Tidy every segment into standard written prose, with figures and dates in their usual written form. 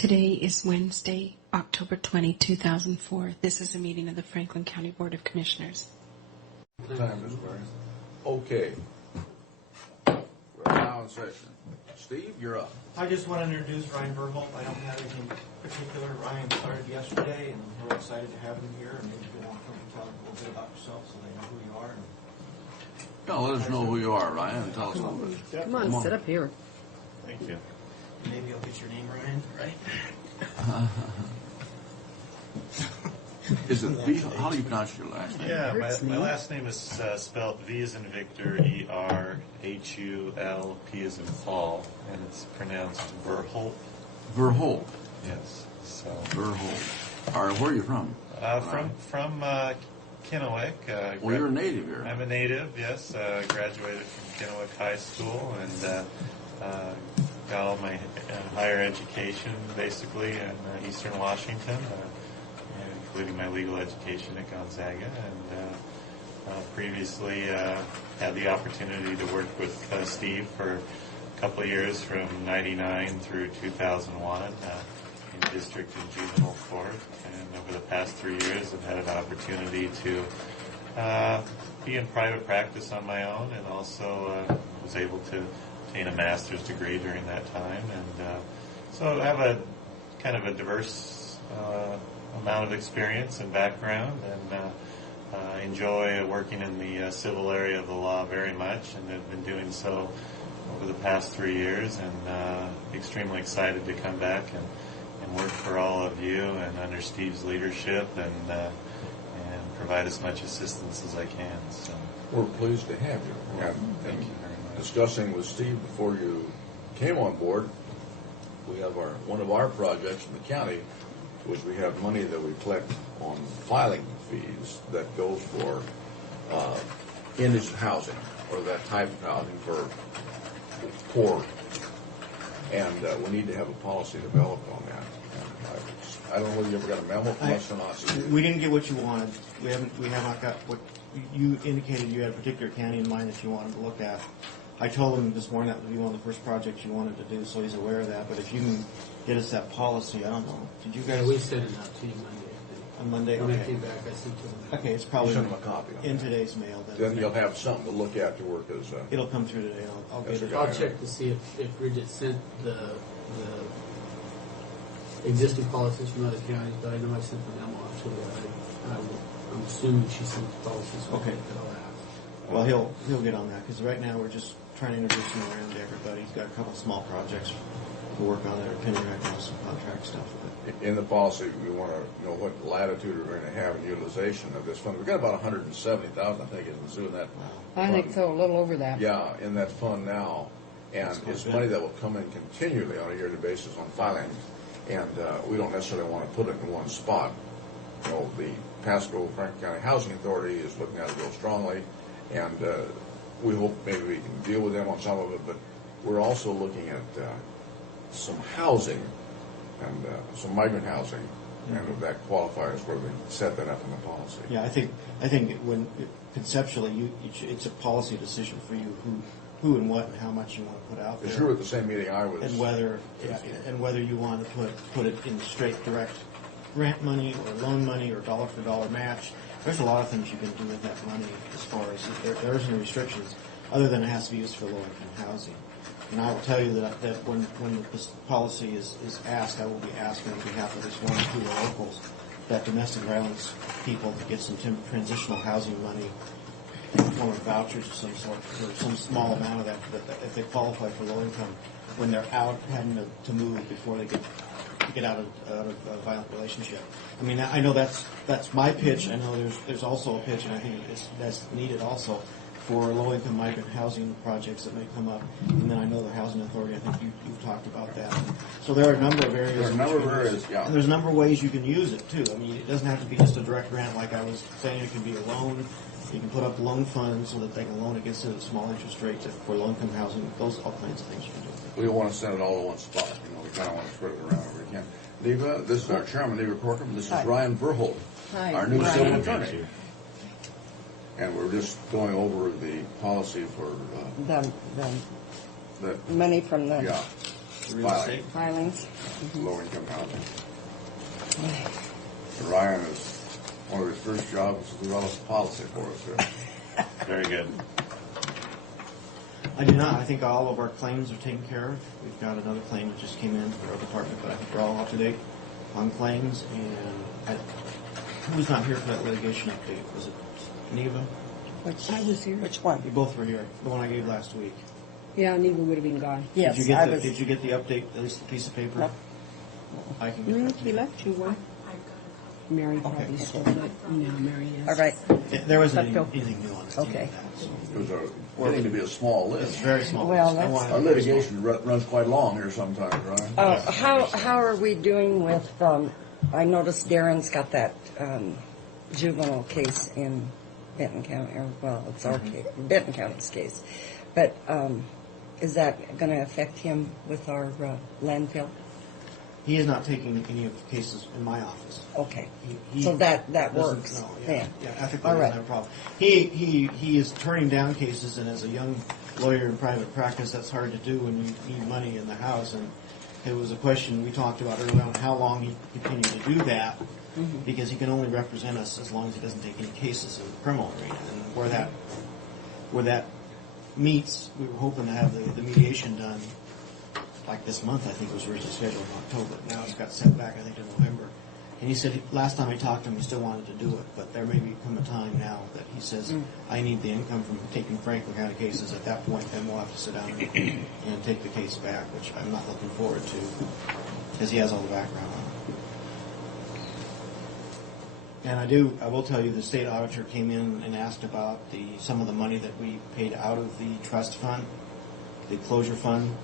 Today is Wednesday, October 20, 2004. This is a meeting of the Franklin County Board of Commissioners. Time is running. Okay. We're now in session. Steve, you're up. I just want to introduce Ryan Verholt. I don't have anything particular. Ryan started yesterday, and we're excited to have him here. And maybe you want to come and tell a little bit about yourself so they know who you are. Yeah, let us know who you are, Ryan, and tell us a little bit. Come on, sit up here. Thank you. Maybe I'll get your name, Ryan, right? Is it V? How do you pronounce your last name? Yeah, my last name is spelled V as in Victor, E-R-H-U-L, P as in Paul, and it's pronounced Verholt. Verholt. Yes, so Verholt. All right, where are you from? From Kennewick. Well, you're a native here. I'm a native, yes. Graduated from Kennewick High School and got all my higher education basically in Eastern Washington. Including my legal education at Gonzaga, and previously had the opportunity to work with Steve for a couple of years from 99 through 2001 in district and juvenile court, and over the past 3 years I've had an opportunity to be in private practice on my own, and also was able to obtain a master's degree during that time, and so I have a kind of a diverse amount of experience and background, and enjoy working in the civil area of the law very much, and have been doing so over the past 3 years, and extremely excited to come back and work for all of you and under Steve's leadership, and provide as much assistance as I can. So We're pleased to have you. Well, thank you very much. Discussing with Steve before you came on board, we have one of our projects in the county, which we have money that we collect on filing fees that goes for indigent housing, or that type of housing for poor. And we need to have a policy developed on that. And I don't know whether you ever got a memo from us or not. We didn't get what you wanted. We have not got what you indicated. You had a particular county in mind that you wanted to look at. I told him this morning that would be one of the first projects you wanted to do, so he's aware of that. But if you can get us that policy, I don't know. Did you guys? Yeah, we sent it out to you Monday. On Monday? When I Okay. came back, I sent it to them. Okay, it's probably Send them a copy. in today's mail. Then you'll have something to look at to work as It'll come through today. I'll get it. I'll check to see if Bridget sent the existing policies from other counties, but I know I sent the memo out to her. I'm assuming she sent the policies. Okay. Well, he'll get on that, because right now we're just trying to introduce him around to everybody. He's got a couple small projects to work on that are pending right now, some contract stuff. in the policy, we want to know what latitude we're going to have in utilization of this fund. We've got about $170,000, I think, in Mizzou in that I fund. think so, a little over that. Yeah, in that fund now. And it's money that will come in continually on a yearly basis on filing. And we don't necessarily want to put it in one spot. You know, the Pasco Franklin County Housing Authority is looking at it real strongly. And we hope maybe we can deal with them on some of it. But we're also looking at some housing and some migrant housing, and if that qualifies, where we set that up in the policy. Yeah, I think when conceptually, it's a policy decision for you who and what and how much you want to put out there. Sure, at the same meeting I was. And whether you want to put it in straight direct grant money or loan money or dollar for dollar match. There's a lot of things you can do with that money as far as there isn't restrictions other than it has to be used for low income housing. And I will tell you that when this policy is asked, I will be asking on behalf of this one or two locals that domestic violence people to get some transitional housing money in the form of vouchers of some sort, or some small amount of that if they qualify for low income when they're out having to move before they get out of a violent relationship. I mean, I know that's my pitch. I know there's also a pitch, and I think that's needed also for low-income migrant housing projects that may come up. And then I know the Housing Authority, I think you've talked about that. So there are a number of areas. There are a number of areas, yeah. And there's a number of ways you can use it, too. I mean, it doesn't have to be just a direct grant like I was saying. It can be a loan. You can put up loan funds so that they can loan against it at small interest rates for low-income housing. Those all kinds of things you can do. We don't want to send it all to one spot. You know, we kind of want to spread it around where we can. Neva, this is our chairman, Neva Corcoran. This is Hi. Ryan Verholt, Hi. our new Ryan. civil attorney. And we're just going over the policy for The the money from the yeah. the real Filing. estate. Filings. Low-income housing. So Ryan is, one of his first jobs is to develop a policy for us here. Very good. I do not. I think all of our claims are taken care of. We've got another claim that just came in for our department, but I think we're all up to date on claims. And who was not here for that litigation update? Was it Neva? I was here. Which one? You both were here. The one I gave last week. Yeah, Neva would have been gone. Yes, Did you I get was. Did you get the update? At least the piece of paper. Nope. I can get that. to He you. left you one. Mary probably still, but Mary is. All right. There wasn't Let's go. anything new on it. Okay. It was getting to be a small It's list. very small. Well, I that's- wanted Our it very small. litigation runs quite long here sometimes, Ryan. How are we doing with? I noticed Darren's got that juvenile case in Benton County. Or, well, it's our case, Benton County's case, but is that going to affect him with our landfill? He is not taking any of the cases in my office. Okay. He So that doesn't- works No, then. yeah, ethically All doesn't right. have a problem. He is turning down cases, and as a young lawyer in private practice, that's hard to do when you need money in the house. And it was a question we talked about earlier on how long he continued to do that, because he can only represent us as long as he doesn't take any cases in the criminal arena. And where that meets, we were hoping to have the mediation done like this month. I think it was originally scheduled in October. Now it's got set back, I think, to November. And he said last time I talked to him, he still wanted to do it, but there may become a time now that he says, I need the income from taking Franklin County cases. At that point, then we'll have to sit down and take the case back, which I'm not looking forward to, because he has all the background on it. And I will tell you, the state auditor came in and asked about some of the money that we paid out of the trust fund, the closure fund,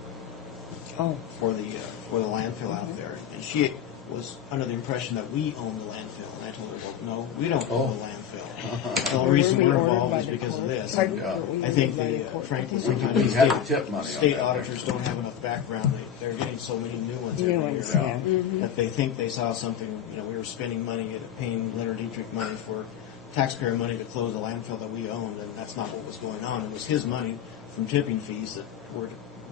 Oh, for the landfill out there, and she was under the impression that we own the landfill, and I told her, well, no, we don't own the landfill. The only reason we're involved is because of this. Pardon? I think frankly, sometimes He had the tip money on state that. auditors don't have enough background. They're getting so many new ones New every ones, year yeah. that they think they saw something. We were spending money, paying Leonard Dietrich money for taxpayer money to close a landfill that we owned, and that's not what was going on. It was his money from tipping fees that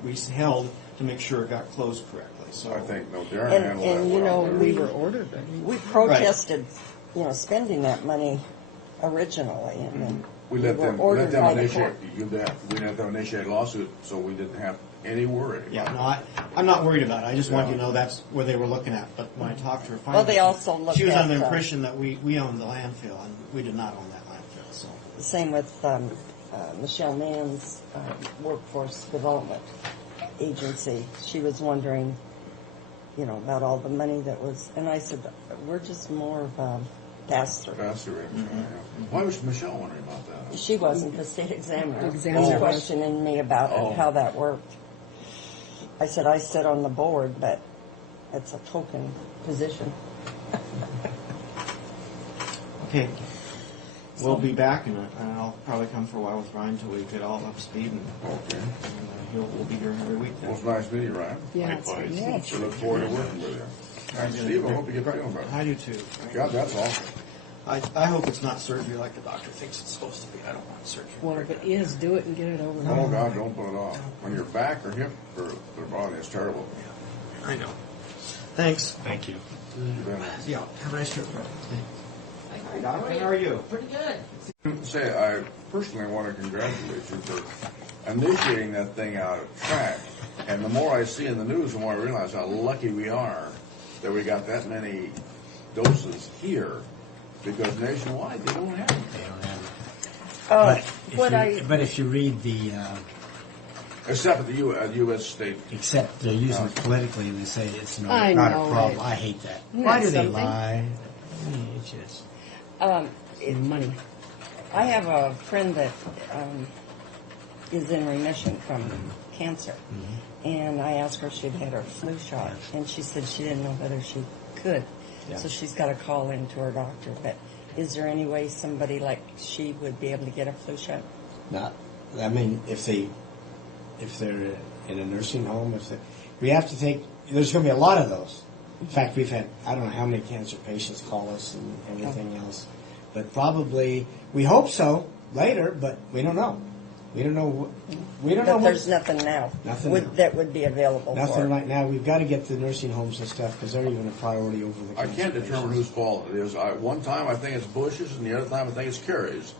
we held to make sure it got closed correctly. So I think, no, Darren And- handled and, that you well. know, We were ordered. we protested, spending that money originally, and then We let were them ordered by the initiate, court. we let them initiate a lawsuit, so we didn't have any worry. yeah, no, I'm not worried about it. I just wanted you to know that's where they were looking at. But when I talked to her finally, Well, they also looked she was at, under the impression that we owned the landfill, and we did not own that landfill. So Same with Michelle Mann's workforce development agency. She was wondering, about all the money that was, and I said, we're just more of a pass-through. Faster, yeah. Why was Michelle wondering about that? She wasn't the state examiner. Examiner was was. questioning me about Oh. how that worked. I said, I sit on the board, but it's a token position. okay, we'll be back, and I'll probably come for a while with Ryan until we get all up to speed, and Okay. we'll be here every week Well, then. it's nice meeting you, Ryan. Yeah, it's Likewise. good. Yes. We look forward to working with you. And Steve, I hope you get feeling better. I do too. God, that's awesome. I hope it's not surgery like the doctor thinks it's supposed to be. I don't want surgery. Well, if it is, do it and get it over with. Oh, God, don't put it off. When your back or hip or their body is terrible. I know. Thanks. Thank you. Yeah. Have a nice trip. Hi, Doc. How are you? Say, I personally want to congratulate you for initiating that thing out of track. And the more I see in the news, the more I realize how lucky we are that we got that many doses here, because nationwide they don't have them. They don't have it. Oh, But if you read the, Except at the U.S. state. except they're using it politically and they say it's not I a know problem. it. I hate that. Isn't Why that do they something? lie? It's just, Money. I have a friend that is in remission from cancer, and I asked her if she'd had her flu shot, and she said she didn't know whether she could, Yeah. so she's got to call into her doctor. But is there any way somebody like she would be able to get a flu shot? not, I mean, if they're in a nursing home, we have to take, there's going to be a lot of those. In fact, we've had, I don't know how many cancer patients call us and everything else. But probably, we hope so later, but we don't know. We don't know. We don't know. But there's nothing now Nothing now. that would be available Nothing for. right now. We've got to get the nursing homes and stuff because they're even a priority over the. I can't determine whose fault it is. One time I think it's Bush's, and the other time I think it's Kerry's.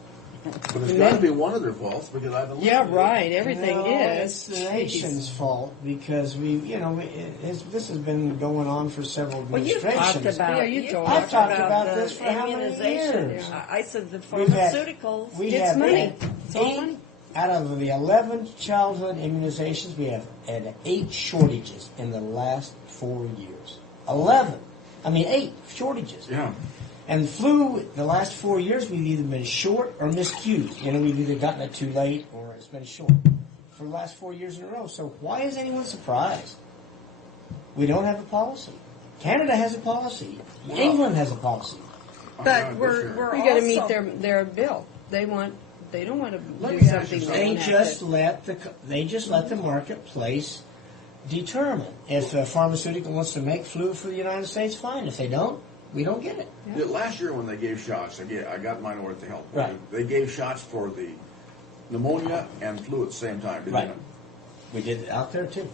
But it's got to be one of their faults because I've been Yeah, listening. right. Everything No, is. It's the nation's fault because this has been going on for several Well, you administrations. talked about. Yeah, you you told I've talked about the this for how many immunization. years? I said the We've had- pharmaceuticals. We Gets have money. had It's all 8 money. out of the 11 childhood immunizations. We have had 8 shortages in the last 4 years. 8 shortages. Yeah. And flu, the last 4 years, we've either been short or miscued. We've either gotten it too late or it's been short for the last 4 years in a row. So why is anyone surprised? We don't have a policy. Canada has a policy. England has a policy. But we're We got to also- meet their bill. They don't want to Let do me ask something you they They don't have just to. let the marketplace determine if a pharmaceutical wants to make flu for the United States. Fine. If they don't, we don't get it. Yeah, last year when they gave shots, I got mine over at the health. Right. They gave shots for the pneumonia and flu at the same time, didn't Right. they? We did it out there too.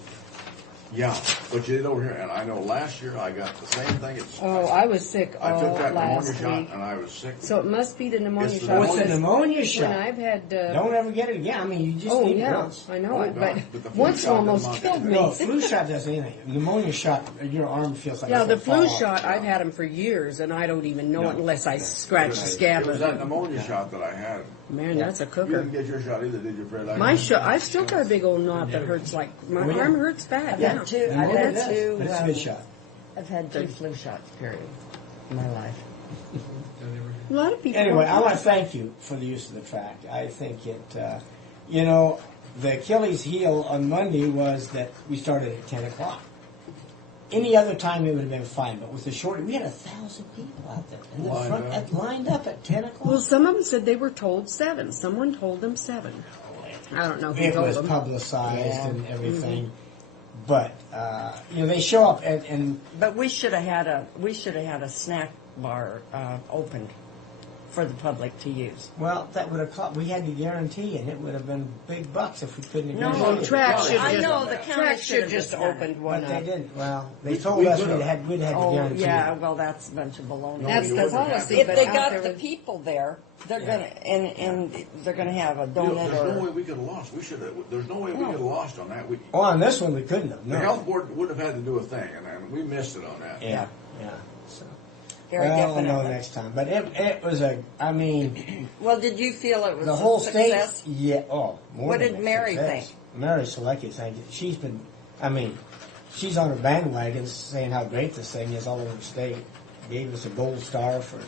Yeah, but you did over here, and I know last year I got the same thing. Oh, I was sick I all took that pneumonia last shot, week. and I was sick. So it must be the pneumonia It's the shot. With the because pneumonia shot. When I've had. Don't ever get it again. You just Oh, need it yeah. once. I know it. God, But but the flu once shot almost doesn't killed me. No, flu shot does anything. Pneumonia shot, your arm feels like Yeah, it's the gonna fall flu off. shot, I've had them for years, and I don't even know it unless I scratch the It scab was of that it. pneumonia shot that I had. Man, that's a You cooker. didn't get your shot either, did you, Fred? My shot, I've still got a big old knot that hurts like, my Oh, yeah. arm hurts bad I've now. had two. I've Pneumonia had does, two. but it's a good shot. I've had 2 flu shots. Period. In my life. A lot of people. Anyway, don't I want to do thank you for the use of the track. I think it, the Achilles heel on Monday was that we started at 10 o'clock. Any other time it would have been fine, but with the short, we had 1,000 people out there in the front, lined up at 10 o'clock. Well, some of them said they were told 7. Someone told them 7. I don't know who It told was them. publicized and everything, but they show up and But we should have had a snack bar opened for the public to use. well, that would have cost. We had to guarantee, and it would have been big bucks if we couldn't. No, guarantee Well, it. track should I just, know the county track should should have just done it. opened one But they up. didn't. Well, they We told us could've. we'd had to Oh, guarantee yeah, it. well, that's a bunch of baloney. That's you the wouldn't have policy. If but they out got there the with- people there, they're gonna and they're gonna have a There's donut no way or we could have lost. We should have. There's no way we could have lost on that. Oh, on this one we couldn't have. The No. health board would have had to do a thing, and we missed it on that. Yeah. So. very Well, definitely. no, next time. But it was Well, did you feel it was the whole a state. success? Yeah. Oh, more What than did a Mary success. think? Mary Selecki, thank you. She's been. She's on her bandwagon saying how great this thing is all over the state. Gave us a gold star for.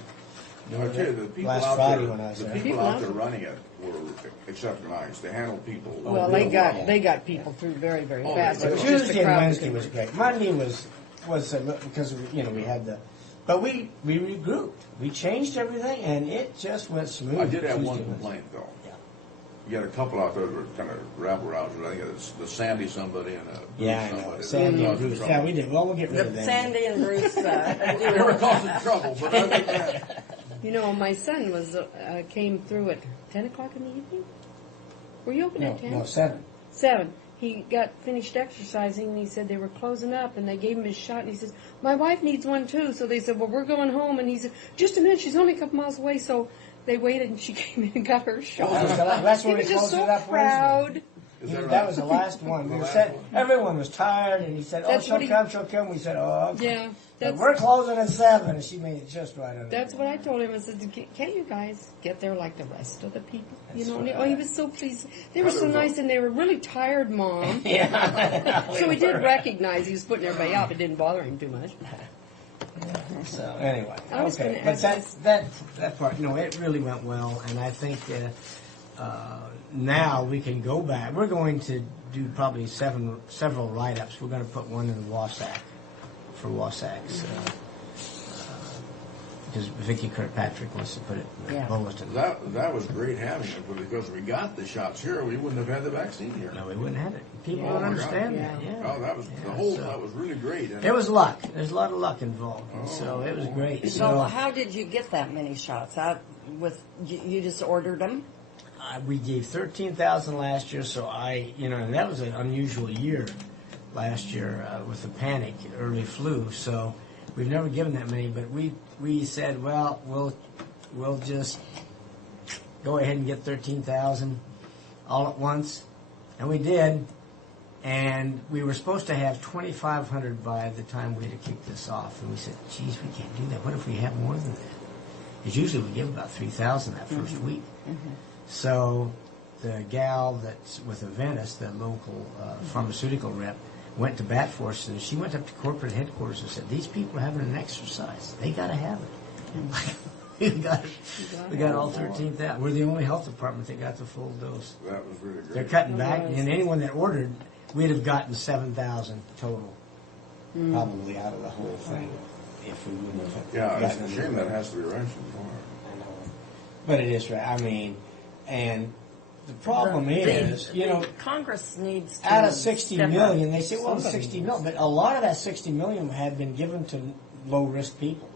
I tell you, the people last out Friday there, when I was the there. people out there running it were exceptionally nice. They handled people. Well, real well. they got people through very, very Oh, fast. they It was did. just the Tuesday and crowd Wednesday that was came. great. Monday was because we had the, but we regrouped. We changed everything, and it just went smooth. I did have Tuesday one and complaint though. Yeah. You had a couple out there that were kind of rabble rousers. I think it's the Sandy somebody and a Bruce Yeah, I know. somebody. Sandy That and caused Bruce. trouble. Yeah, we did. Well, we'll get rid of The them. Sandy and Bruce. They were causing trouble, but other than that, You know, my son was came through at 10 o'clock in the evening. Were you open at 10? No, 7. 7. He got finished exercising, and he said they were closing up, and they gave him his shot, and he says, my wife needs one too. So they said, well, we're going home, and he said, just a minute, she's only a couple miles away. So they waited, and she came in and got her shot. That's He when we was just closed so it up proud. Wednesday. is that That right? was the last one. We The were last said one. everyone was tired, and he said, "Oh, That's she'll what he- come, she'll come." We said, "Oh, okay." Yeah, But that's we're closing at 7, and she made it just right on. that's what I told him. I said, can't you guys get there like the rest of the people? You That's know, right. oh, he was so pleased. They were so Brother, nice, and they were really tired, Mom. Yeah. So he did recognize he was putting everybody out. It didn't bother him too much. So anyway, I was okay, gonna but ask that part, it really went well, and I think now we can go back. We're going to do probably several write-ups. We're going to put one in Wasac for Wasac's because Vicki Kirkpatrick wants to put it in Yeah. Bulletin. That was great having it, but because we got the shots here, we wouldn't have had the vaccine here. No, we wouldn't have it. People Oh, don't my understand God. that. Yeah. Oh, that was Yeah, the whole. so- That was really great. And It was luck. There's a lot of luck involved, and so it was great. So how did you get that many shots? You just ordered them? we gave 13,000 last year, so and that was an unusual year last year with the panic, early flu. So we've never given that many, but we said, well, we'll just go ahead and get 13,000 all at once, and we did. And we were supposed to have 2,500 by the time we had to kick this off, and we said, geez, we can't do that. What if we have more than that? Because usually we give about 3,000 that first week. So the gal that's with Aventis, the local pharmaceutical rep, went to bat for us, and she went up to corporate headquarters and said, these people are having an exercise. They got to have it. we got all 13,000. We're the only health department that got the full dose. That was really great. They're cutting back, and anyone that ordered, we'd have gotten 7,000 total, probably out of the whole thing, if we wouldn't have. Yeah, it's a gotten shame the- that has to be rationed for. I know. But it is right. I mean, and the problem is, Congress needs to out of 60 step up. million, they say, well, Somebody 60 million, but a lot of that 60 million had been given to low risk people,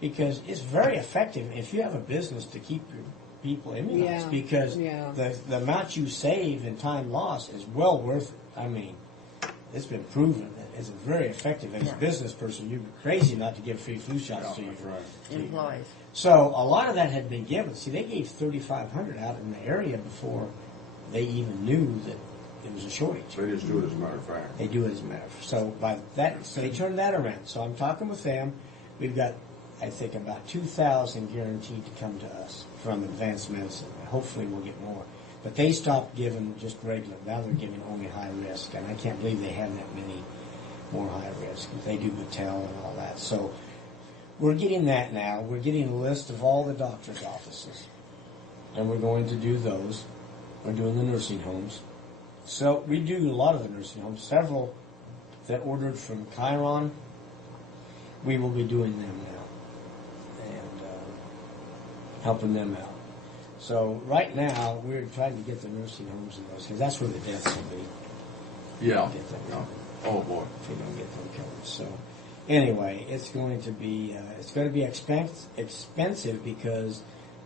because it's very effective if you have a business to keep your people immunized, Yeah, because yeah. the amount you save in time lost is well worth it. I mean, it's been proven that it's very effective. As a business person, you'd be crazy not to give free flu shots to your Employees. So a lot of that had been given. See, they gave 3,500 out in the area before they even knew that it was a shortage. They just do it as a matter of fact. They do it as a matter of fact. So by that, so they turned that around. So I'm talking with them. We've got, I think, about 2,000 guaranteed to come to us from advanced medicine. Hopefully we'll get more. But they stopped giving just regular. Now they're giving only high risk, and I can't believe they have that many more high risk. They do Battelle and all that. So we're getting that now. We're getting a list of all the doctor's offices, and we're going to do those. We're doing the nursing homes. So we do a lot of the nursing homes. Several that ordered from Chiron, we will be doing them now and helping them out. So right now we're trying to get the nursing homes in those, because that's where the deaths will be. Yeah. Get them Yeah. covered. Oh boy. If we don't get them covered. So anyway, it's going to be expensive because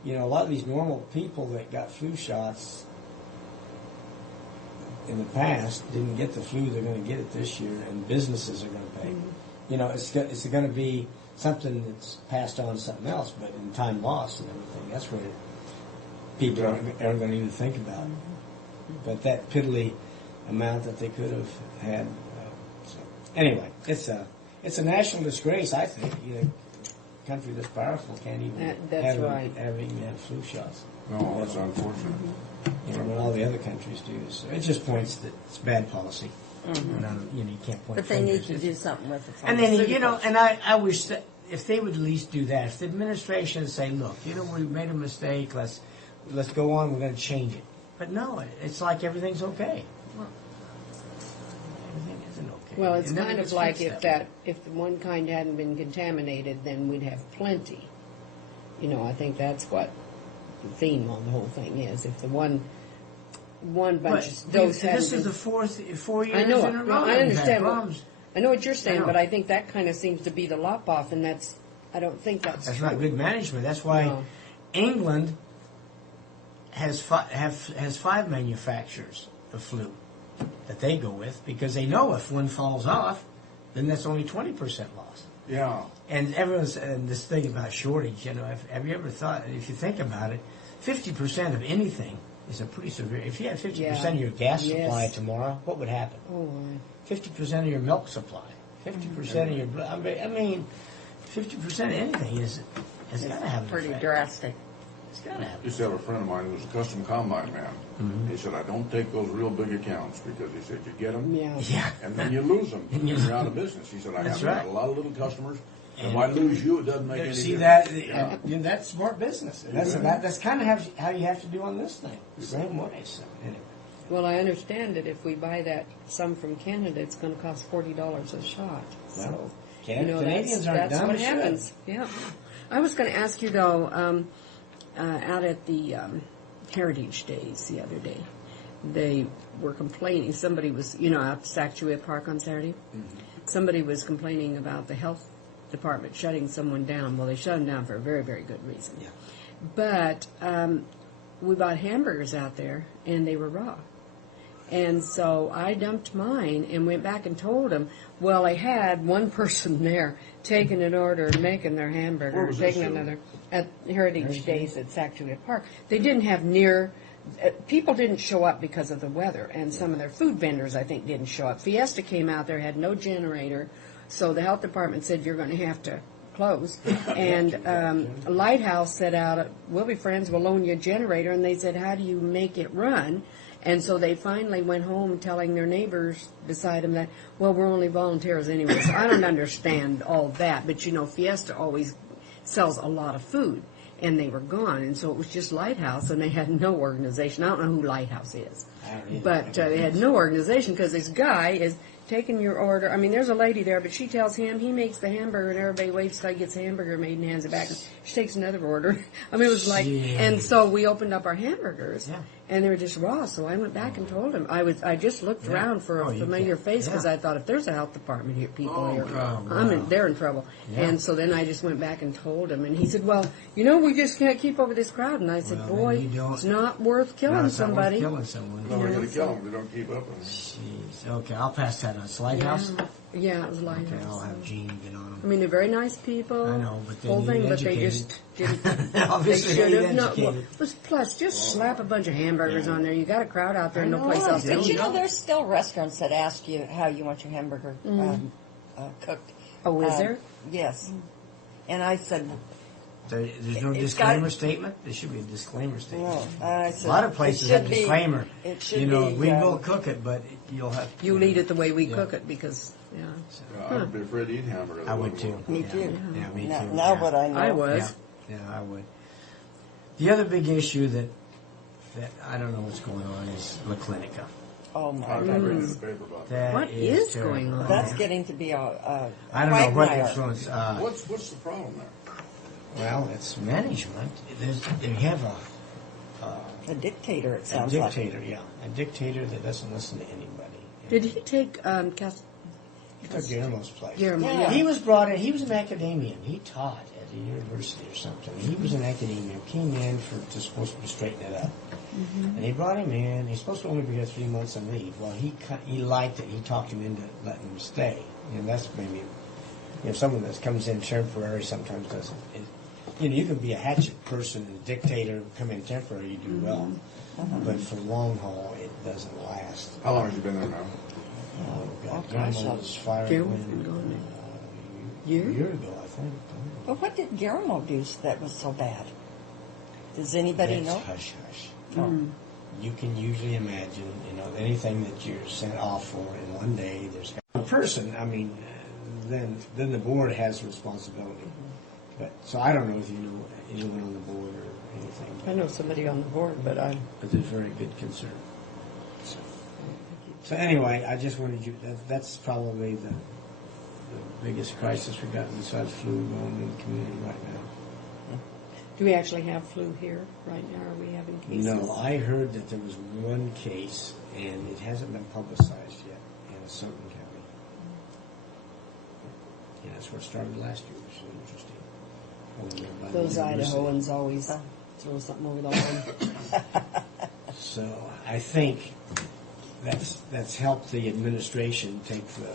a lot of these normal people that got flu shots in the past didn't get the flu. They're going to get it this year, and businesses are going to pay. It's going to be something that's passed on to something else, but in time lost and everything, that's where people aren't going to even think about. But that piddly amount that they could have had. So anyway, it's a national disgrace. I think a country this powerful can't even That's right. having had flu shots. No, that's unfortunate. When all the other countries do. So it just points that it's bad policy. You can't point. But they need fingers. to do something with the And then pharmaceuticals. and I wish that if they would at least do that. If the administration would say, look, we made a mistake. Let's go on. We're going to change it. But no, it's like everything's okay. Everything isn't okay. Well, it's It never kind of gets like fixed if the one kind hadn't been contaminated, then we'd have plenty. I think that's what the theme on the whole thing is. If the one bunch But of dose hadn't this is been, the 4 years I know in a it. row. I we've had understand. problems. I know what you're saying, I know. but I think that kind of seems to be the lop off, and I don't think that's That's true. not good management. That's why No. England has five manufacturers of flu that they go with, because they know if one falls off, then that's only 20% loss. Yeah. And everyone's and this thing about shortage. Have you ever thought? If you think about it, 50% of anything is a pretty severe. If you had 50% of your gas Yes. supply tomorrow, what would happen? Oh, 50% of your milk supply, 50% of your. I mean, 50% of anything has got to have an Pretty effect. drastic. It's got to have. I used to have a friend of mine who was a custom combine man. He said, I don't take those real big accounts because he said, you get them yeah. Yeah. and then you lose them. And And you- you're out of business. He said, I That's have right. got a lot of little customers. And if And- I lose you, it doesn't make any See difference. that? That's smart business. That's kind of how you have to do on this thing. Same way. So anyway. Well, I understand that if we buy some from Canada, it's going to cost $40 a shot. So, Canadians aren't that's dumb what as shit. happens. Yeah. I was going to ask you though, out at the Heritage Days the other day, they were complaining. Somebody was, out at Statuette Park on Saturday. Somebody was complaining about the health department shutting someone down. Well, they shut them down for a very, very good reason. Yeah. But we bought hamburgers out there, and they were raw. And so I dumped mine and went back and told them. Well, I had one person there taking an order and making their hamburger, Where was this taking at? another at Heritage Days at Sac-Juliet Park. They didn't have near. People didn't show up because of the weather, and some of their food vendors, I think, didn't show up. Fiesta came out there, had no generator, so the health department said, you're going to have to close. And Lighthouse set out, we'll be friends, we'll loan you a generator, and they said, how do you make it run? And so they finally went home telling their neighbors beside them that, well, we're only volunteers anyway. So I don't understand all that, but you know, Fiesta always sells a lot of food. And they were gone, and so it was just Lighthouse, and they had no organization. I don't know who Lighthouse is, I don't either. but they had no organization because this guy is taking your order. I mean, there's a lady there, but she tells him he makes the hamburger, and everybody waits till he gets the hamburger made and hands it back. She takes another order. I mean, it was like, and so we opened up our hamburgers, and they were just raw. So I went back and told him. I just looked around for a familiar face because I thought if there's a health department here, people here, they're in trouble. And so then I just went back and told him, and he said, well, you know, we just can't keep over this crowd. And I said, Well, boy, then you don't- it's not worth killing somebody. Killing someone. No, we're going to kill them. They don't keep up. Jeez. Okay, I'll pass that on. It's Lighthouse? Yeah, it was Lighthouse. Okay, I'll have Gene get on them. I mean, they're very nice people. I know, but they whole need thing, but they educated. just didn't. They Obviously, should they have. need No, educated. plus, just slap a bunch of hamburgers on there. You got a crowd out there, and no place else to But eat. you know, there's still restaurants that ask you how you want your hamburger cooked. Oh, is there? Yes. And I said, There's no It's disclaimer got- statement? There should be a disclaimer statement. no. I said, A lot of it places should have be- disclaimer. It should You know, be, we will cook it, but you'll have... You'll eat it the way we Yeah. cook it because, yeah. I would be afraid to eat hamburger. I would too. Me Yeah. too. Yeah, me Now, too. now yeah. what I know. I was. Yeah, I would. The other big issue that I don't know what's going on is La Clinica. Oh my I've God. read in the paper about that. That What is is going terrible. on? That's getting to be a I don't know what quagmire. influence. What's the problem there? Well, it's management. They have A dictator, it a sounds like. dictator, a dictator that doesn't listen to anybody. Did he take He took Guillermo's place. Guillermo? Yeah. Yeah. He was brought in. He was an academician. He taught at a university or something. He was an academician. Came in to supposed to straighten it up. And they brought him in. He's supposed to only be here 3 months and leave. Well, he liked it. He talked him into letting him stay. And that's maybe, someone that comes in temporary sometimes doesn't. You can be a hatchet person and a dictator, come in temporary, you do well. But for long haul, it doesn't last. How long have you been there now? Oh, God. Oh, gosh, Guillermo was fired Guillermo's when, been gone a year ago, I think. But what did Guillermo do that was so bad? Does anybody It's know? hush hush. You can usually imagine, anything that you're sent off for in one day, there's a person, then the board has responsibility. But, so I don't know if you know anyone on the board or anything. I know somebody on the board, but But there's very good concern. So anyway, I just wanted you, that's probably the biggest crisis we've got besides flu going in the community right now. do we actually have flu here right now? Are we having cases? No, I heard that there was one case, and it hasn't been publicized yet, in a certain county. Yeah, that's where it started last year, which is interesting. Over there by the Those university. Idahoans always throw something over the line. So I think that's helped the administration take the,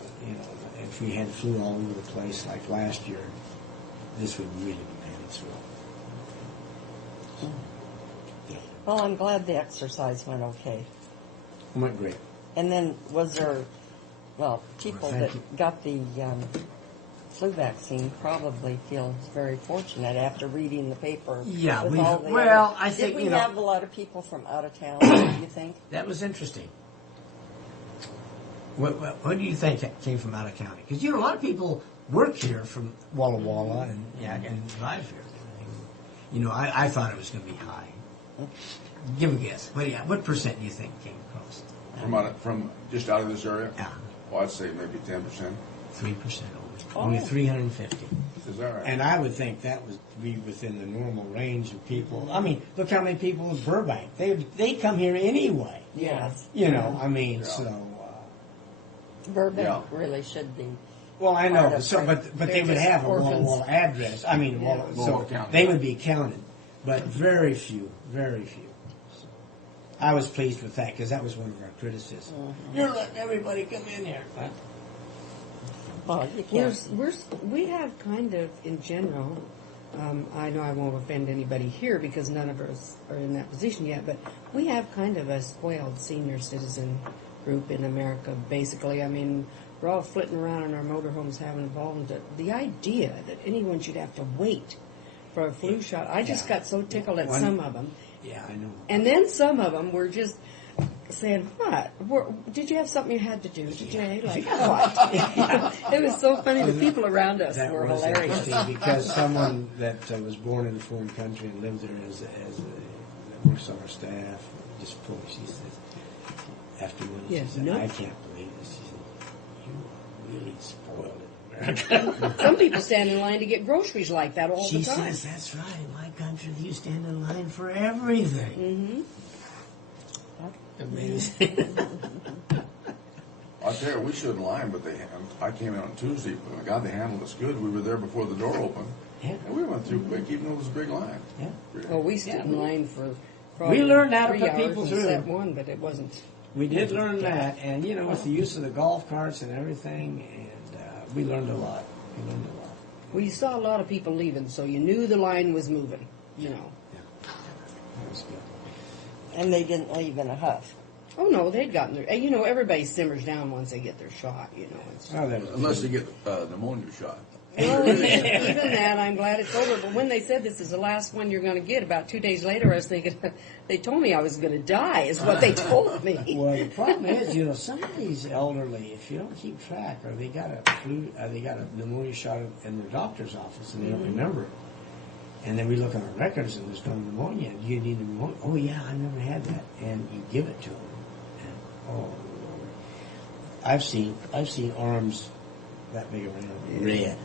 if we had flu all over the place like last year, this would really be managed well. Well, I'm glad the exercise went okay. It went great. And then was there, people Well, that thank you. got the flu vaccine probably feel very fortunate after reading the paper. Yeah, with we've- all the well, other- I think, Did we you know- have a lot of people from out of town, do you think? That was interesting. What do you think that came from out of county? Because, a lot of people work here from Walla Walla and drive here. I thought it was going to be high. Give a guess. What percent do you think came across? From just out of this area? Yeah, Well, I'd say maybe 10%. 3% only. Only 350. Is that right? And I would think that would be within the normal range of people. Look how many people in Burbank. They come here anyway. Yes. So... Burbank really should be. Well, I Part know, of so, but they would just have a Walla orphans. Walla address. So Walla they would be counted, but very few. I was pleased with that because that was one of our criticisms. You're letting everybody come in here. Well, Well, you can't. We have kind of, in general, I know I won't offend anybody here because none of us are in that position yet, but we have kind of a spoiled senior citizen group in America, basically. I mean, we're all flitting around in our motorhomes having balls. The idea that anyone should have to wait for a flu shot, I just got so tickled at some of them. yeah, I know. And then some of them were just saying, what? Did you have something you had to do today? Like, what? It was so funny. The people around us That were was hilarious. interesting because someone that was born in a foreign country and lived there as works on our staff just pulled. She said, after lunch, Yeah, she said, no. I can't believe this. She said, you are really spoiled in America. Some people stand in line to get groceries like that all She the time. says, that's right. In my country, you stand in line for everything. Mm-hmm. Amazing. I'll tell you, we stood in line, but I came in on Tuesday. But God, they handled us good. We were there before the door opened. Yeah. And we went through quick, even though it was a big line. Yeah. Well, we stood in line for We probably learned how to 3 put hours people and through. sat one, but it wasn't. We did learn that, and you know, with the use of the golf carts and everything, and we learned a lot. We learned a lot. Well, you saw a lot of people leaving, so you knew the line was moving, you know. That was good. And they didn't leave in a huff. Oh, no, they'd gotten their... You know, everybody simmers down once they get their shot, you know. It's, Oh, that was Unless they get pneumonia shot. well, even that, I'm glad it's over. But when they said this is the last one you're going to get, about 2 days later, I was thinking, they told me I was going to die, is what they told me. Well, the problem is, you know, some of these elderly, if you don't keep track, or they got a they got a pneumonia shot in their doctor's office and they don't remember it, and then we look on our records and there's no pneumonia. Do you need pneumonia? Oh yeah, I never had that, and you give it to them. And, oh Lord, I've seen arms that big around red.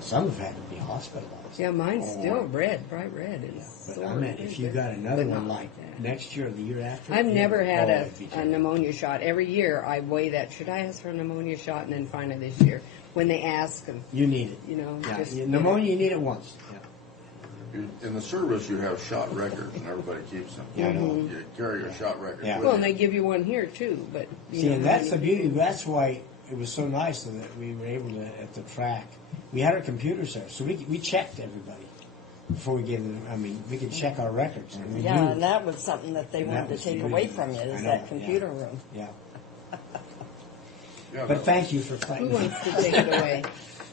Some have had to be hospitalized. Yeah, mine's still red, bright red. Yeah, It's but sore. I meant if you got another But one not like that. next year or the year after. I've never had it'd be a terrible. pneumonia shot. Every year I weigh that. Should I ask for a pneumonia shot? And then finally this year, when they ask, and You need it. you know, Yeah, just pneumonia, you need it once. Yeah. In the service, you have shot records, and everybody keeps them. Yeah, I know. You carry your shot record Yeah. with Well, you. and they give you one here too. But you See, know, and that's the beauty. That's why it was so nice that we were able to, at the track, we had our computers there, so we checked everybody before we gave them. I mean, we could check our records. And we Yeah, knew. and that was something that they And that wanted to was take really away nice. from you, I is know, that computer room. Yeah. Yeah, But thank you for who fighting. wants to take it away?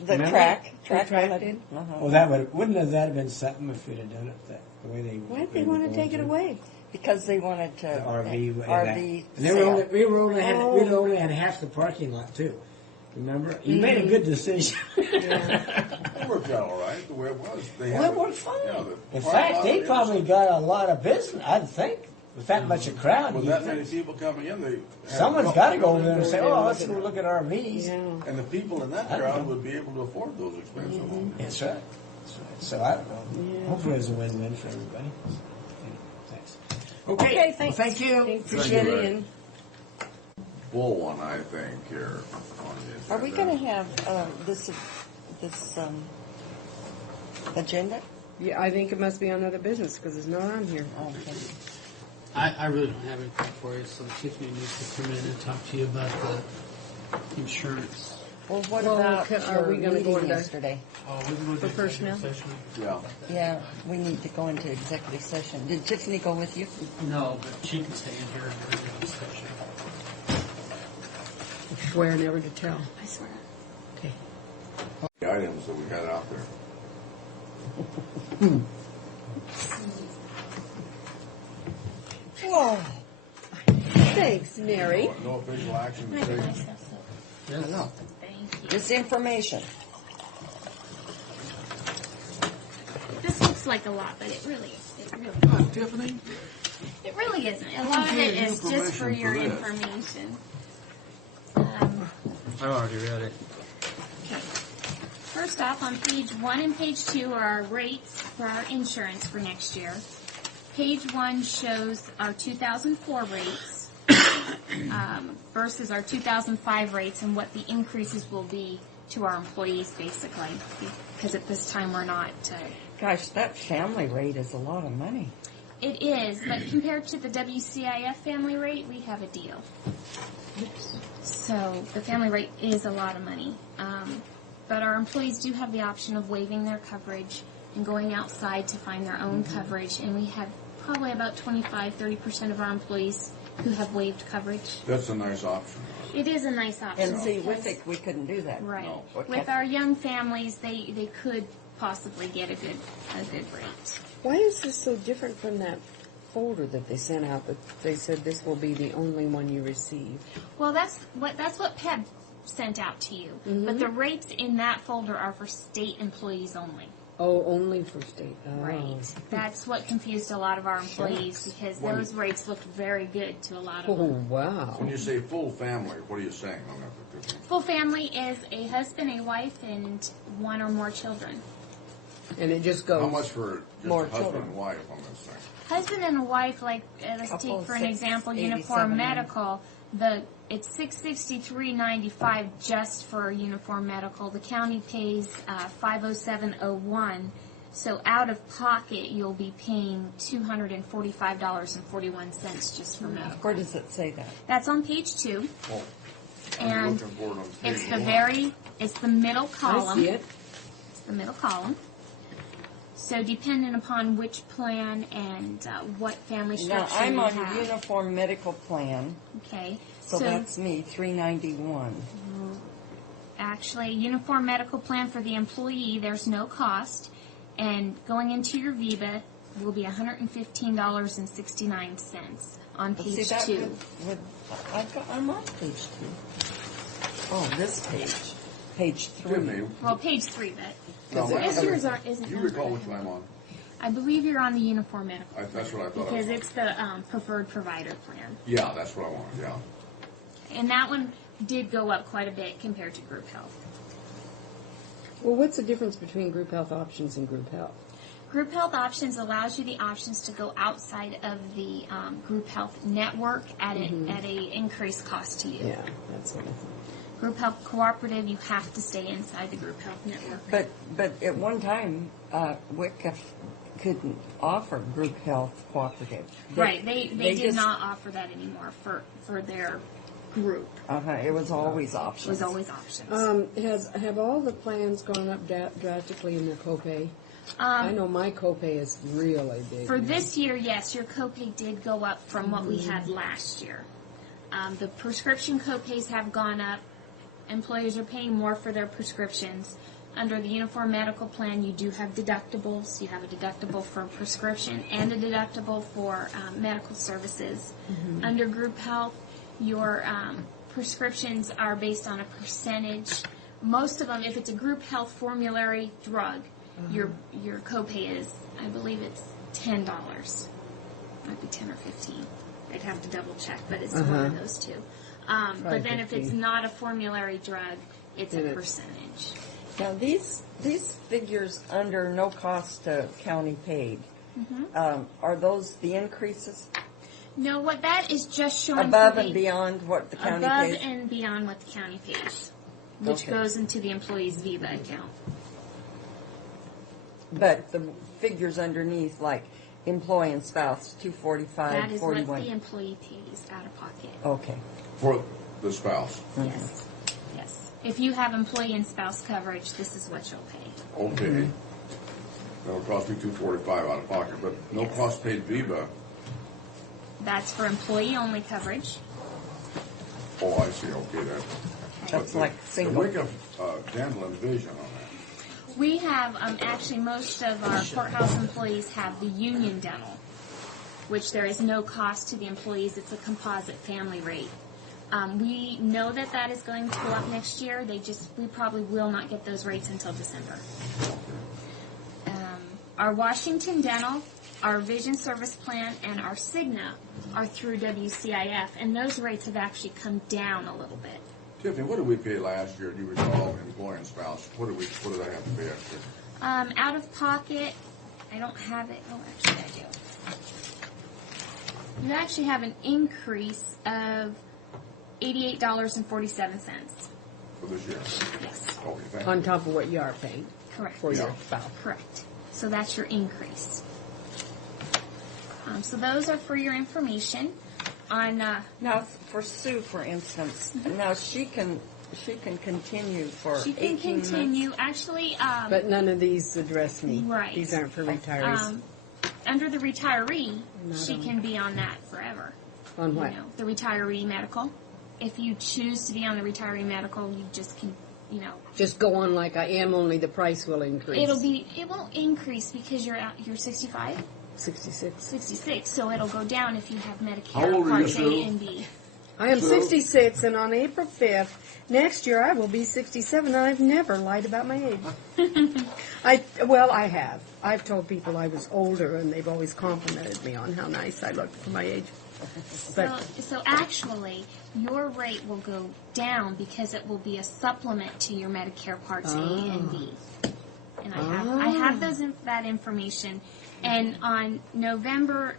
The Remember? track Track wanted- did? Well, that wouldn't have that been something if we'd have done it the way they. Why'd they want to take it away? Because they wanted to The RV. And RV and they were sale. only, we only had half the parking lot too. Remember? You made a good decision. It worked out all right, the way it was. They Well, had it worked fine. Yeah, In the fact, lot they is- probably got a lot of business, I'd think. With that much a crowd, With you'd that many think. people coming in, they Someone's got to go over there and say, oh, let's go look at RVs. Yeah. And the people in that I don't crowd know. would be able to afford those expensive homes. That's right. That's right. So I don't know. Yeah. Hopefully it's a win-win for everybody. Anyway, thanks. Okay. Okay, thanks. Well, thank you. Thanks. Appreciate Thank you, it. Ray. Full one, I think, here on the Are we agenda. going to have this agenda? Yeah, I think it must be on other business because it's not on here. Okay. I really don't have anything for you, so Tiffany needs to come in and talk to you about the insurance. Well, what Well, about are your we gonna go meeting into- yesterday? Oh, we can go For personnel? Yeah. Yeah, we need to go into executive session. Did Tiffany go with you? No, but she can stay in here and do the session. Swear never to tell. I swear. Okay. The items that we had out there. Whoa. Thanks, Mary. No official action I taken. Yes. No. Thank you. Just information. This looks like a lot, but it really Tiffany? it really isn't. A lot of it gave you is just for permission your for this? information. I already read it. Okay. First off, on page 1 and page 2 are our rates for our insurance for next year. Page 1 shows our 2004 rates versus our 2005 rates and what the increases will be to our employees, basically, because at this time we're not. Gosh, that family rate is a lot of money. It is, but compared to the WCIF family rate, we have a deal. So the family rate is a lot of money. But our employees do have the option of waiving their coverage and going outside to find their own coverage. And we have probably about 25-30% of our employees who have waived coverage. That's a nice option. It is a nice option. And see, with because- it, we couldn't do that. Right. No. With our young families, they could possibly get a good rate. Why is this so different from that folder that they sent out that they said this will be the only one you receive? Well, that's what PEB sent out to you. But the rates in that folder are for state employees only. Oh, only for state. Oh. Right. That's what confused a lot of our employees because those rates looked very good to a lot of Oh, them. wow. When you say full family, what are you saying on that? Full family is a husband, a wife, and one or more children. And it just goes. How much for just More a husband children. and wife on this thing? Husband and a wife, like let's Couple take for an six, example, 87. uniform medical. It's $663.95 just for uniform medical. The county pays $507.01. So out of pocket, you'll be paying $245.41 just for medical. Where does it say that? That's on page 2, Oh, I'm and looking for it on it's page it's the middle column. I see it. It's the middle column. So dependent upon which plan and what family Now, structure I'm you on have. a uniform medical plan, Okay. so that's me, $391. Actually, uniform medical plan for the employee, there's no cost, and going into your VIBA will be $115.69 on See, page that 2. I'm on page 2. Oh, this page. Page 3. Give me. Well, page 3, but No, I guess yours isn't. You recall which one I'm on? I believe you're on the uniform medical That's what I thought. because I was it's the preferred provider plan, on. Yeah, that's what I wanted. Yeah. and that one did go up quite a bit compared to group health. Well, what's the difference between group health options and group health? Group health options allows you the options to go outside of the group health network at a increased cost to you. Yeah, that's what I thought. Group health cooperative, you have to stay inside the group health network. But at one time, WICF couldn't offer group health cooperative. Right, they did just- not offer that anymore for their group. It was always It options. was always options. Have all the plans gone up drastically in their copay? I know my copay is really big. For now. this year, yes, your copay did go up from what we had last year. The prescription copays have gone up. Employers are paying more for their prescriptions. Under the uniform medical plan, you do have deductibles. You have a deductible for prescription and a deductible for medical services. Under group health, your prescriptions are based on a percentage. Most of them, if it's a group health formulary drug, your copay is, I believe it's $10. Might be 10 or 15. I'd have to double check, but it's one of those two. But then if it's 15. not a formulary drug, it's a Then it's- percentage. Now, these figures under no cost to county paid, are those the increases No, what that is just showing above for and the- beyond what the county above pays? and beyond what the county pays, which Okay. goes into the employee's VIVA account. But the figures underneath, like employee and spouse, That $245, is what $41. the employee pays out of pocket. Okay. For the spouse. Yes. Yes. If you have employee and spouse coverage, this is what you'll pay. Okay. That'll cost me $245 out of pocket, but no cost paid Viva. That's for employee only coverage. Oh, I see. Okay, that. That's but like single. The wake of dental and vision on that. We have, actually, most of our courthouse employees have the union dental, which there is no cost to the employees. It's a composite family rate. We know that that is going to go up next year. We probably will not get those rates until December. Our Washington Dental, our Vision Service Plan, and our Cigna are through WCIF, and those rates have actually come down a little bit. Tiffany, what did we pay last year? Do you recall, employee and spouse? What did I have to pay extra? Out of pocket, I don't have it. Oh, actually, I do. You actually have an increase of $88.47. For this year? Yes, Okay, thank On you. top of what you are paying correct. for your Yeah. spouse. Correct. So that's your increase. So those are for your information. On Now, for Sue, for instance, now she can continue for she can 18 months. continue. Actually, But none of these address me. Right. These aren't for retirees. Under the retiree, Not she on- can be on that forever. On You what? know, the retiree medical. If you choose to be on the retiree medical, you just can, Just go on like I am, only the price will increase. it won't increase because you're 65, 66. 66, so it'll go down if you have Medicare How old are you, Part Sue? A and B. I am 66, and on April 5th next year I will be 67. And I've never lied about my age. I have. I've told people I was older, and they've always complimented me on how nice I looked for my age. But So actually, your rate will go down because it will be a supplement to your Medicare Parts A and B. And I have that information. And on November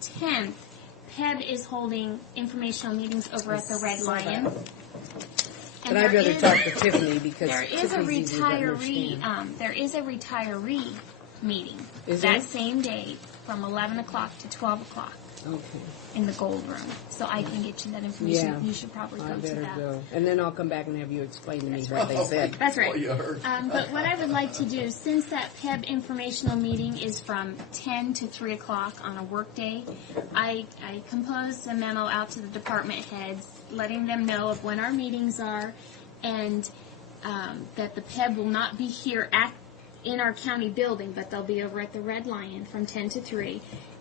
10th, PEB is holding informational meetings over at the Red Lion. But I'd rather talk to Tiffany because there is a Tiffany's easier to understand. there is a retiree meeting Is that there? same day from 11 o'clock to 12 o'clock Okay. in the Gold Room. So I can get you that information. Yeah. You should probably I go to better that. go. And then I'll come back and have you explain to me what they said. That's right. Oh, you heard. But what I would like to do, since that PEB informational meeting is from 10 to 3 o'clock on a work day, I composed a memo out to the department heads, letting them know of when our meetings are, and that the PEB will not be here in our county building, but they'll be over at the Red Lion from 10 to 3.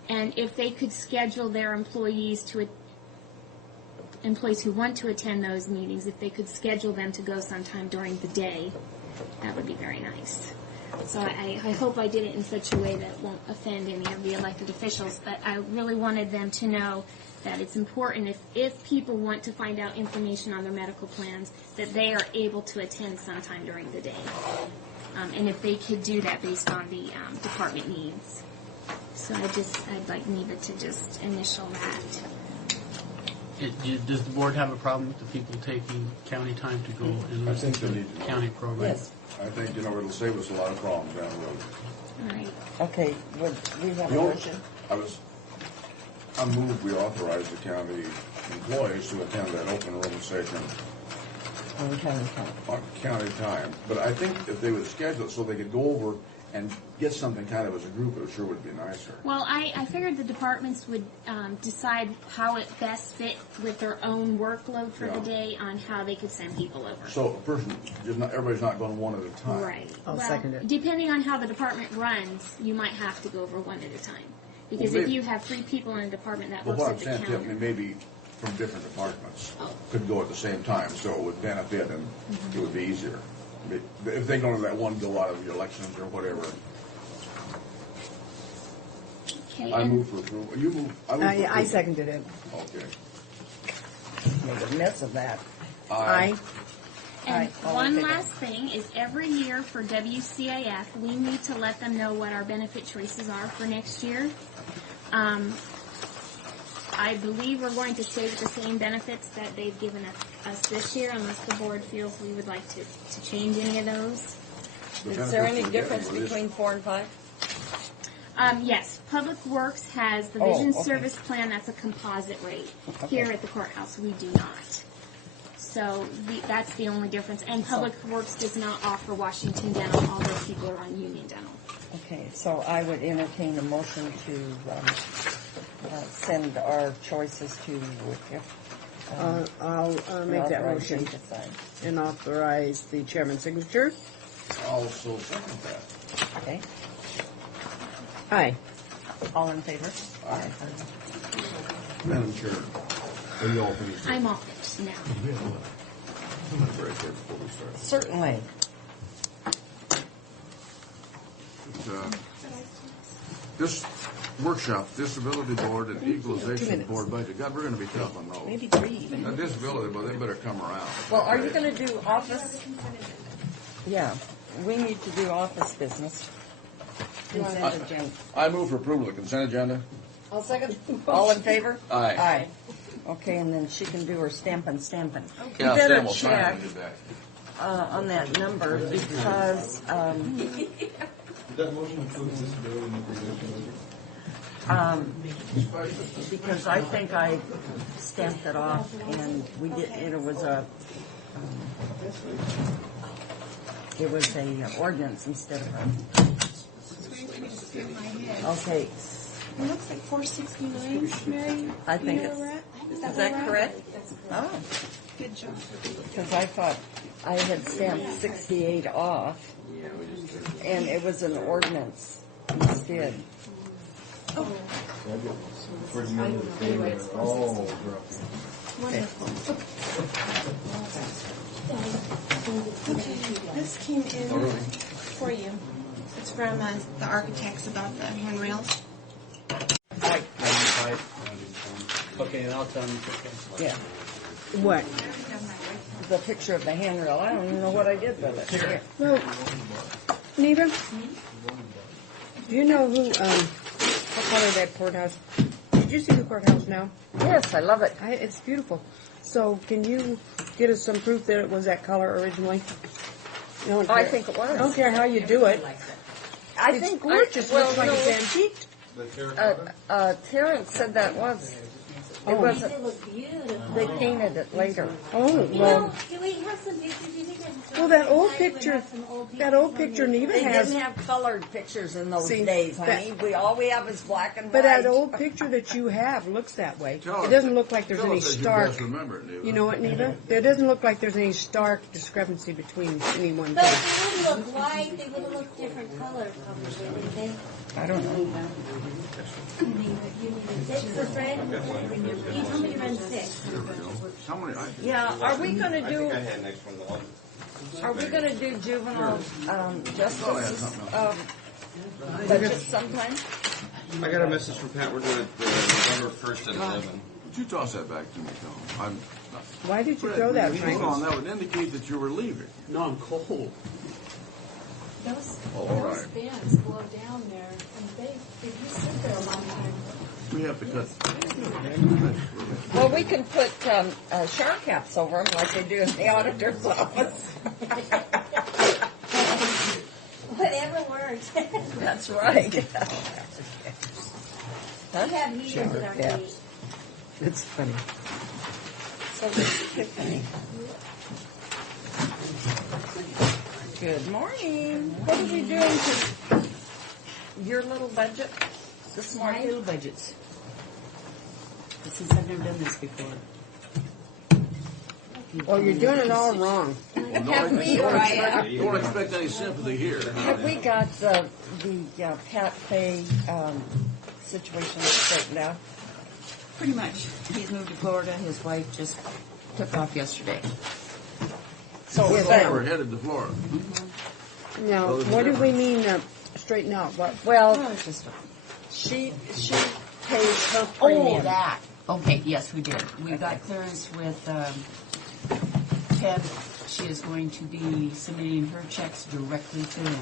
And if they could schedule their employees who want to attend those meetings, if they could schedule them to go sometime during the day, that would be very nice. So I hope I did it in such a way that won't offend any of the elected officials, but I really wanted them to know that it's important if people want to find out information on their medical plans, that they are able to attend sometime during the day. And if they could do that based on the department needs. So I'd like Neva to just initial that. Does the board have a problem with the people taking county time to go and I listen think they to need to. county programs? Yes. I think, it'll save us a lot of problems down the road. All right. Okay, would we have a The only- motion? I moved we authorize the county employees to attend that open room session On county time. on county time. But I think if they would schedule it so they could go over and get something kind of as a group, it sure would be nicer. Well, I figured the departments would decide how it best fit with their own workload for Yeah. the day on how they could send people over. So a person, everybody's not going one at a time. Right. I'll well, second it. Depending on how the department runs, you might have to go over one at a time. Because Well, if maybe- you have 3 people in a department that But works what at I'm the saying, counter. Tiffany, maybe from different departments Oh. could go at the same time, so it would benefit and it would be easier. If they don't let one go out of the elections or whatever, Okay, I and- move for approval. You move. I move for I approval. seconded it. Okay. Made a mess of that. Aye. And Alright, all in one favor? last thing is every year for WCIF, we need to let them know what our benefit choices are for next year. I believe we're going to stay with the same benefits that they've given us this year, unless the board feels we would like to change any of those. The Is there any benefits we're difference getting with this- between 4 and 5? Yes, Public Works has the Oh, Vision okay. Service Plan. That's a composite rate. Okay. Here at the courthouse, we do not. So that's the only difference. And Public Works does not offer Washington Dental, although people are on Union Dental. Okay, so I would entertain a motion to send our choices to I'll make that authorize motion them to sign. and authorize the chairman's signature. Also second that. Okay, Aye. all in favor? Aye. Madam Chair, are you all finished? I'm all finished now. We have a break here before we start. Certainly. This workshop, Disability Board and Equalization Board budget, God, we're going to be tough on those. Maybe 3 even. Now, disability, but they better come around. Well, are you going to do office? Yeah, we need to do office business. Consent agenda. I move for approval of the consent agenda. I'll second. All in favor? Aye. Aye. Okay, and then she can do her stamping. Yeah, You Stan better will sign check and do that. on that number because Did that motion include disability and equalization? because I think I stamped it off, and we did. It was a ordinance instead of a. Okay, It looks like 469, Mary. I think You it's. know where Is we're at? that correct? Oh, Good job. because I thought I had stamped 68 off, and it was an ordinance instead. Wonderful. Okay, this came in for you. It's from the architects about the handrails. Okay, and I'll tell them. Yeah, What? the picture of the handrail. I don't even know what I did with it. Here. No. Neva, do you know who, what color that courthouse? Did you see the courthouse now? Yes, I love it. It's beautiful. So can you get us some proof that it was that color originally? You don't I care. think it was. I don't care how you do it. I It's think gorgeous. Looks like it's antique. Terrence said that was. It wasn't. They painted it later. Oh, well, Can we have some pictures? You think well, that old picture Neva They has. didn't have colored pictures in those See, days, that- honey. All we have is black and But white. that old picture that you have looks that way. Tell It us- doesn't look like there's tell any us as you stark. best remember it, Neva. You know what, Neva? There doesn't look like there's any stark discrepancy between any one But thing. they wouldn't look white. They would have looked different color, probably, wouldn't they? I don't know. You need 6 for Fred. You told me to run 6. How many? Yeah, are we going to do? Are we going to do juvenile justice budget sometime? I got a message from Pat. We're doing it November 1st at 11. Would you toss that back to me, Tom? Why did you throw that, Frank? Hold on, that would indicate that you were leaving. No, I'm cold. Those All right. fans blow down there, and they you sit there a long time. We have to cut. Well, we can put shower caps over them like they do in the auditor's office. Whatever works. That's right. We have heaters in our Yeah. cage. It's funny. So this is Tiffany. Good morning. What are we doing to your little budget this My morning? little budgets. Since I've never done this before. Well, you're doing it all wrong. Have we, Don't expect any sympathy here. have we got the Pat Fay situation straightened out? Pretty much. He's moved to Florida. His wife just took off yesterday. So is We're that, headed to Florida. Now, what do we mean straighten out? What? well, Oh, it's just she pays her premium. oh, that. Okay, yes, we did. We got clearance with Ted. She is going to be submitting her checks directly to them.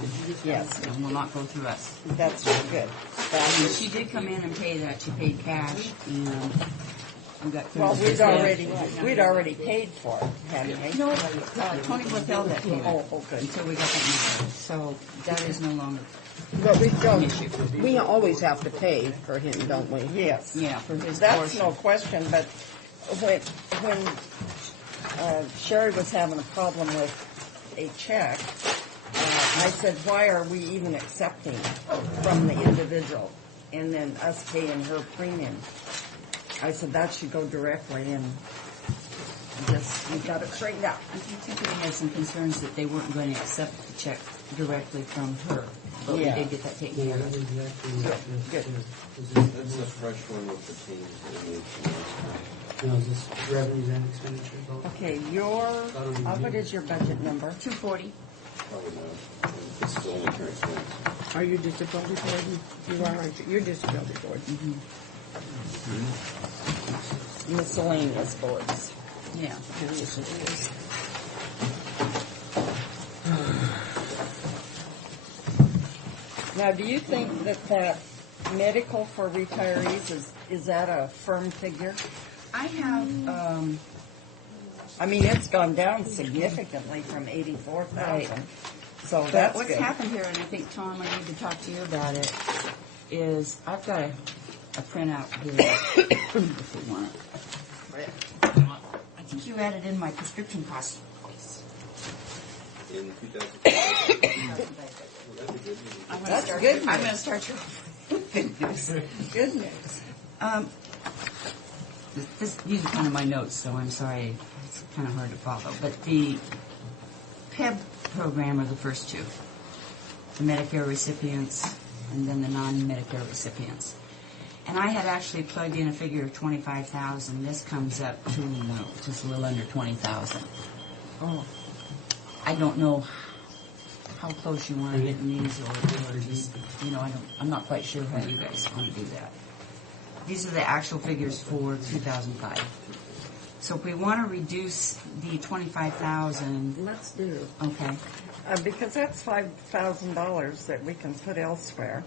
Yes, And will not go through us. that's good. That And is, she did come in and pay that. She paid cash, and we got well, clearance. we'd already paid for it, hadn't we? No, Tony withheld that payment Oh, good. until we got that number. So that is no longer But we an don't. issue. We always have to pay for him, don't we? Yes. Yeah, for his That's portion. no question, but when Sherry was having a problem with a check, I said, why are we even accepting from the individual and then us paying her premium? I said, that should go directly, and just, we got it straightened out. I think Tiffany had some concerns that they weren't going to accept the check directly from her, but Yeah. we did get that taken care of. Good. That's the fresh one with the teams that we need to know. Now, is this revenues and expenditures? all? Okay, what is your budget number? 240. Probably not. It's still only current expense. Are you disability board? You are, aren't you? You're disability board. Miscellaneous boards. Yeah. Now, do you think that medical for retirees, is that a firm figure? I have, I mean, it's gone down significantly from 84,000. So but that's what's good. happened here, and I think, Tom, I need to talk to you about it, is I've got a printout here if we want it. I think you added in my prescription costs twice. In 2000. That's good. I'm going to start your good news. Good news. These are kind of my notes, so I'm sorry. It's kind of hard to follow. But the PEB program are the first two. The Medicare recipients and then the non-Medicare recipients. And I had actually plugged in a figure of 25,000. This comes up to just a little under 20,000. Oh. I don't know how close you want to get in these, or just, I'm not quite sure how you guys want to do that. These are the actual figures for 2005. So if we want to reduce the 25,000, let's do. Okay. Because that's $5,000 that we can put elsewhere.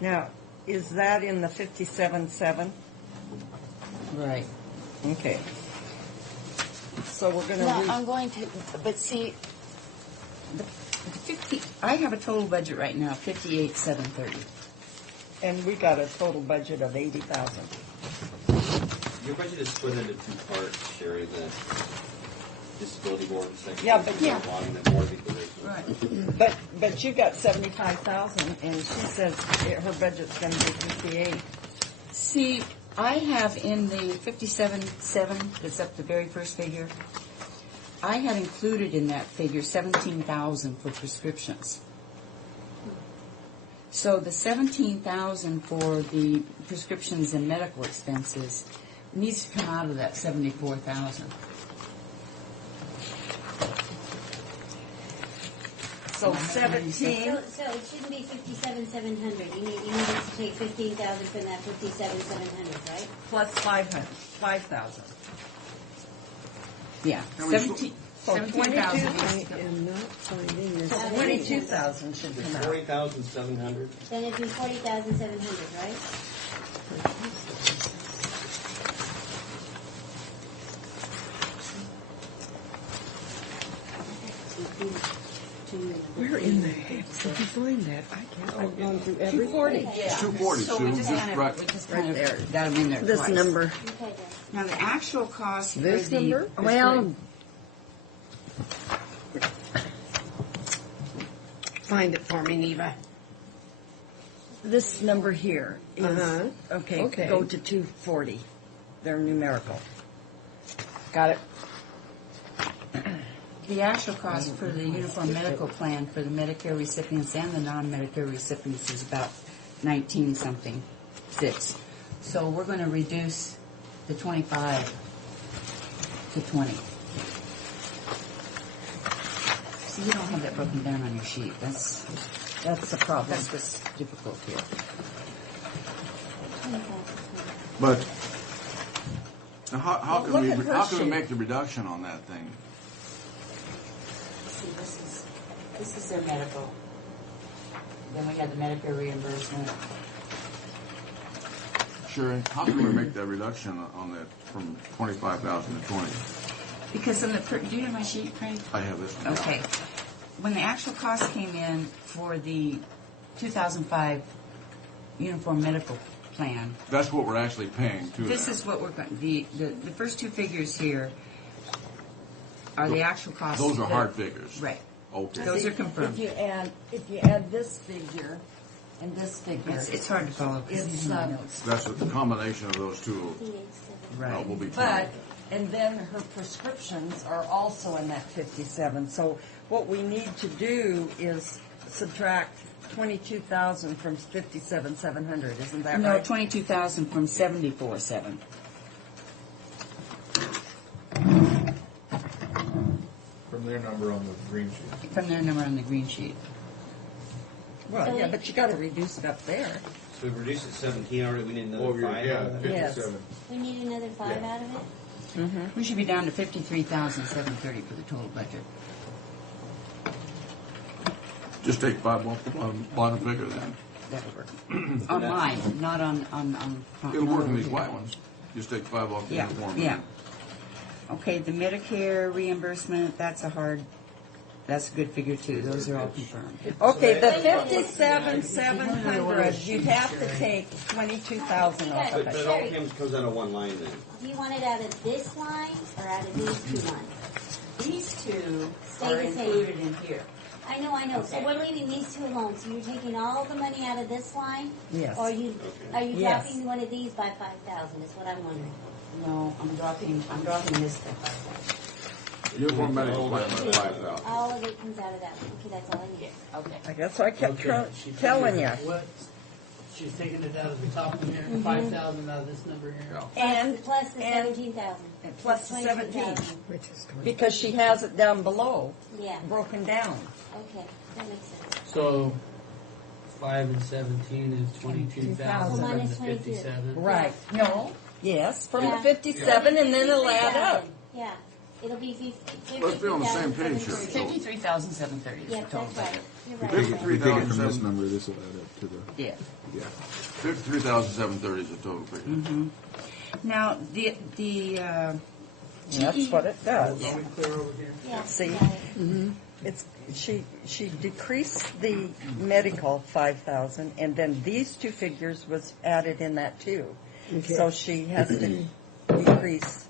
Now, is that in the 57.7? Right. Okay. So we're going to. No, I'm going to. But see, the 50. I have a total budget right now, 58,730. And we got a total budget of 80,000. Your budget is split into two parts, Sherry. The disability board section. Yeah, but and the board equalization. Right. But you got 75,000, and she says her budget's going to be 58. See, I have in the 57.7, that's up the very first figure, I had included in that figure 17,000 for prescriptions. So the 17,000 for the prescriptions and medical expenses needs to come out of that 74,000. So 17. So it shouldn't be 57,700. You need us to take 15,000 from that 57,700, right? Plus 5,000. Yeah, 17,000. I'm not finding this. So 22,000 should come out. 40,700. Then it'd be 40,700, right? Where in the heck did you find that? I can't. I've gone through every. 240. It's 240, So Sue. we just kind Right. of there. got them in there This twice. number. Now the actual cost This for the number? Well, Find it for me, Neva. this number here is Okay. Go to 240. They're numerical. Got it. The actual cost for the uniform medical plan for the Medicare recipients and the non-Medicare recipients is about 19-something, 6. So we're going to reduce the 25 to 20. See, you don't have that broken down on your sheet. That's the problem. That's what's difficult here. But now how Look at can her we sheet. make the reduction on that thing? See, this is their medical. Then we have the Medicare reimbursement. Sure. How can we make that reduction on that from 25,000 to 20? Because in the do you have my sheet, Craig? I have this one. Okay. When the actual cost came in for the 2005 uniform medical plan, That's what we're actually paying to this that. is what we're going. The first two figures here are the actual costs. Those are hard figures. Right. Okay. Those are confirmed. If you add this figure and this figure, It's hard to follow because It's, these are my notes. That's the combination of those two. Right. Will be 20. But, and then her prescriptions are also in that 57. So what we need to do is subtract 22,000 from 57,700. Isn't that No, right? 22,000 from 74,700. From their number on the green sheet. From their number on the green sheet. Well, yeah, but you got to reduce it up there. So we reduced it 17 already. We need another Oh, you're- 5. yeah, out of that? 57. We need another 5 out of it? We should be down to 53,730 for the total budget. Just take 5 off the bottom figure then. That'll work. On mine, not on. It'll not work on over these here. white ones. Just take 5 off the Yeah, uniform. yeah. Okay, the Medicare reimbursement, that's a hard That's a good figure too. Those are all confirmed. Okay, the 57,700, you'd have to take 22,000 off But of it it. all comes out of one line then. Do you want it out of this line or out of these two lines? These two Stay are the same. included in here. I know. So we're leaving these two alone. So you're taking all the money out of this line? Yes. Or are you Yes. dropping one of these by 5,000 is what I'm wondering. No, I'm dropping this thing. Uniform medical plan by 5,000. All of it comes out of that one. Okay, that's all I need. Okay. That's what I kept telling you. What, she's taking it out of the top one here, 5,000 out of this number here. And Plus the 17,000. plus the 17, 22,000. because she has it down below, Yeah. broken down. Okay, that makes sense. So 5 and 17 is 22,000 So from minus the 22. 57. Right. No. Yes, from Yeah. the 57, and then it'll add up. Yeah. It'll be 50. Let's be on the same page here. 53,730 is the Yeah, total that's right. budget. You're right. If you take it from this number, this will add up to the. Yeah. Yeah. 53,730 is the total figure. Mm-hmm. Now, the That's what it does. Are we clear over here? Yeah. See? It's she decreased the medical 5,000, and then these two figures was added in that too. So she has to decrease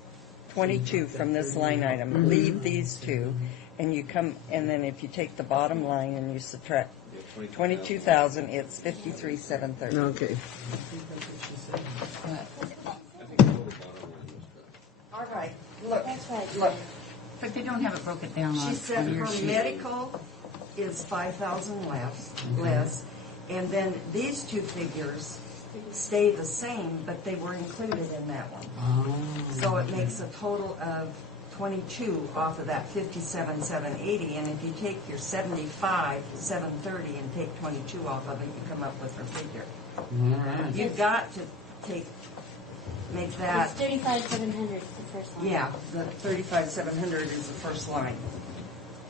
22 from this line item. Leave these two, and you come, and then if you take the bottom line and you subtract 22,000, it's 53,730. Okay. All right. Look. That's right. Look. But they don't have it broken down on She said your her sheet. medical is 5,000 less, and then these two figures stay the same, but they were included in that one. So it makes a total of 22 off of that 57,780, and if you take your 75,730 and take 22 off of it, you come up with her figure. You've got to make that. It's 35,700 is the first line. Yeah, the 35,700 is the first line.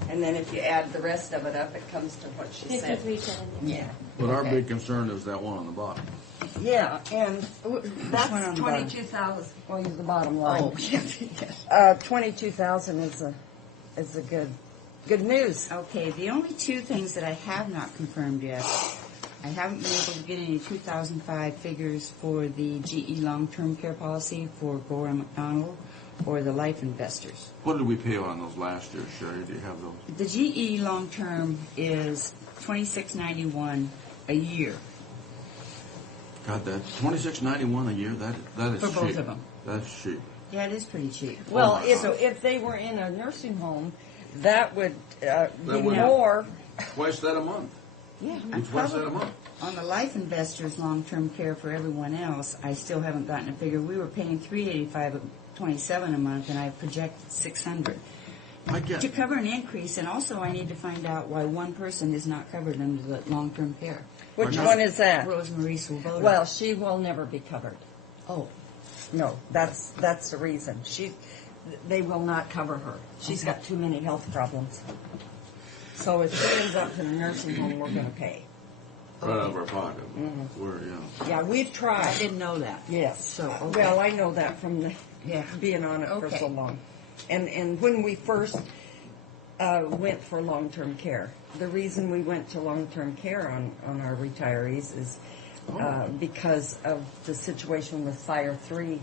And then if you add the rest of it up, it comes to what she said. 53,700. Yeah. But our big concern is that one on the bottom. Yeah, and one on that's the bottom? 22,000. Well, the bottom line. Oh, yes. 22,000 is a good news. Okay, the only two things that I have not confirmed yet, I haven't been able to get any 2005 figures for the GE long-term care policy for Gore and McDonald or the life investors. What did we pay on those last year, Sherry? Do you have those? The GE long-term is $26.91 a year. God, that's $26.91 a year. That is For cheap. both of them. That's cheap. Yeah, it is pretty cheap. Well, my if they were in a nursing home, that would be would- more. Twice that a month. Yeah, It's twice that a month. on the life investors long-term care for everyone else, I still haven't gotten a figure. We were paying $385.27 a month, and I projected $600 I get to cover an increase. And also, I need to find out why one person is not covered under the long-term care. Which one is that? Rosemary Swoboda. Well, she will never be covered. Oh, No, that's the reason. They will not cover her. She's got too many health problems. So if she ends up in a nursing home, we're going to pay. right out of our pocket. We're, Yeah, we've tried. I didn't know that. Yes. So, okay. Well, I know that from Yeah. being on it for Okay. so long. And when we first went for long-term care, the reason we went to long-term care on our retirees is because of the situation with Fire 3.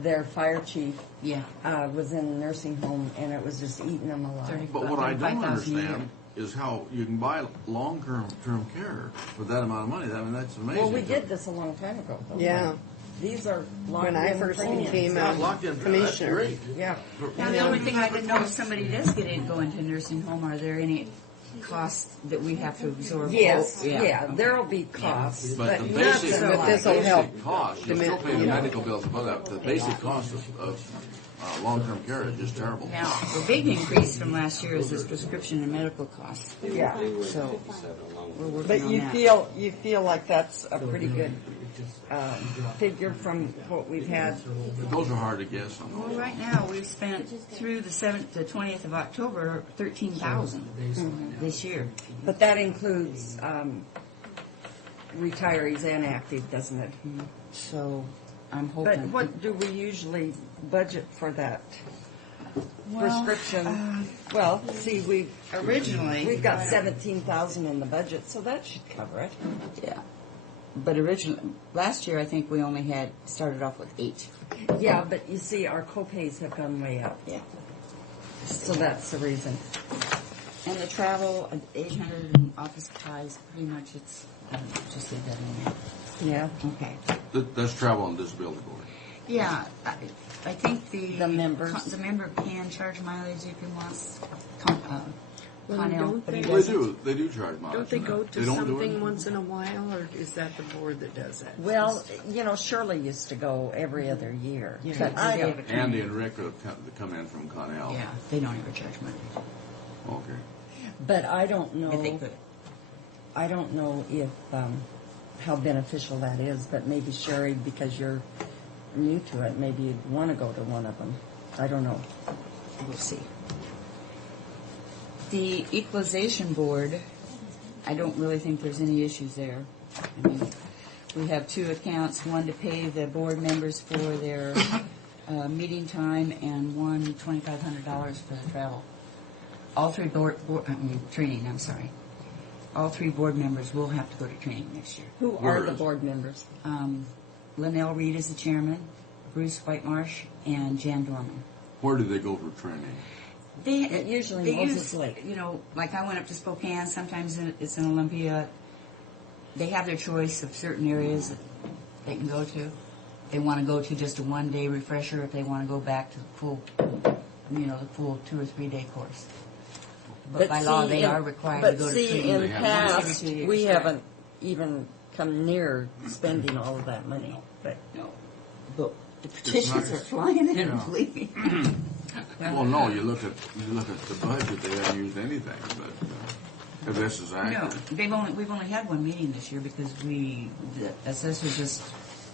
Their fire chief Yeah. was in a nursing home, and it was just eating them alive. But what I don't 5,000 a year. understand is how you can buy long-term care for that amount of money. I mean, that's amazing. Well, we did this a long time ago, though. Yeah. These are When I locked-in first premiums. became Locked in, that's commissioner. great. Yeah. Now, the only thing I didn't know, if somebody does get in, go into a nursing home, are there any costs that we have to absorb? Yes, Oh, yeah, okay. there's be costs, But but the nothing basic, But this will help. cost, you still pay the medical bills above that. The basic cost of long-term care is just terrible. Now, the big increase from last year is this prescription and medical costs. Yeah. So, we're working But on you that. feel like that's a pretty good figure from what we've had. But those are hard to guess on Well, those. right now, we've spent through the 7th to 20th of October, $13,000 this year. But that includes retirees and active, doesn't it? So, I'm But hoping. what do we usually budget for that? prescription. Well, see, Originally- we've got 17,000 in the budget, so that should cover it. Yeah. But originally, last year I think we only had started off with 8. Yeah, but you see, our co-pays have gone way up. Yeah. So that's the reason. And the travel, 800 and office supplies, pretty much it's, just leave that in there. Yeah. Okay. That's travel and disability board. Yeah, I think The members. the member can charge mileage if he wants. Well, Connell, don't but he they- doesn't. They do charge mileage. Don't they for go that. to They don't do something it? once in a while, or is that the board that does that? Well, Shirley used to go every other year. Yeah, But I they have don't. a training. Andy and Rick have come in from Connell. Yeah, they don't ever charge money. Okay. But I don't know. If they could. I don't know if how beneficial that is. But maybe Sherry, because you're new to it, maybe you'd want to go to one of them. I don't know. We'll see. The equalization board, I don't really think there's any issues there. I mean, we have 2 accounts, one to pay the board members for their meeting time and one $2,500 for the travel. All 3 training, I'm sorry. All 3 board members will have to go to training next year. Who are the board members? Linnell Reed is the chairman, Bruce Whitemarsh, and Jan Dorman. Where do they go for training? Usually They Moses use, Lake. like I went up to Spokane, sometimes it's in Olympia. They have their choice of certain areas that they can go to. They want to go to just a 1-day refresher if they want to go back to the full 2 or 3 day course. But by law, they are required to go to training. in once every past, 2 years. we haven't even come near spending all of that money. But No. But the petitions are flying in, believe me. Well, no, you look at the budget, they haven't used anything, but if this is No, accurate. we've only had 1 meeting this year because the assessor just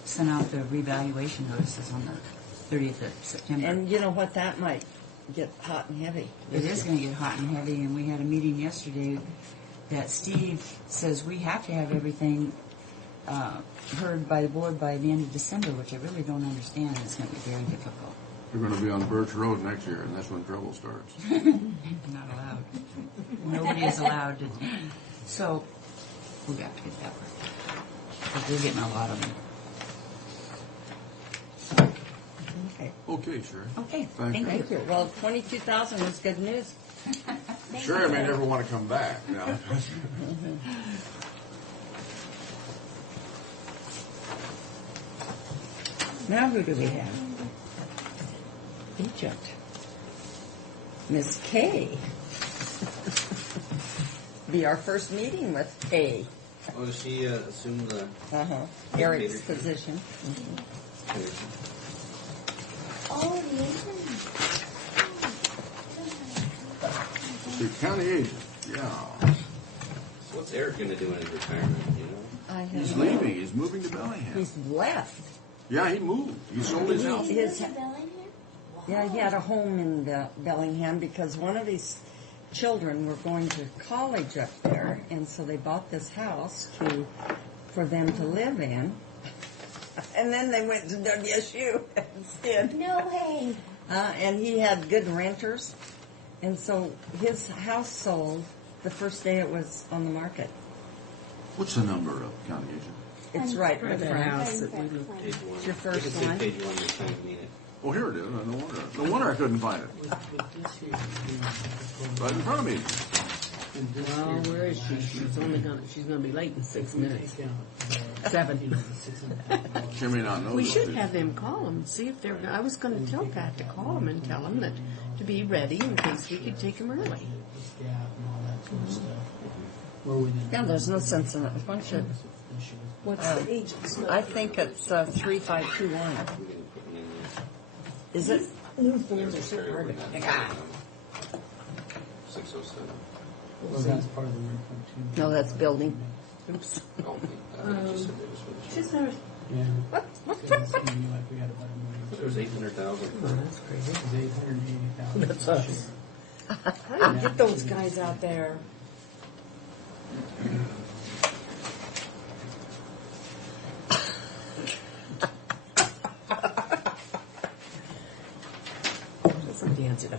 sent out the revaluation notices on the 30th of September. And you know what? That might get hot and heavy. It is going to get hot and heavy, and we had a meeting yesterday that Steve says we have to have everything heard by the board by the end of December, which I really don't understand, and it's going to be very difficult. You're going to be on Birch Road next year, and that's when trouble starts. Not allowed. Nobody is allowed to. So, we have to get that work. Because we're getting a lot of them. Okay. Okay, sure. Okay, Thank you. Well, 22,000 is good news. Sure, I may never want to come back. No. Now who do we have? Egypt. Miss Kay. Be our first meeting with Kay. Oh, does she assume the Eric's leadership position. position? Oh, the intern. The county agent, yeah. So what's Eric going to do in his retirement, you know? I have He's leaving. He's moving to Bellingham. He's left. Yeah, he moved. He sold his house. Yeah, he had a home in Bellingham because one of his children were going to college up there, and so they bought this house for them to live in. And then they went to WSU instead. No way. And he had good renters, and so his house sold the first day it was on the market. What's the number of county agent? It's right by the That house house that that we we looked Page at. one. It's your You first can see one. page 1 next time you need it. Oh, here it is. No wonder. No wonder I couldn't find it. Right in front of me. Well, where is she? She's gonna be late in 6 minutes. 7. She may not know. We though, should did have them call them, see if they're, I was going to tell Pat to call them and tell them that to be ready in case we could take them early. Yeah, there's no sense in it. Why don't you- What's the agent's number? I think it's 3521. Is it? New phones are so hard to pick up. 607. Well, that's part of the 1.2. No, that's building. Oops. Oh, just said it was for the Just check. there. Yeah. So that's gonna be like we had about $1 million. There was 800,000 Oh, that's crazy. It was 880,000. That's us. How do you get those guys out there? Doesn't dance at a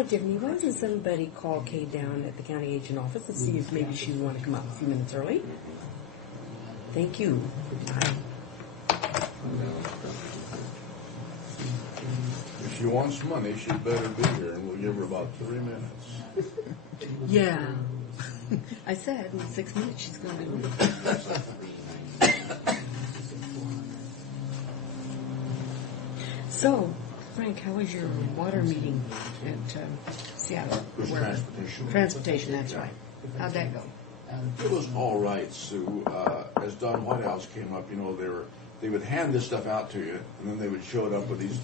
Hi, Tiffany. Why doesn't somebody call Kay down at the county agent office and see if maybe she would want to come up a few minutes early? Thank you. Bye. If she wants money, she better be here, and we'll give her about 3 minutes. Yeah. I said in 6 minutes she's going to be leaving. So, Frank, how was your water meeting at Seattle? It was transportation. Transportation, that's right. How'd that go? It was all right, Sue. As Don Whitehouse came up, they would hand this stuff out to you, and then they would show it up with these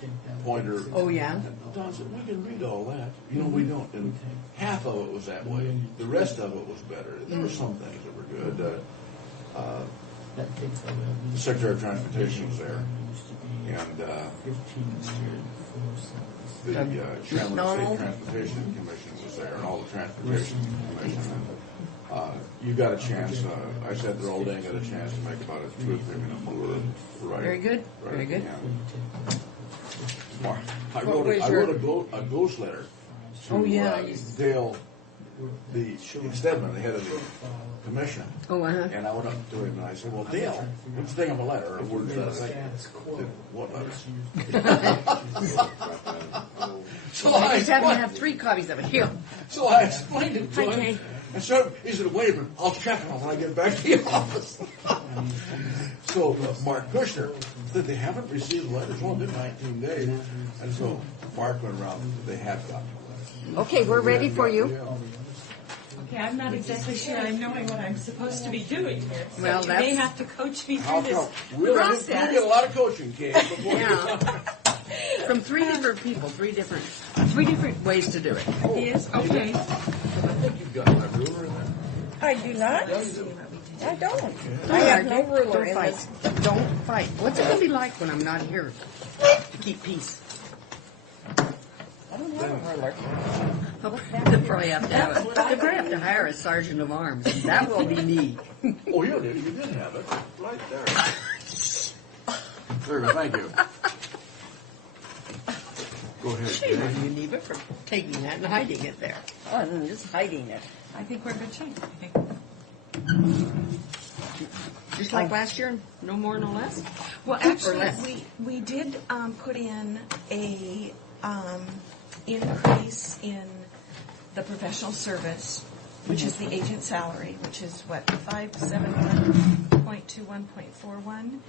pointer. Oh, yeah? Don said, we can read all that. We don't. And half of it was that way. The rest of it was better. There were some things that were good. The Secretary of Transportation was there. And the Chandler State Transportation Commission was there, and all the Transportation Commission. You got a chance. I sat there all day and got a chance to make about a 2 or 3 minute motor. Right. Very good. Right Very good. I wrote a ghost letter to Dale, the Stedman, the head of the commission. Oh, And I went up to him and I said, "Well, Dale, what's the thing of a letter? What letter?" So I just happen to have 3 copies of it here. So I explained it to him. And so he said, "Wait a minute, I'll check them when I get back to the office." So Mark Kushner said they haven't received letters. It's only been 19 days. And so Mark went around. They had gotten letters. Okay, we're ready for you. Okay, I'm not exactly sure I'm knowing what I'm supposed to be doing here. So Well, you may have to coach me through this We'll process. get a lot of coaching, Kate, before From 3 different people, 3 different ways to do it. Yes, okay. I think you've got my ruler in there. I do not. I don't. Don't I have no ruler Don't in fight. this. Don't fight. What's it going to be like when I'm not here to keep peace? I don't have a ruler. They'll probably have to hire a sergeant of arms. That will be me. Oh, you did. You did have it right there. Very good. Thank you. Go ahead. Shame on you, Neva, for taking that and hiding it there. Oh, and just hiding it. I think we're in good shape. I think. Just like last year, no more, no less? Well, Or actually, less? we did put in a increase in the professional service, which is the agent salary, which is what, 571.21.41.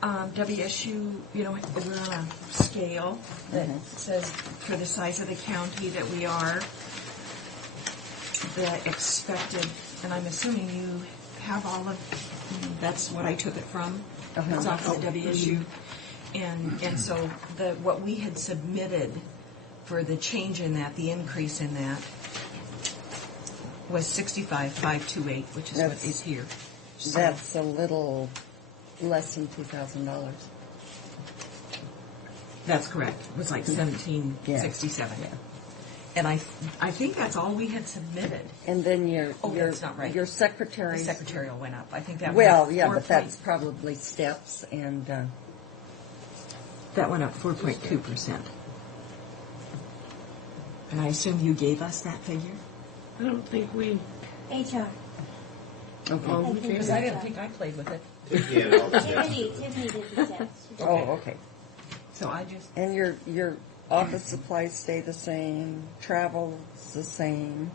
WSU, we're on a scale that says for the size of the county that we are, the expected, and I'm assuming you have all of, that's what I took it from. It's off the WSU. And so what we had submitted for the change in that, the increase in that, was 65,528, which is what is here. So That's a little less than $2,000. that's correct. It was like 1767. Yeah. And I think that's all we had submitted. And then your that's not right. your secretary. The secretarial went up. I think that Well, went up yeah, but that's probably steps and. That went up 4.2%. And I assume you gave us that figure? I don't think we... HR. Okay. Because I didn't think I played with it. Tiffany did the steps. Oh, okay. So I just... And your office supplies stay the same, travel's the same,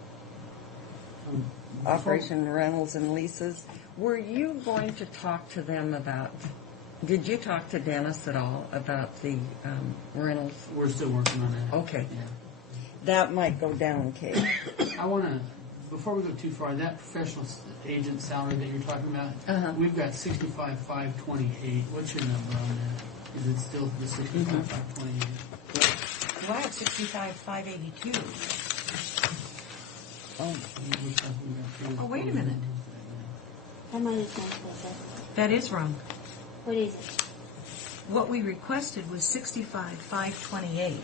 operation rentals and leases. Were you going to talk to them about, did you talk to Dennis at all about the rentals? We're still working on that. Okay. Yeah. That might go down, Kate. I want to, before we go too far, that professional agent salary that you're talking about, we've got 65,528. What's your number on that? Is it still the 65,528? Well, I have 65,582. Oh, wait a minute. That might have been That is wrong. What is it? What we requested was 65,528.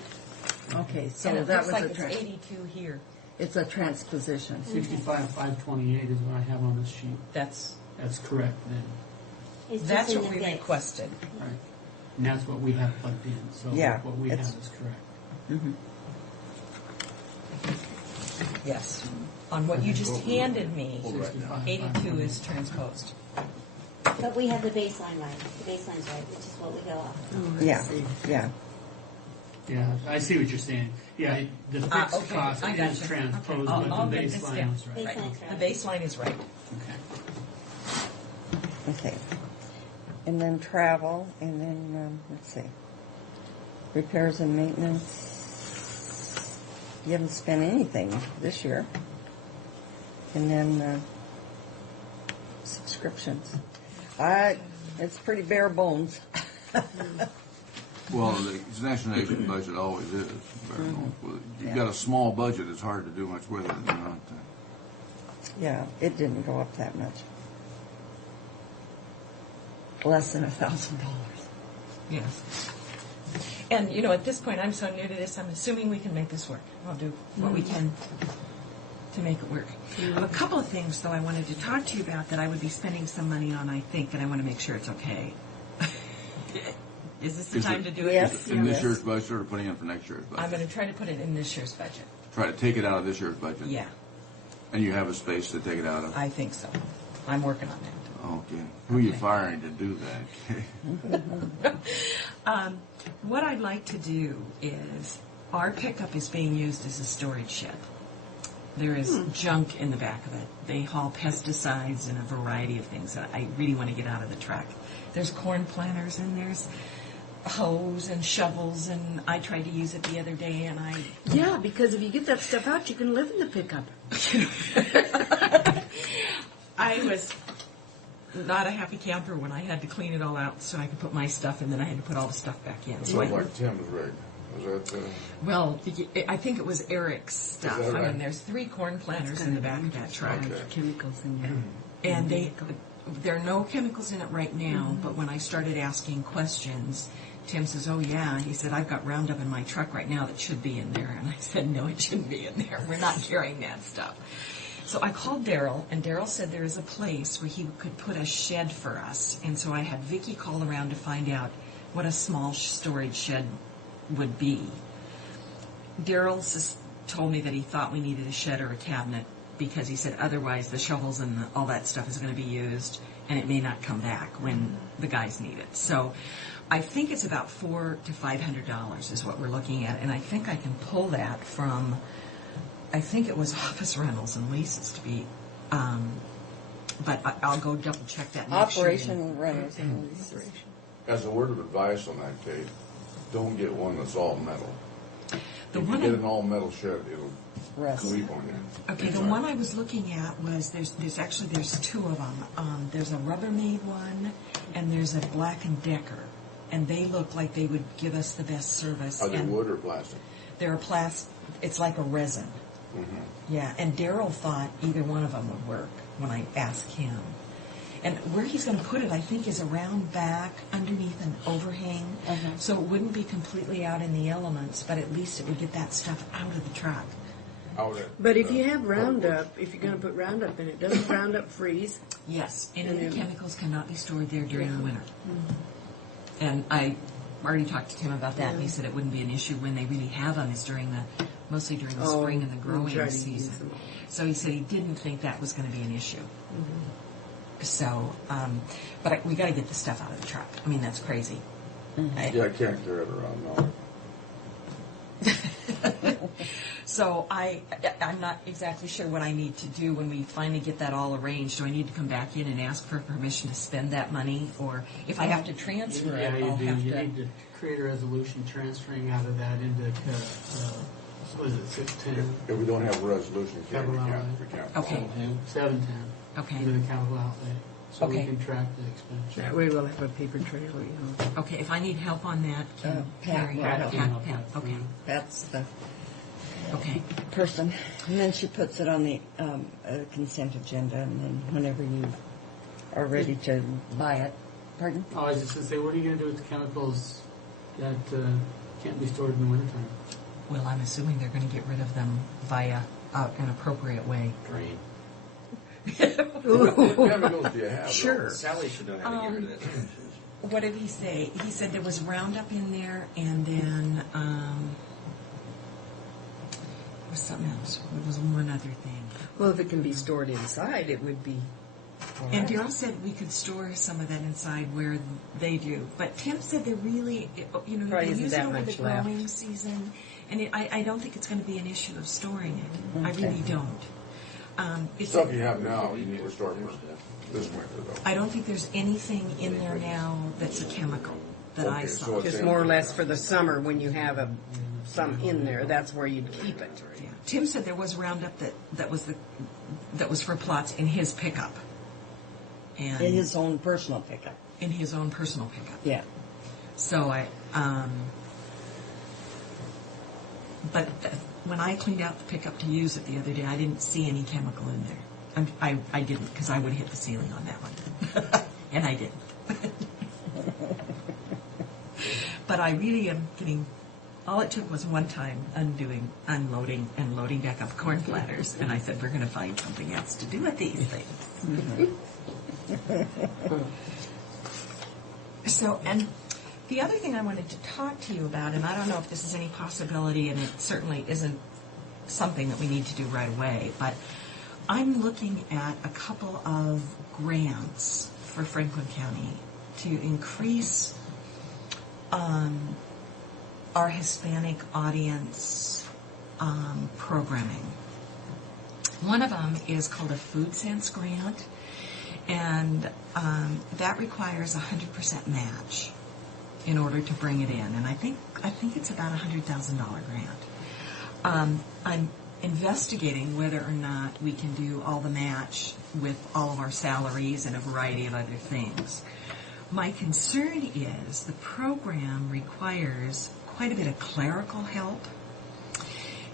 Okay, so And it that looks was like a it's 82 here. It's a transposition. 65,528 is what I have on this sheet. That's correct then. It's That's just in what the we bits. requested. Right. And that's what we have plugged in. So Yeah, what we have it's- is correct. Yes. On what you just handed me, 82 is transposed. But we have the baseline right. The baseline's right, which is what we go off. Yeah, yeah. Yeah, I see what you're saying. Yeah, the fixed Okay, cost I is gotcha. transposed, Okay, I'll but the get this baseline down. is right. Baseline's right. The baseline is right. Okay. And then travel, and then, let's see. Repairs and maintenance. You haven't spent anything this year. And then subscriptions. It's pretty bare bones. Well, the National Nation budget always is. You've got a small budget, it's hard to do much with it. You know? Yeah, it didn't go up that much. Less than $1,000. Yes. And, you know, at this point, I'm so new to this, I'm assuming we can make this work. I'll do what we can to make it work. A couple of things, though, I wanted to talk to you about that I would be spending some money on, I think, and I want to make sure it's okay. Is this the time to do it? Yes. In this year's budget or putting in for next year's budget? I'm going to try to put it in this year's budget. Try to take it out of this year's budget? Yeah, And you have a space to take it out of? I think so. I'm working on that. Okay. Who are you firing to do that? What I'd like to do is, our pickup is being used as a storage shed. There is junk in the back of it. They haul pesticides and a variety of things that I really want to get out of the truck. There's corn planters and there's hose and shovels, and I tried to use it the other day, and Yeah, because if you get that stuff out, you can live in the pickup. I was not a happy camper when I had to clean it all out so I could put my stuff in, then I had to put all the stuff back in. It So sounds like Tim's rig. Is that well, I think it was Eric's stuff. that I right? mean, there's 3 corn planters in the back of that truck. Okay. Chemicals in there. And there are no chemicals in it right now, but when I started asking questions, Tim says, oh yeah, he said, I've got Roundup in my truck right now that should be in there. And I said, no, it shouldn't be in there. We're not carrying that stuff. So I called Daryl, and Daryl said there is a place where he could put a shed for us. And so I had Vicki call around to find out what a small storage shed would be. Daryl told me that he thought we needed a shed or a cabinet because he said otherwise the shovels and all that stuff is going to be used and it may not come back when the guys need it. So I think it's about $400 to $500 is what we're looking at, and I think I can pull that from, I think it was office rentals and leases to be, but I'll go double check that. Operation rentals and leases. As a word of advice on that, Kate, don't get one that's all metal. The If one you get I- an all metal shed, it'll Rest. sleep on you. Okay, the one I was looking at was there's 2 of them. There's a Rubbermaid one, and there's a Black & Decker, and they look like they would give us the best service. Are they and wood or plastic? They're a plastic. It's like a resin. Mm-hmm. Yeah, and Daryl thought either one of them would work when I asked him. And where he's going to put it, I think, is around back, underneath an overhang, so it wouldn't be completely out in the elements, but at least it would get that stuff out of the truck. But if you have Roundup, if you're going to put Roundup in it, doesn't Roundup freeze? Yes, any And of the then- chemicals cannot be stored there during the winter. Mm-hmm. And I already talked to Tim about that, and he said it wouldn't be an issue when they really have them. Is mostly during the Oh, spring and the we'll growing try to use season. them all. So he said he didn't think that was going to be an issue. Mm-hmm. So, but we got to get the stuff out of the truck. I mean, that's crazy. Yeah, I can't carry it around now. So I'm not exactly sure what I need to do when we finally get that all arranged. Do I need to come back in and ask for permission to spend that money, or if I have to transfer Yeah, it, you I'll do. have You to. need to create a resolution transferring out of that into, what is it, 610? If we don't have a resolution, we Capital outlay. can't. Okay. 710. Okay. Into the capital outlay. So we Okay. can track the expenditure. That way we'll have a paper trail, you know. Okay, if I need help on that, can Pat will Pat, help. Pat, okay. That's the Okay. person. And then she puts it on the consent agenda, and then whenever you are ready to buy it. Pardon? Oh, I was just going to say, what are you going to do with the chemicals that can't be stored in the wintertime? Well, I'm assuming they're going to get rid of them via an appropriate way. Drain. What chemicals do you have? Sure. Sally should know how to get rid of that. What did he say? He said there was Roundup in there, and then was something else. There was one other thing. Well, if it can be stored inside, it would be. And Daryl said we could store some of that inside where they do. But Tim said they're really, Probably they isn't use it that over the much left. growing season. And I don't think it's going to be an issue of storing it. I really don't. Stuff you have now, you need to store for this winter, though. I don't think there's anything in there now that's a chemical that I saw. so Just more or less for the summer when you have some in there, that's where you'd keep it. Yeah. Tim said there was Roundup that was for plots in his pickup. And In his own personal pickup. in his own personal pickup. Yeah. So but when I cleaned out the pickup to use it the other day, I didn't see any chemical in there. I didn't, because I would hit the ceiling on that one. And I didn't. But I really am getting, all it took was one time unloading, and loading back up corn platters. And I said, we're going to find something else to do with these things. So, and the other thing I wanted to talk to you about, and I don't know if this is any possibility, and it certainly isn't something that we need to do right away, but I'm looking at a couple of grants for Franklin County to increase our Hispanic audience programming. One of them is called a Food Sense grant, and that requires 100% match in order to bring it in, and I think it's about a $100,000 grant. I'm investigating whether or not we can do all the match with all of our salaries and a variety of other things. My concern is the program requires quite a bit of clerical help,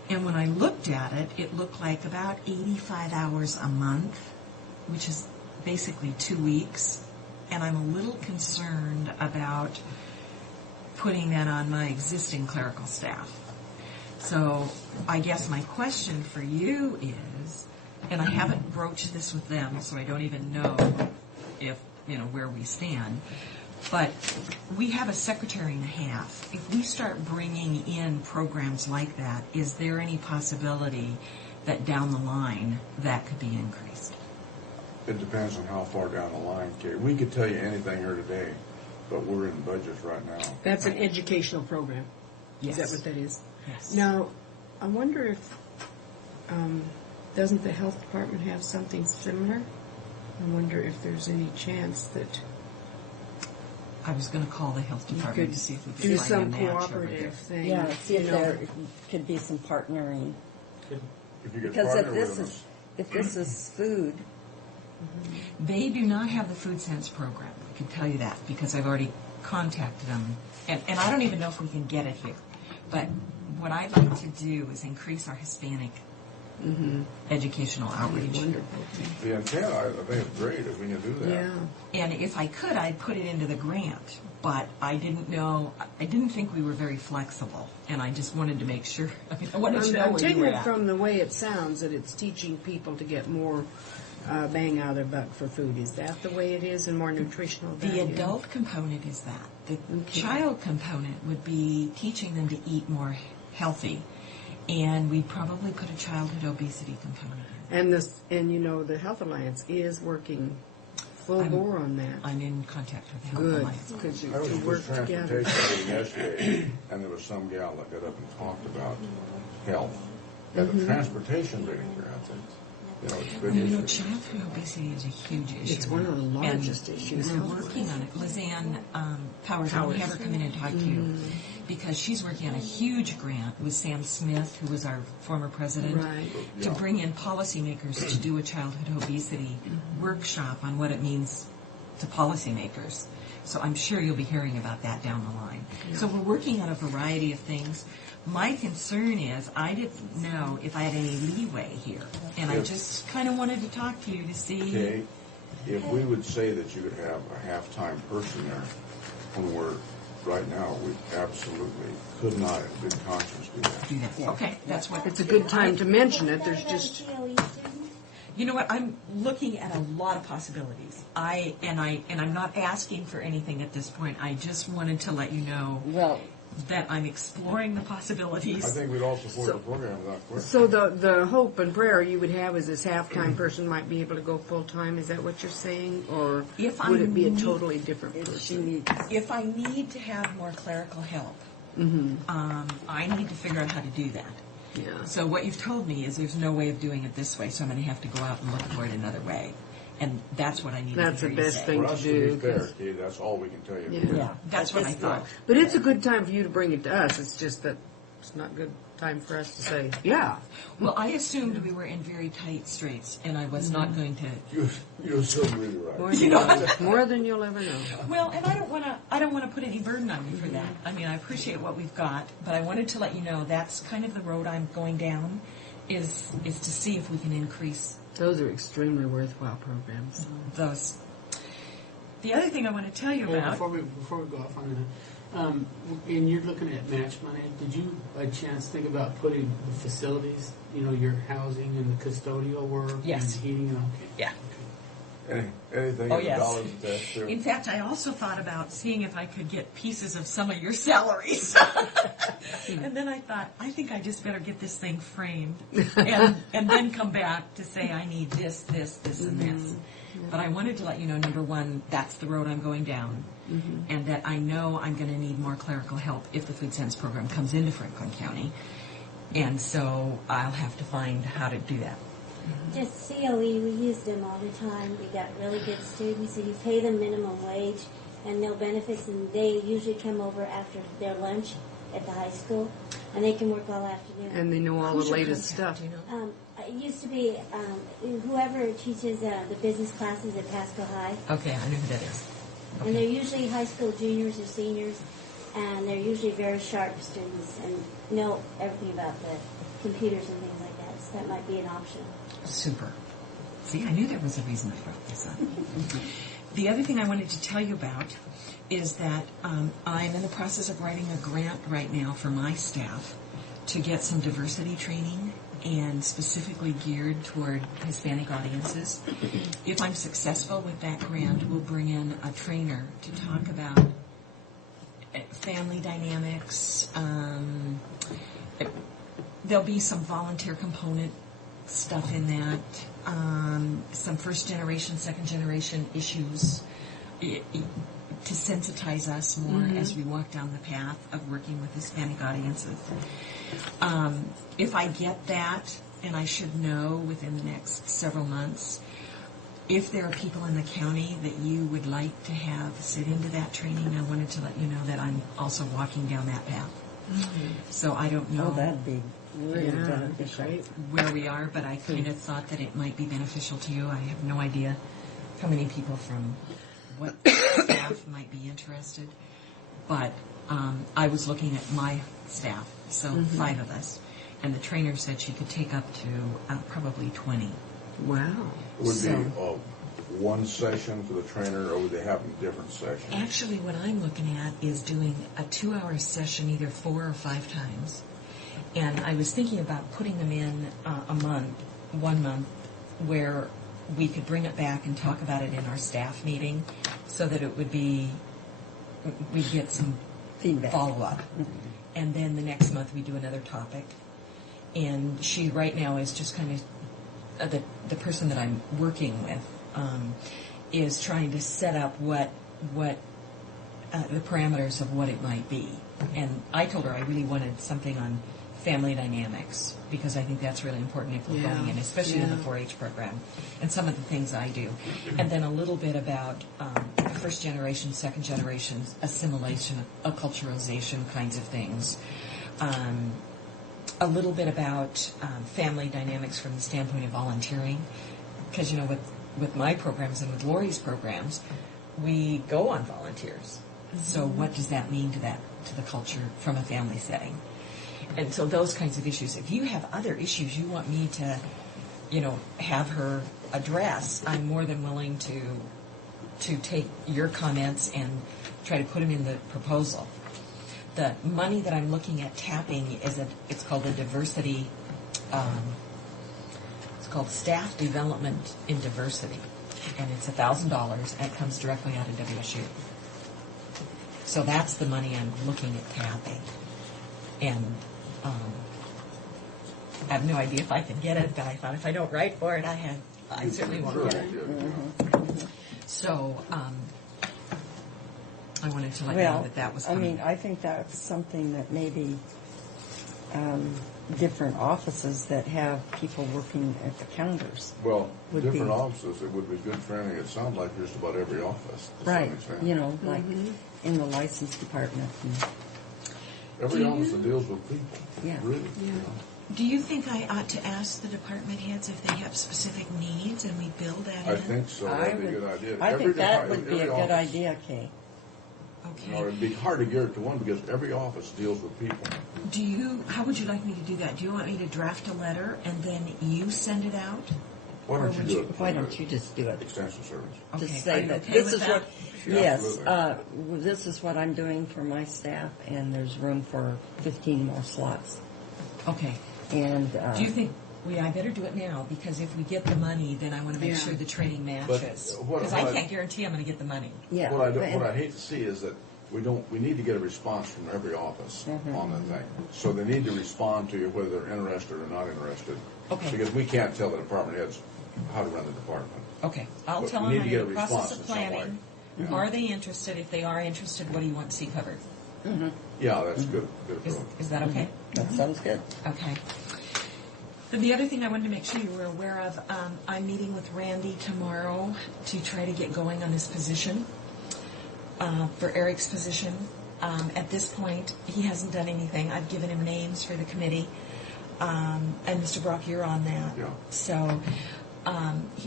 and when I looked at it, it looked like about 85 hours a month, which is basically 2 weeks, and I'm a little concerned about putting that on my existing clerical staff. So I guess my question for you is, and I haven't broached this with them, so I don't even know if, where we stand, but we have a secretary and a half. If we start bringing in programs like that, is there any possibility that down the line that could be increased? It depends on how far down the line, Kate. We could tell you anything here today, but we're in budgets right now. That's an educational program. Yes. Is that what that is? Yes. Now, I wonder if, doesn't the health department have something similar? I wonder if there's any chance that I was going to call the health you department could to see if we could do find some a match over there. cooperative thing. Yeah, see if you know. there could be some partnering. If you could Because partner with them, if this is food, They do not have the Food Sense program. I can tell you that because I've already contacted them. And I don't even know if we can get it here. But what I'd like to do is increase our Hispanic educational outreach. the intent, I think it's great if we can do that. Yeah. And if I could, I'd put it into the grant. But I didn't think we were very flexible. And I just wanted to make sure. I wanted to know I'm where you taking were it at. from the way it sounds that it's teaching people to get more bang out of their buck for food. Is that the way it is, and more nutritional The value? adult component is that. The child component would be teaching them to eat more healthy. And we'd probably put a childhood obesity component in. And the Health Alliance is working full bore on that. I'm in contact with the Health Good, Alliance. because you I was work at together. transportation meeting yesterday, and there was some gal that got up and talked about health at the transportation meeting here, I think. It's a big issue. Childhood obesity is a huge issue. It's one of the largest and issues. We're working on it. Lizanne Powers, I'll have her come in and talk to you because she's working on a huge grant with Sam Smith, who was our former president, Right. to bring in policymakers to do a childhood obesity workshop on what it means to policymakers. So I'm sure you'll be hearing about that down the line. Yeah. So we're working on a variety of things. My concern is I didn't know if I had any leeway here, and I just kind of wanted to talk to you to see. Okay, if we would say that you could have a half-time person there, when we're, right now, we absolutely could not, in good conscience, do that. Do that. Okay, that's what. It's a good time to mention it. There's just You know what? I'm looking at a lot of possibilities. I'm not asking for anything at this point. I just wanted to let you know. well, that I'm exploring the possibilities. I think we'd all support the program without question. So the hope and prayer you would have is this half-time person might be able to go full-time. Is that what you're saying? Or would it be a totally different person? If I need to have more clerical help, I need to figure out how to do that. Yeah. So what you've told me is there's no way of doing it this way, so I'm going to have to go out and look for it another way. And that's what I need That's to the hear you best say. thing For to us do. to be fair, Keith, that's all we can tell you. Yeah. That's what I thought. But it's a good time for you to bring it to us. It's just that it's not a good time for us to say, yeah. Well, I assumed we were in very tight straits, and I was not going to. You're so really right. More than you'll ever know. Well, and I don't want to put any burden on you for that. I mean, I appreciate what we've got, but I wanted to let you know that's kind of the road I'm going down, is to see if we can increase. Those are extremely worthwhile programs. Those. The other thing I want to tell you about. Before we go off on that, and you're looking at match money, did you by chance think about putting the facilities, your housing and the custodial work Yes. and heating and okay? Yeah. Anything Oh, in yes. dollars attached to. In fact, I also thought about seeing if I could get pieces of some of your salaries. And then I thought, I think I just better get this thing framed and then come back to say I need this, and this. But I wanted to let you know, number one, that's the road I'm going down, and that I know I'm going to need more clerical help if the Food Sense program comes into Franklin County. And so I'll have to find how to do that. Just COE, we use them all the time. We got really good students, and you pay them minimum wage and no benefits, and they usually come over after their lunch at the high school, and they can work all afternoon. And they know all Who's the your latest contact, stuff. do you know? It used to be whoever teaches the business classes at Pasco High, Okay, I know who that is. and they're usually high school juniors or seniors, and they're usually very sharp students and know everything about the computers and things like that, so that might be an option. Super. See, I knew there was a reason I brought this up. The other thing I wanted to tell you about is that I'm in the process of writing a grant right now for my staff to get some diversity training and specifically geared toward Hispanic audiences. If I'm successful with that grant, we'll bring in a trainer to talk about family dynamics. There'll be some volunteer component stuff in that, some first generation, second generation issues to sensitize us more as we walk down the path of working with Hispanic audiences. If I get that, and I should know within the next several months, if there are people in the county that you would like to have sit into that training, I wanted to let you know that I'm also walking down that path. So I don't know. Oh, that'd be really that'd be beneficial. great. Where we are, but I kind of thought that it might be beneficial to you. I have no idea how many people from what staff might be interested, but I was looking at my staff, so 5 of us, and the trainer said she could take up to probably 20. Wow. Would be one session for the trainer, or would they have different sessions? Actually, what I'm looking at is doing a 2-hour session either 4 or 5 times. And I was thinking about putting them in one month, where we could bring it back and talk about it in our staff meeting, so that it would be, we'd get some Feedback. follow-up. And then the next month we do another topic. And she right now is just kind of, the person that I'm working with is trying to set up what the parameters of what it might be. And I told her I really wanted something on family dynamics, because I think that's really important if we're going in, especially in the 4-H program, and some of the things I do. And then a little bit about first generation, second generation, assimilation, acculturalization kinds of things. A little bit about family dynamics from the standpoint of volunteering, because, you know, with my programs and with Lori's programs, we go on volunteers. So what does that mean to the culture from a family setting? And so those kinds of issues. If you have other issues you want me to, have her address, I'm more than willing to take your comments and try to put them in the proposal. The money that I'm looking at tapping it's called a diversity, it's called Staff Development in Diversity. And it's $1,000, and it comes directly out of WSU. So that's the money I'm looking at tapping. And I have no idea if I can get it, but I thought if I don't write for it, I certainly won't get it. So I wanted to let you know that was coming. I think that's something that maybe different offices that have people working at the counters. Well, different offices, it would be good training. It sounds like just about every office. To Right. some extent. You know, like in the license department. Every office that deals with people. Yeah. Really. Yeah. Do you think I ought to ask the department heads if they have specific needs and we build that in? I think so. That'd be a good idea. I think that would be a every good office- idea, Kay. Okay. You know, it'd be hard to gear it to one because every office deals with people. How would you like me to do that? Do you want me to draft a letter and then you send it out? Why don't you do it? Why don't you just do it? Extension service. Okay. Just say Are you that okay this with is that? what. Yeah, Yes, absolutely. this is what I'm doing for my staff, and there's room for 15 more slots. Okay. And Do you think I better do it now? Because if we get the money, then I want to make Yeah. sure the training But matches. what Because I- I can't guarantee I'm going to get the money. Yeah. What I hate to see is that we need to get a response from every office on the thing. So they need to respond to you whether they're interested or not interested. Okay. Because we can't tell the department heads how to run the department. Okay. I'll But tell we them need to I'm get in a the process response of in some way. planning. Yeah. Are they interested? If they are interested, what do you want to see covered? Yeah, that's good. Good Is, approach. is that okay? That sounds good. Okay. Then the other thing I wanted to make sure you were aware of, I'm meeting with Randy tomorrow to try to get going on his position, for Eric's position. At this point, he hasn't done anything. I've given him names for the committee, and Mr. Brock, you're on that. Yeah. So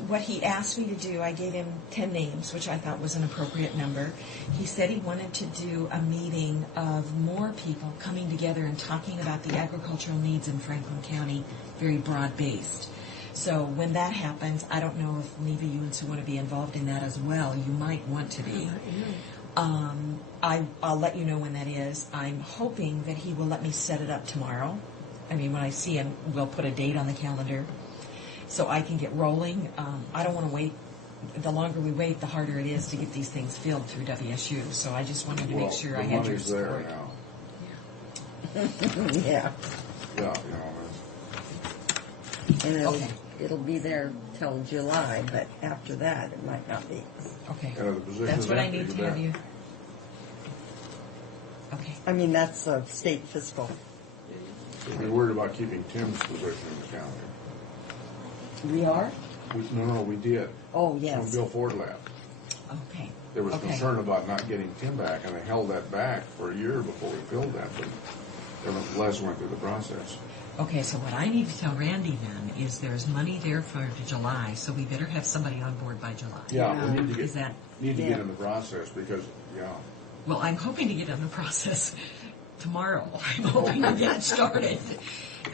what he asked me to do, I gave him 10 names, which I thought was an appropriate number. He said he wanted to do a meeting of more people coming together and talking about the agricultural needs in Franklin County, very broad-based. So when that happens, I don't know if Neva, you and Sue want to be involved in that as well. You might want to be. I'll let you know when that is. I'm hoping that he will let me set it up tomorrow. I mean, when I see him, we'll put a date on the calendar so I can get rolling. I don't want to wait. The longer we wait, the harder it is to get these things filled through WSU. So I just wanted to make sure I had your the money's there support. now. Yeah. Yeah, And it'll be there till July, but after that, it might not be. Okay. The position That's is what I empty, need to you have bet. you. Okay. I mean, that's a state fiscal. We're worried about keeping Tim's position in the county. We are? No, we did. Oh, When yes. Bill Ford left. Okay. There was Okay. concern about not getting Tim back, and they held that back for a year before we filled that, but nevertheless went through the process. Okay, so what I need to tell Randy then is there's money there for July, so we better have somebody on board by July. Yeah, we need to Is that? get in the process because, Well, I'm hoping to get in the process tomorrow. I'm hoping to get it started.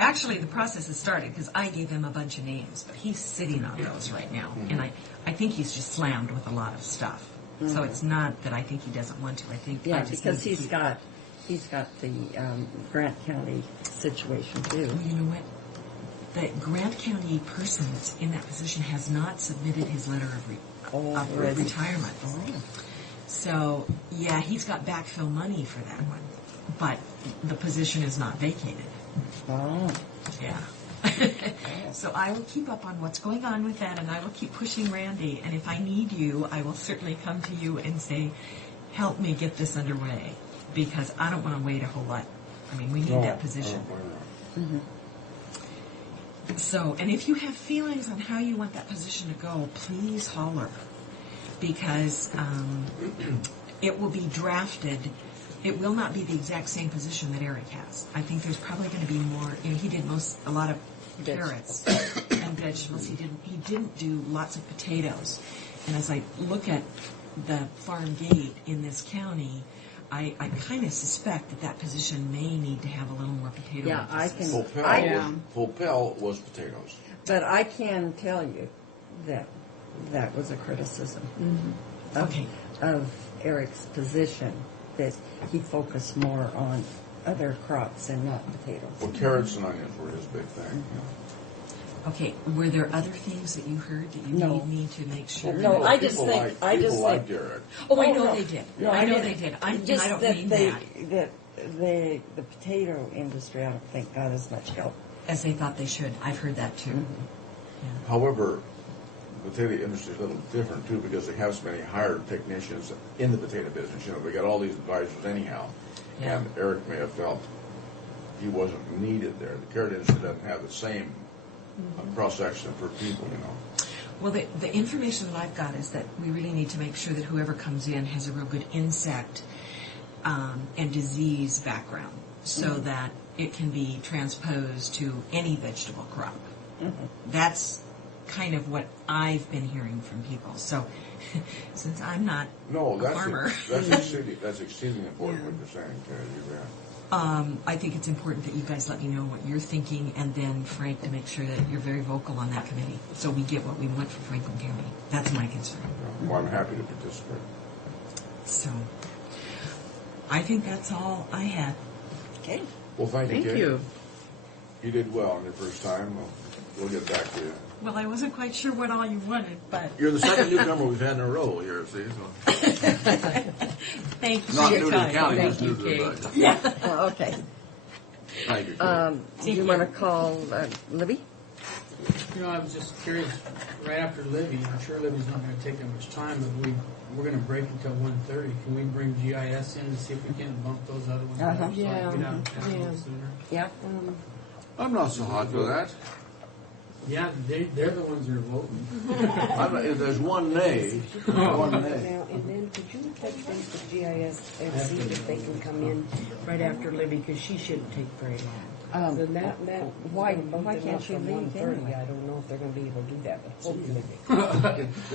Actually, the process has started because I gave him a bunch of names, but he's sitting on those right now. And I think he's just slammed with a lot of stuff. So it's not that I think he doesn't want to. I think Yeah, I just because need to he's got the Grant County situation too. Well, you know what? The Grant County person that's in that position has not submitted his letter of really? retirement. Oh. So, yeah, he's got backfill money for that one. But the position is not vacated. Oh. Yeah. So I will keep up on what's going on with that, and I will keep pushing Randy. And if I need you, I will certainly come to you and say, help me get this underway. Because I don't want to wait a whole lot. I mean, we need that position. So, and if you have feelings on how you want that position to go, please holler. Because it will be drafted. It will not be the exact same position that Eric has. I think there's probably going to be more. You know, he did a lot of carrots and vegetables. He didn't do lots of potatoes. And as I look at the farm gate in this county, I kind of suspect that position may need to have a little more potato. Yeah, I emphasis. can. Fulpel was potatoes. But I can tell you that that was a criticism of Eric's position, that he focused more on other crops and not potatoes. Well, carrots and onions were his big thing. Okay, were there other things that you heard that you No. need me to make sure? No, I just People think, I just people think. like Derek. Oh, I Oh, know no. they did. No, I know didn't. they did. I Just don't that mean they, that. the potato industry, I don't think got as much help. As they thought they should. I've heard that too. However, the potato industry is a little different too because they have so many hired technicians in the potato business. You know, they got all these advisors anyhow. Yeah. And Eric may have felt he wasn't needed there. The carrot industry doesn't have the same cross-section for people, you know. Well, the information that I've got is that we really need to make sure that whoever comes in has a real good insect and disease background so that it can be transposed to any vegetable crop. That's kind of what I've been hearing from people. So, since I'm not No, a farmer, that's exceedingly important what you're saying, Terry. You bet. I think it's important that you guys let me know what you're thinking, and then Frank to make sure that you're very vocal on that committee, so we get what we want for Franklin County. That's my concern. Well, I'm happy to participate. So, I think that's all I had. Okay. Well, thank you, Thank Kate. you. You did well on your first time. We'll get back to you. Well, I wasn't quite sure what all you wanted, but You're the second newcomer we've had in a row here, see? So. thank you Not for new your to the time. county, Thank just you, new to the Kate. budget. Yeah. Okay. Thank you, Kate. Do you want to call Libby? You know, I was just curious, right after Libby, I'm sure Libby's not gonna take that much time, but we're gonna break until 1:30. Can we bring GIS in to see if we can bump those other ones up? Uh-huh. So I can get out and Yeah. pass a little sooner? Yeah. I'm not so hot for that. Yeah, they're the ones that are voting. If there's one nay, one nay. Now, and then could you touch base with GIS and see if they can come in right after Libby, because she shouldn't take very long. Then that why bump them can't up she from leave 1:30. anyway? I don't know if they're going to be able to do that, but hopefully.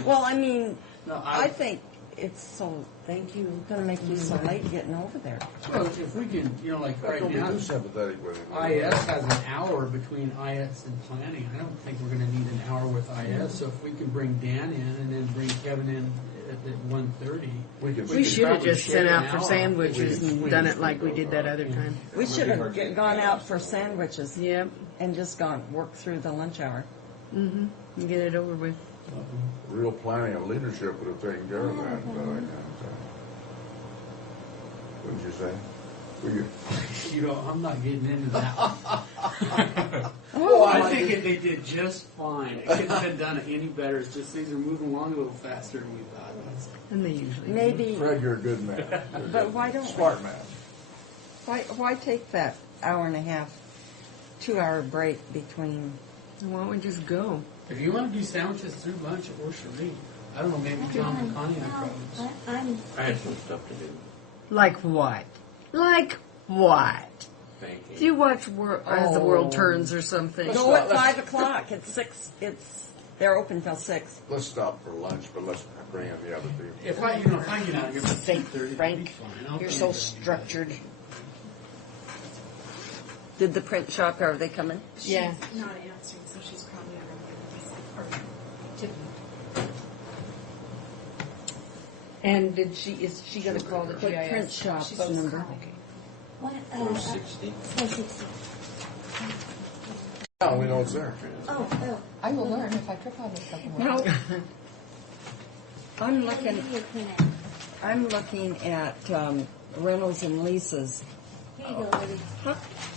Well, I mean, No, I think it's so, Thank you. going to make you so late getting over there. Well, if we can, you know, like right Don't be now, too sympathetic with him. IS has an hour between IS and planning. I don't think we're gonna need an hour with IS, so if we can bring Dan in and then bring Kevin in at 1:30. We should have just sent share out an for hour. sandwiches and done it like we did that other time. We should have gone out for sandwiches Yep. and just worked through the lunch hour. Mm-hmm. And get it over with. Real planning and leadership would have taken care of that. Wouldn't you say? Were you? You know, I'm not getting into that. Oh, I think they did just fine. It couldn't have been done any better. It's just things are moving along a little faster than we thought. And they usually do. Maybe, Fred, you're a good man. You're a but good- why don't smart man? why take that hour and a half, 2-hour break between? Why don't we just go? If you want to do sandwiches through lunch, it works for me. I don't know, maybe John and Connie have problems. I had some stuff to do. Like what? Like what? Banking. Do you watch As the World Oh. Turns or something? Go at 5 o'clock. It's 6. They're open till 6. Let's stop for lunch, but let's bring in the other people. If I get out of here by 8:30, Frank, you're so structured. Did the print shop, are they coming? Yeah. She's not answering, so she's probably not going to Tiffany. And is she going to call the What GIS? print shop She's number? What? 460. 460. Yeah, we know it's there. Oh. I will learn if I trip on this something. No. I'm What looking. do you print out? I'm looking at rentals and leases. Here you go, Libby. How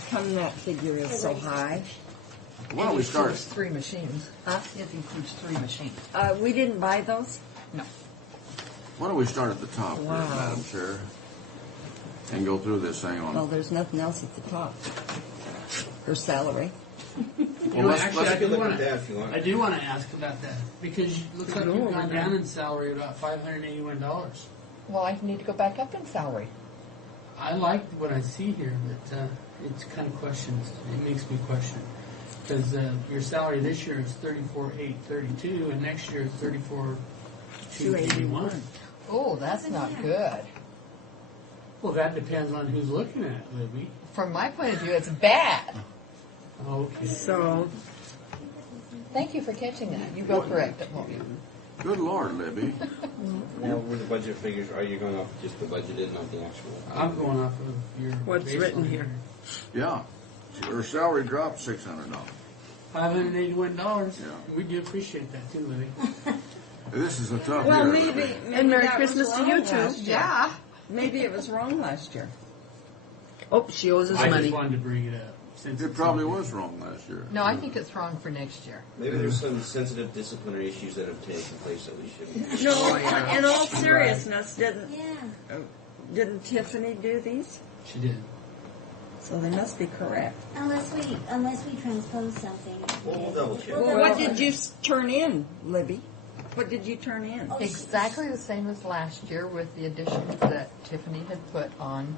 come that figure is so high? Why don't we start? It includes 3 machines. Huh? It includes 3 machines. We didn't buy those. No. Why don't we start at the top, there, Wow. Madam Chair, and go through this thing on. Well, there's nothing else at the top. Her salary. You Well, know, let's- actually, let's I do look want at that if you to. want. I do want to ask about that because it looks like you've gone down in salary about $581. Well, I need to go back up in salary. I like what I see here, but it's kind of questions. It makes me question because your salary this year is $34,832, and next year it's $34,281. Oh, that's not good. Well, that depends on who's looking at it, Libby. From my point of view, it's bad. Okay. So, Thank you for catching that. You will correct it, won't you? Good Lord, Libby. Now, with the budget figures, are you going off just the budgeted, not the actual? I'm going off of your What's baseline written here. Yeah. Her salary dropped $600. $581. We do appreciate that too, Libby. This is a tough Well, year. maybe And Merry that was Christmas to wrong you, too. last year. Yeah. Maybe it was wrong last year. Oh, she owes us I money. just wanted to bring it up. Since It probably was wrong last year. No, I think it's wrong for next year. Maybe there's some sensitive disciplinary issues that have taken place that we shouldn't. No, in all seriousness, Yeah. didn't Tiffany do these? She did. So they must be correct. Unless we transpose something. We'll double check. Well, what did you turn in, Libby? What did you turn in? Exactly the same as last year with the additions that Tiffany had put on.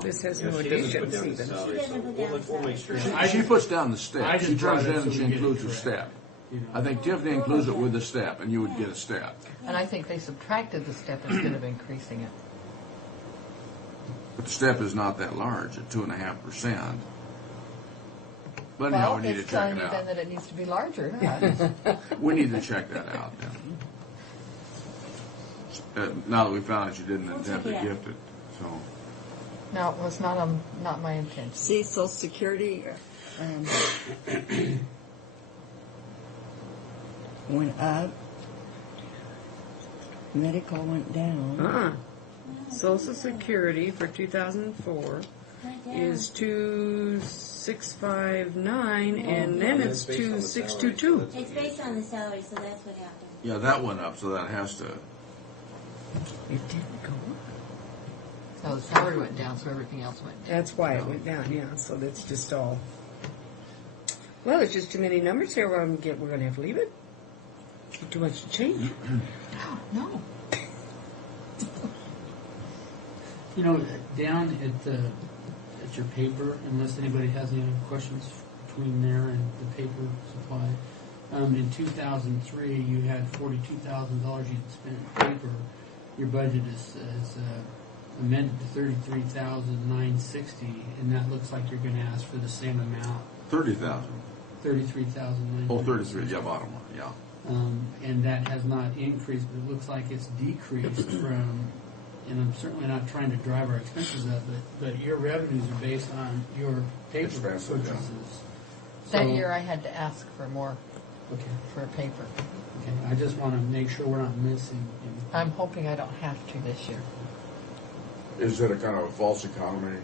This has Yeah, no she doesn't put additions down the even. salary, She so doesn't put we'll down make sure. She puts down the I step. just She brought turns it it in so and she we get it includes the correct. step. You know. I think Tiffany includes it with the step, and you would get a step. And I think they subtracted the step instead of increasing it. But the step is not that large at 2.5%. But anyhow, Well, we need to it's check telling it you then out. that it needs to be larger. Huh? We need to check that out then. Now that we found out you didn't intend to check it out. gift it, so. No, it was not my intention. See, Social Security went up. Medical went down. Social Security for 2004 is 2659, and then it's 2622. It's based on the salary, so that's what happened. Yeah, that went up, so that has to. It didn't go up. So the salary went down, so everything else went down. That's why it went down, yeah. So that's just all. Well, there's just too many numbers here. We're going to have to leave it. Too much to change. No. You know, down at your paper, unless anybody has any other questions between there and the paper supply, in 2003 you had $42,000 you'd spent in paper. Your budget is amended to $33,960, and that looks like you're going to ask for the same amount. 30,000. $33,960. Oh, 33, yeah, bottom line, yeah. And that has not increased, but it looks like it's decreased from, and I'm certainly not trying to drive our expenses up, but your revenues are based on your paper Expenses, purchases. That So- year I had to ask for more Okay. for paper. Okay, I just want to make sure we're not missing anything. I'm hoping I don't have to this year. Is it a kind of a false economy,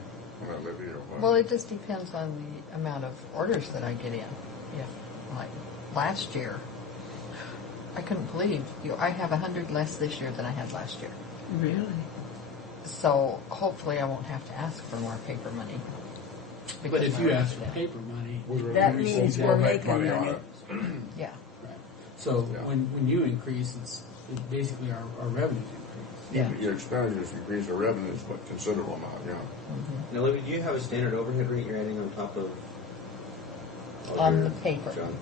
Libby, or what? Well, it just depends on the amount of orders that I get in. If, like, last year, I couldn't believe, I have 100 less this year than I had last year. Really? So hopefully I won't have to ask for more paper money. But because if my you orders ask for are down. paper money, That we means receive we're that. making money on money. it. Yeah. Right. So Yeah. when you increase, it's basically our revenues increase. Yeah. Your expenditures increase, your revenues, but considerable amount, yeah. Now, Libby, do you have a standard overhead rate you're adding on top of? On your the paper. job?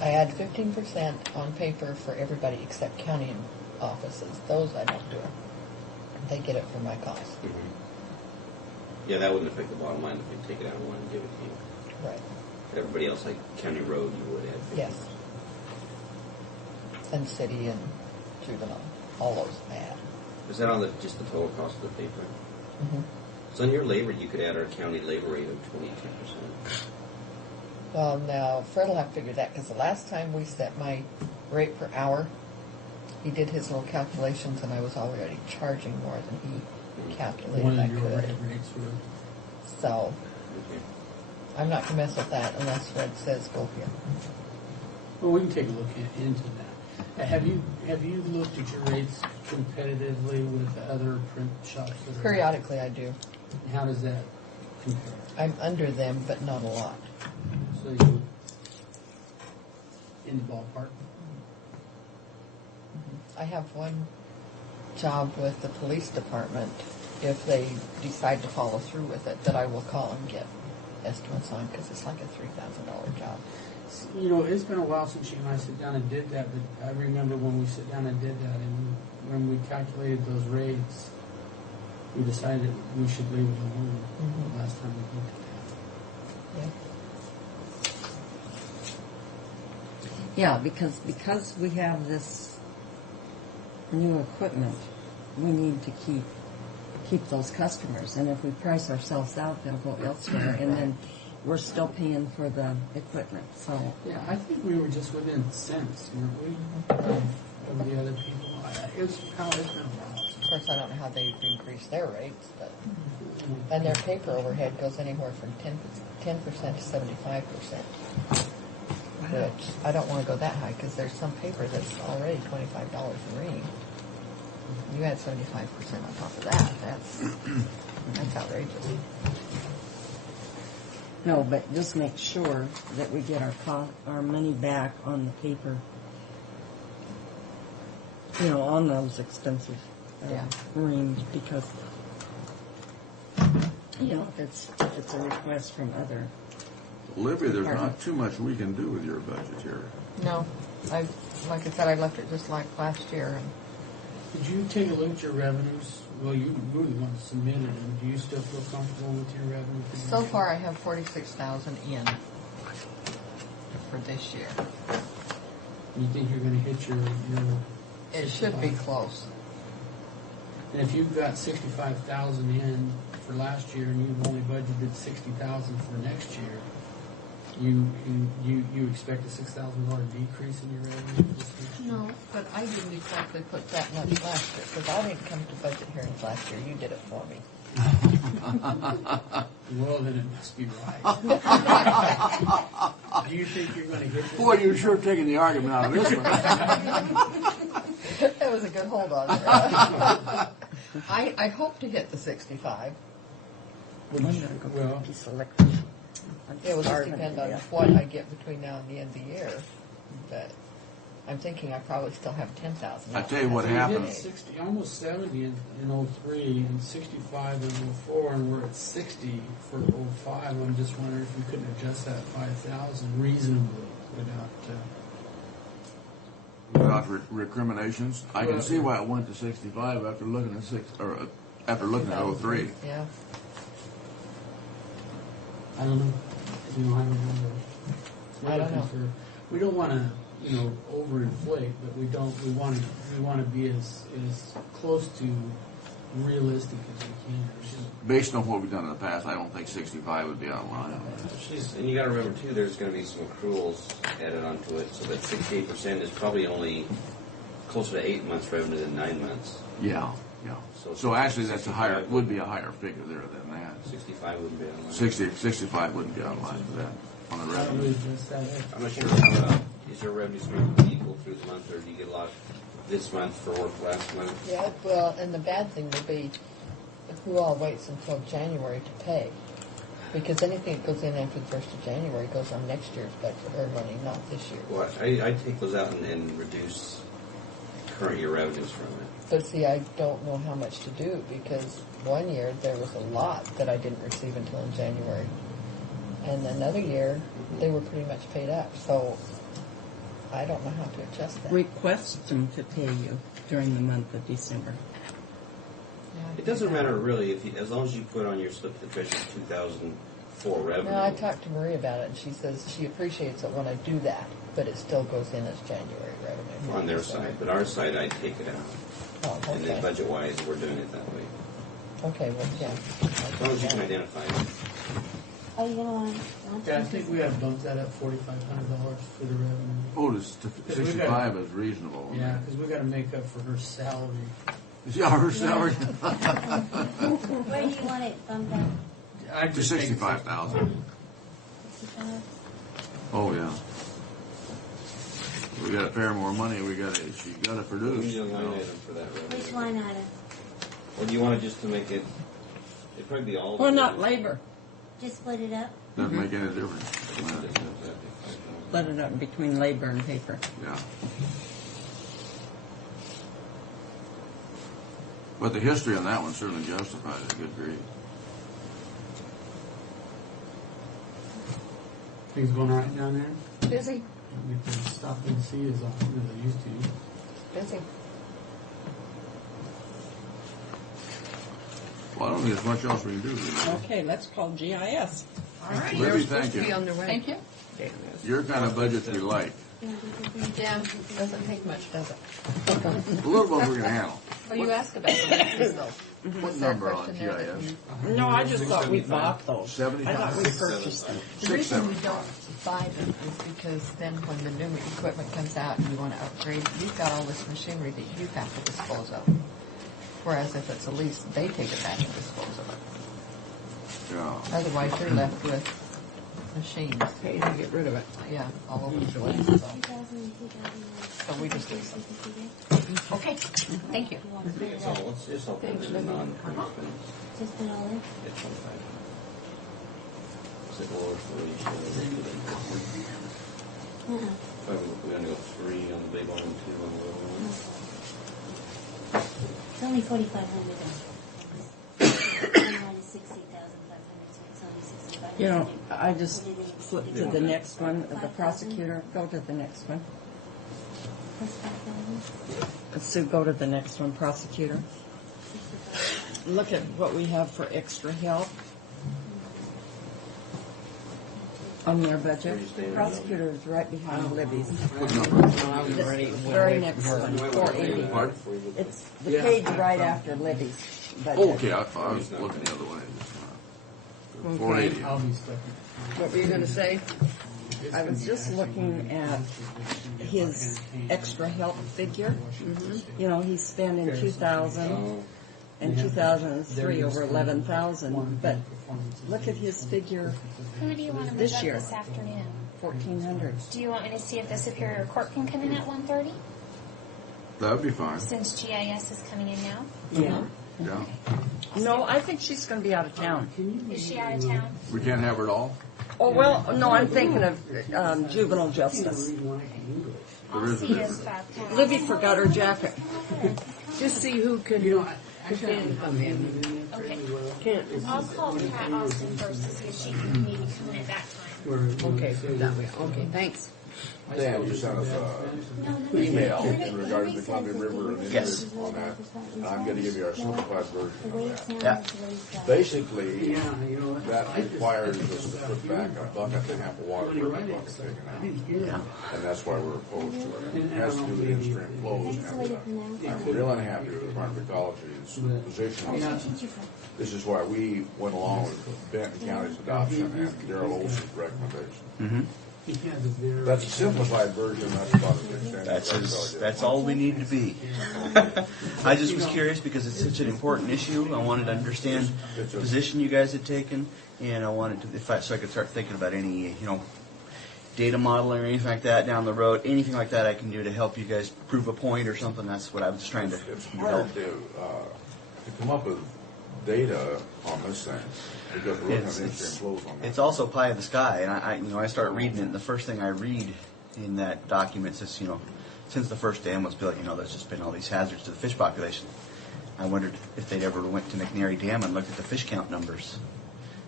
I add 15% on paper for everybody except county offices. Those I don't do. They get it for my cost. Yeah, that wouldn't affect the bottom line if we take it out of one and give it to you. Right. But everybody else, like county road, you would add 50%. Yes. And city and juvenile. All those I add. Is that on just the total cost of the paper? Mm-hmm. So on your labor, you could add our county labor rate of 22%. Well, now, Fred will have to figure that, because the last time we set my rate per hour, he did his little calculations, and I was already charging more than he calculated One I of your could. rates were. So, I'm not going to mess with that unless Fred says go here. Well, we can take a look into that. Have you looked at your rates competitively with the other print shops that are? Periodically I do. How does that compare? I'm under them, but not a lot. So you in the ballpark? I have one job with the police department, if they decide to follow through with it, that I will call and get estimates on, because it's like a $3,000 job. You know, it's been a while since you and I sit down and did that, but I remember when we sit down and did that, and when we calculated those rates, we decided we should leave it alone the last time we looked at that. Yeah. Yeah, because we have this new equipment, we need to keep those customers. And if we price ourselves out, they'll go elsewhere. And then we're still paying for the equipment, so. Yeah, I think we were just within cents, weren't we, of the other people? It's been a while. Of course, I don't know how they've increased their rates, but, and their paper overhead goes anywhere from 10% to 75%. Which, I don't want to go that high, because there's some paper that's already $25 a ream. You add 75% on top of that, that's outrageous. No, but just make sure that we get our money back on the paper. You know, on those expensive reams, because, you know, if it's a request from other. Libby, there's not too much we can do with your budget here. No, like I said, I left it just like last year. Did you take a look at your revenues? Well, you really want to submit it, and do you still feel comfortable with your revenue? So far, I have 46,000 in for this year. You think you're going to hit your It should be close. And if you've got 65,000 in for last year, and you've only budgeted 60,000 for next year, you expect a $6,000 decrease in your revenue this year? No, but I didn't exactly put that much last year, because I didn't come to budget hearings last year. You did it for me. Well, then it must be right. Do you think you're going to get this? Boy, you're sure taking the argument out of this one. That was a good hold on. I hope to hit the 65. Well, it will just depend on what I get between now and the end of the year. But I'm thinking I probably still have 10,000. I tell you what so happened. You did 60, almost 70 in 03 and 65 in 04, and we're at 60 for 05. I'm just wondering if we couldn't adjust that 5,000 reasonably without recriminations. I can see why it went to 65 after looking at after looking at 03. Yeah. I don't know. You know, I don't know. I don't know. We don't want to, overinflate, but we want to be as close to realistic as we can. Based on what we've done in the past, I don't think 65 would be out of line. And you got to remember too, there's going to be some accruals added onto it, so that 68% is probably only closer to 8 months revenue than 9 months. Yeah. So actually, would be a higher figure there than that. 65 wouldn't be out of line. 65 wouldn't be out of line for that on the revenue. I'm not sure. Is your revenue stream equal through the month, or do you get a lot this month for work last month? Yeah, well, and the bad thing would be who all waits until January to pay. Because anything that goes in after the 1st of January goes on next year's budget, or money, not this year. Well, I take those out and reduce current year revenues from it. But see, I don't know how much to do, because one year there was a lot that I didn't receive until in January. And another year, they were pretty much paid up. So I don't know how to adjust that. Request them to pay you during the month of December. It doesn't matter really as long as you put on your slip the treasurer's 2004 revenue. No, I talked to Marie about it, and she says she appreciates it when I do that, but it still goes in as January revenue. On their side, but our side, I take it out. Oh, okay. And then budget-wise, we're doing it that way. Okay, well, yeah. As long as you can identify it. Are you gonna want? Yeah, I think we have bumped that up $4,500 for the revenue. Oh, 65 is reasonable. Yeah, because we got to make up for her salary. Yeah, her salary. Where do you want it bumped up? To 65,000. 65? Oh yeah. We got to pay her more money. She got to produce. We need a line item for that revenue. Which line item? Or do you want it just to make it? It'd probably be all. Or not labor. Just split it up? Doesn't make any difference. Split it up between labor and paper. Yeah. But the history on that one certainly justifies it. Good grief. Things going all right down there? Busy. We can stop and see as often as I used to. Busy. Well, I don't think there's much else we can do. Okay, let's call GIS. All right. Libby, thank you. Be on the way. Thank you. Your kind of budget we like. Yeah, doesn't take much, does it? A little bit we're gonna handle. Well, you asked about the lenses, though. What Was there a number on question there that GIS? you- No, I just thought we bought those. 75? I thought we purchased them. The reason we don't buy them is because then when the new equipment comes out and you want to upgrade, you've got all this machinery that you have to dispose of. Whereas if it's a lease, they take it back and dispose of it. Yeah. Otherwise, you're left with machines. Pay to get rid of it. Yeah, all over the place. So we just lease them. Okay, thank you. So let's just open it in non-current Just put all in. at 25. Is it lower for each one? We're gonna go 3 on the big one and 2 on the little one. It's only 4,500 minus 60,500, so it's only 65. You know, I just flipped to the next one, the prosecutor, go to the next one. Plus 5,000. Sue, go to the next one, prosecutor. Look at what we have for extra help on their budget. Prosecutor is right behind Libby's. The very next one, 480. It's the page right after Libby's budget. Oh, okay, I was looking the other way. 480. I'll be stuck. What were you going to say? I was just looking at his extra help figure. You know, he's spending 2,000 and 2003 over 11,000. But look at his figure Who do you want to move this up year. this afternoon? 1,400. Do you want me to see if the Superior Court can come in at 1:30? That'd be fine. Since GIS is coming in now? Yeah. Yeah. No, I think she's going to be out of town. Is she out of town? We can't have it all? Oh, well, no, I'm thinking of juvenile justice. I'll see if Libby forgot her jacket. Just see who can, who can come in. Okay. Can't. I'll call Pat Austin first to see if she can maybe come in at that time. Okay, that way. Okay, thanks. Dan, you sent us an email in regard to the Columbia River and Yes. on that, and I'm going to give you our simplified version of that. Yeah. Basically, that requires us to put back a bucket and a half of water per bucket taken out. Yeah. And that's why we're opposed to it. It has to do with in-stream flows. And I'm real unhappy with the Department of Ecology's position on that. This is why we went along with Benton County's adoption and Darrell Olson's recommendation. Mm-hmm. That's a simplified version. That's about as extended. That's all we need to be. I just was curious because it's such an important issue. I wanted to understand the position you guys had taken, and I wanted to, so I could start thinking about any, data modeling or anything like that down the road. Anything like that I can do to help you guys prove a point or something. That's what I was trying to It's develop. hard to come up with data on this thing because we're looking at in-stream flows on that. It's also pie in the sky, and I start reading it, and the first thing I read in that document says, since the first dam was built, there's just been all these hazards to the fish population. I wondered if they'd ever went to McNary Dam and looked at the fish count numbers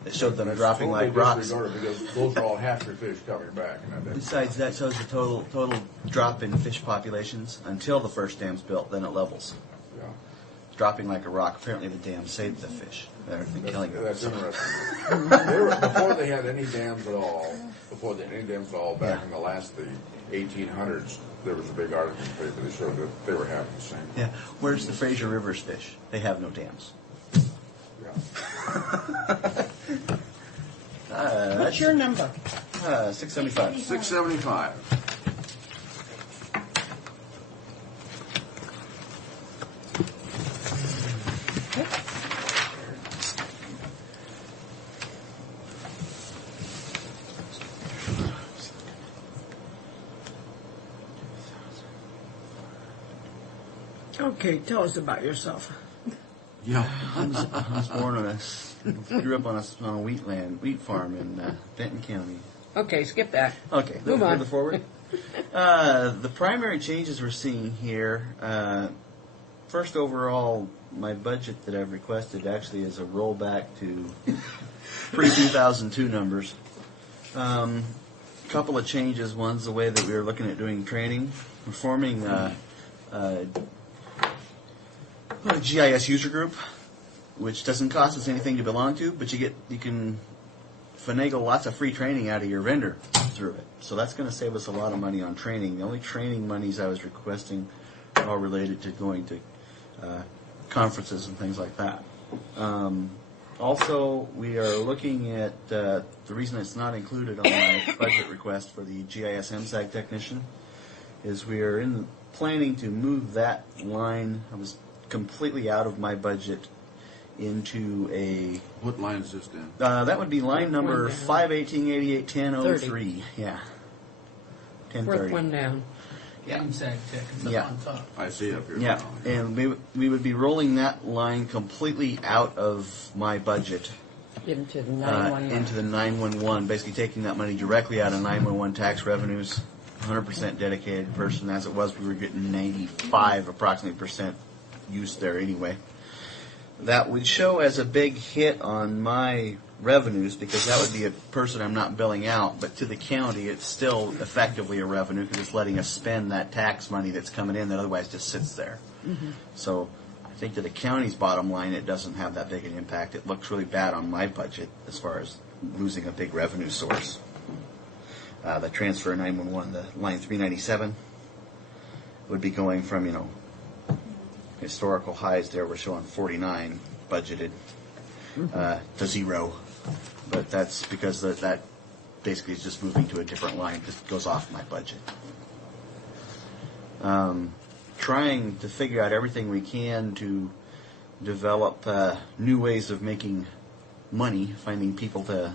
that showed them That's dropping totally like rocks. disregarded because those are all half your fish coming back. And Besides, that shows the total drop in fish populations until the first dam's built, then it levels. Yeah. Dropping like a rock. Apparently the dam saved the fish. Better than killing them. That's interesting. Before they had any dams at all, back in the 1800s, there was a big article in the paper that showed that they were having the same. Yeah. Where's the Fraser River's fish? They have no dams. Yeah. What's your number? 675. 675. Okay, tell us about yourself. Yeah. I was born grew up on a wheat farm in Benton County. Okay, skip that. Okay, Move on. further forward. The primary changes we're seeing here, first overall, my budget that I've requested actually is a rollback to pre-2002 numbers. Couple of changes. One's the way that we were looking at doing training. We're forming a GIS user group, which doesn't cost us anything to belong to, but you can finagle lots of free training out of your vendor through it. So that's going to save us a lot of money on training. The only training monies I was requesting are all related to going to conferences and things like that. Also, we are looking at the reason it's not included on my budget request for the GIS MSAG technician is we are planning to move that line. I was completely out of my budget into a... What line is this then? That would be line number 518881003. Yeah. 1030. Fourth one down. Yeah. MSAG tech, it's up Yeah. on top. I see up here. Yeah, and we would be rolling that line completely out of my budget Into the 911. into the 911, basically taking that money directly out of 911 tax revenues, 100% dedicated person. As it was, we were getting 95 approximately percent use there anyway. That would show as a big hit on my revenues because that would be a person I'm not billing out, but to the county it's still effectively a revenue because it's letting us spend that tax money that's coming in that otherwise just sits there. Mm-hmm. So I think to the county's bottom line it doesn't have that big an impact. It looks really bad on my budget as far as losing a big revenue source. The transfer 911, the line 397 would be going from, historical highs there. We're showing 49 budgeted to zero. But that's because that basically is just moving to a different line. It just goes off my budget. Trying to figure out everything we can to develop new ways of making money, finding people to,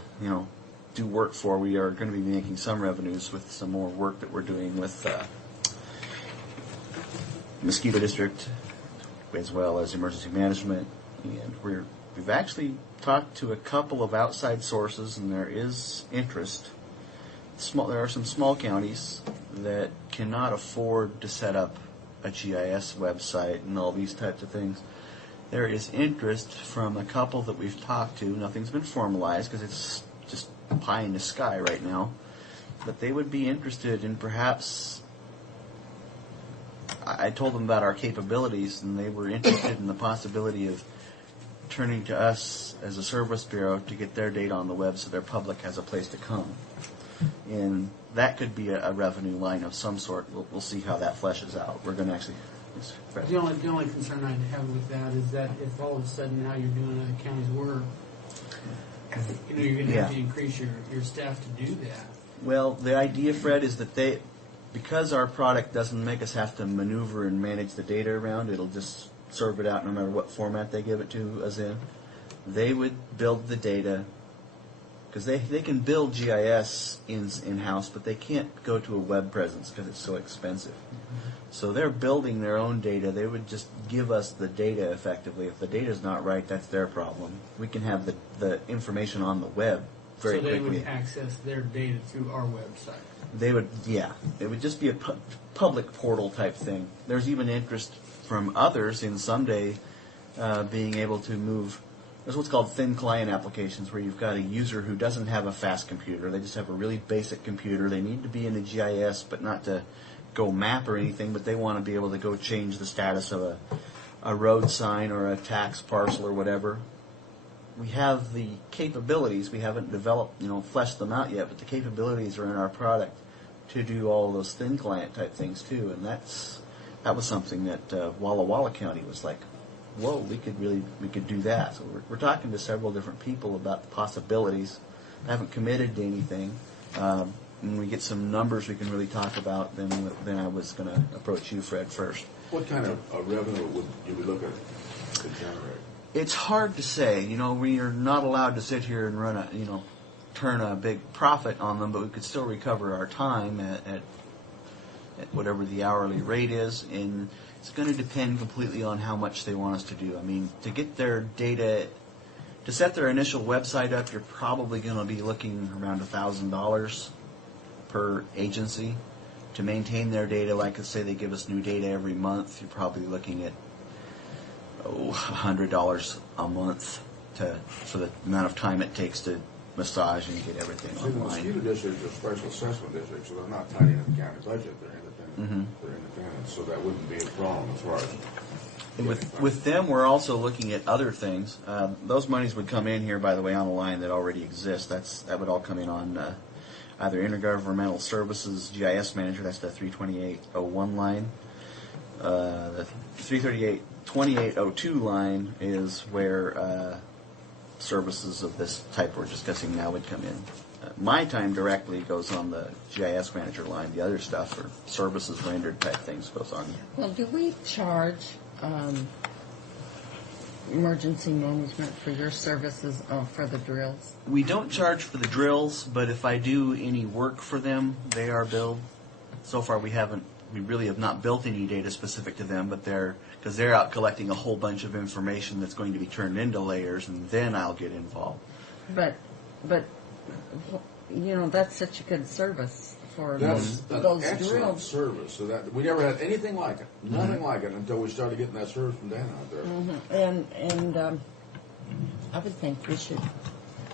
do work for. We are going to be making some revenues with some more work that we're doing with Mosquito District as well as emergency management. And we've actually talked to a couple of outside sources, and there is interest. There are some small counties that cannot afford to set up a GIS website and all these types of things. There is interest from a couple that we've talked to. Nothing's been formalized because it's just pie in the sky right now. But they would be interested in perhaps... I told them about our capabilities, and they were interested in the possibility of turning to us as a service bureau to get their data on the web so their public has a place to come. And that could be a revenue line of some sort. We'll see how that fleshes out. We're going to actually... The only concern I have with that is that if all of a sudden now you're doing other counties' work, you're going to have to increase your staff to do that. Well, the idea, Fred, is that because our product doesn't make us have to maneuver and manage the data around, it'll just serve it out no matter what format they give it to us in. They would build the data, because they can build GIS in-house, but they can't go to a web presence because it's so expensive. So they're building their own data. They would just give us the data effectively. If the data's not right, that's their problem. We can have the information on the web very quickly. So they would access their data through our website. They would, yeah. It would just be a public portal type thing. There's even interest from others in someday being able to move. There's what's called thin client applications, where you've got a user who doesn't have a fast computer. They just have a really basic computer. They need to be in a GIS, but not to go map or anything, but they want to be able to go change the status of a road sign or a tax parcel or whatever. We have the capabilities. We haven't developed, fleshed them out yet, but the capabilities are in our product to do all those thin client type things too. And that was something that Walla Walla County was like, whoa, we could do that. So we're talking to several different people about the possibilities. I haven't committed to anything. When we get some numbers we can really talk about, then I was going to approach you, Fred, first. What kind of revenue would you be looking to generate? It's hard to say. We are not allowed to sit here and turn a big profit on them, but we could still recover our time at whatever the hourly rate is, and it's going to depend completely on how much they want us to do. I mean, to get their data, to set their initial website up, you're probably going to be looking around $1,000 per agency. To maintain their data, like let's say they give us new data every month, you're probably looking at $100 a month for the amount of time it takes to massage and get everything online. The mosquito districts are special assessment districts, so they're not tied into the county budget. They're independent. Mm-hmm. They're independent, so that wouldn't be a problem as far as getting with them, we're also looking at other things. Those monies would come in here, by the way, on a line that already exists. That would all come in on either Intergovernmental Services GIS Manager. That's the 32801 line. The 3382802 line is where services of this type we're discussing now would come in. My time directly goes on the GIS Manager line. The other stuff, or services rendered type things, goes on. Well, do we charge emergency management for your services for the drills? We don't charge for the drills, but if I do any work for them, they are billed. So far, we really have not built any data specific to them, but because they're out collecting a whole bunch of information that's going to be turned into layers, and then I'll get involved. But you know, that's such a good service for That's those an excellent drills. service. So that we never had anything like it, nothing like it, until we started getting that service from Dan out there. And I would think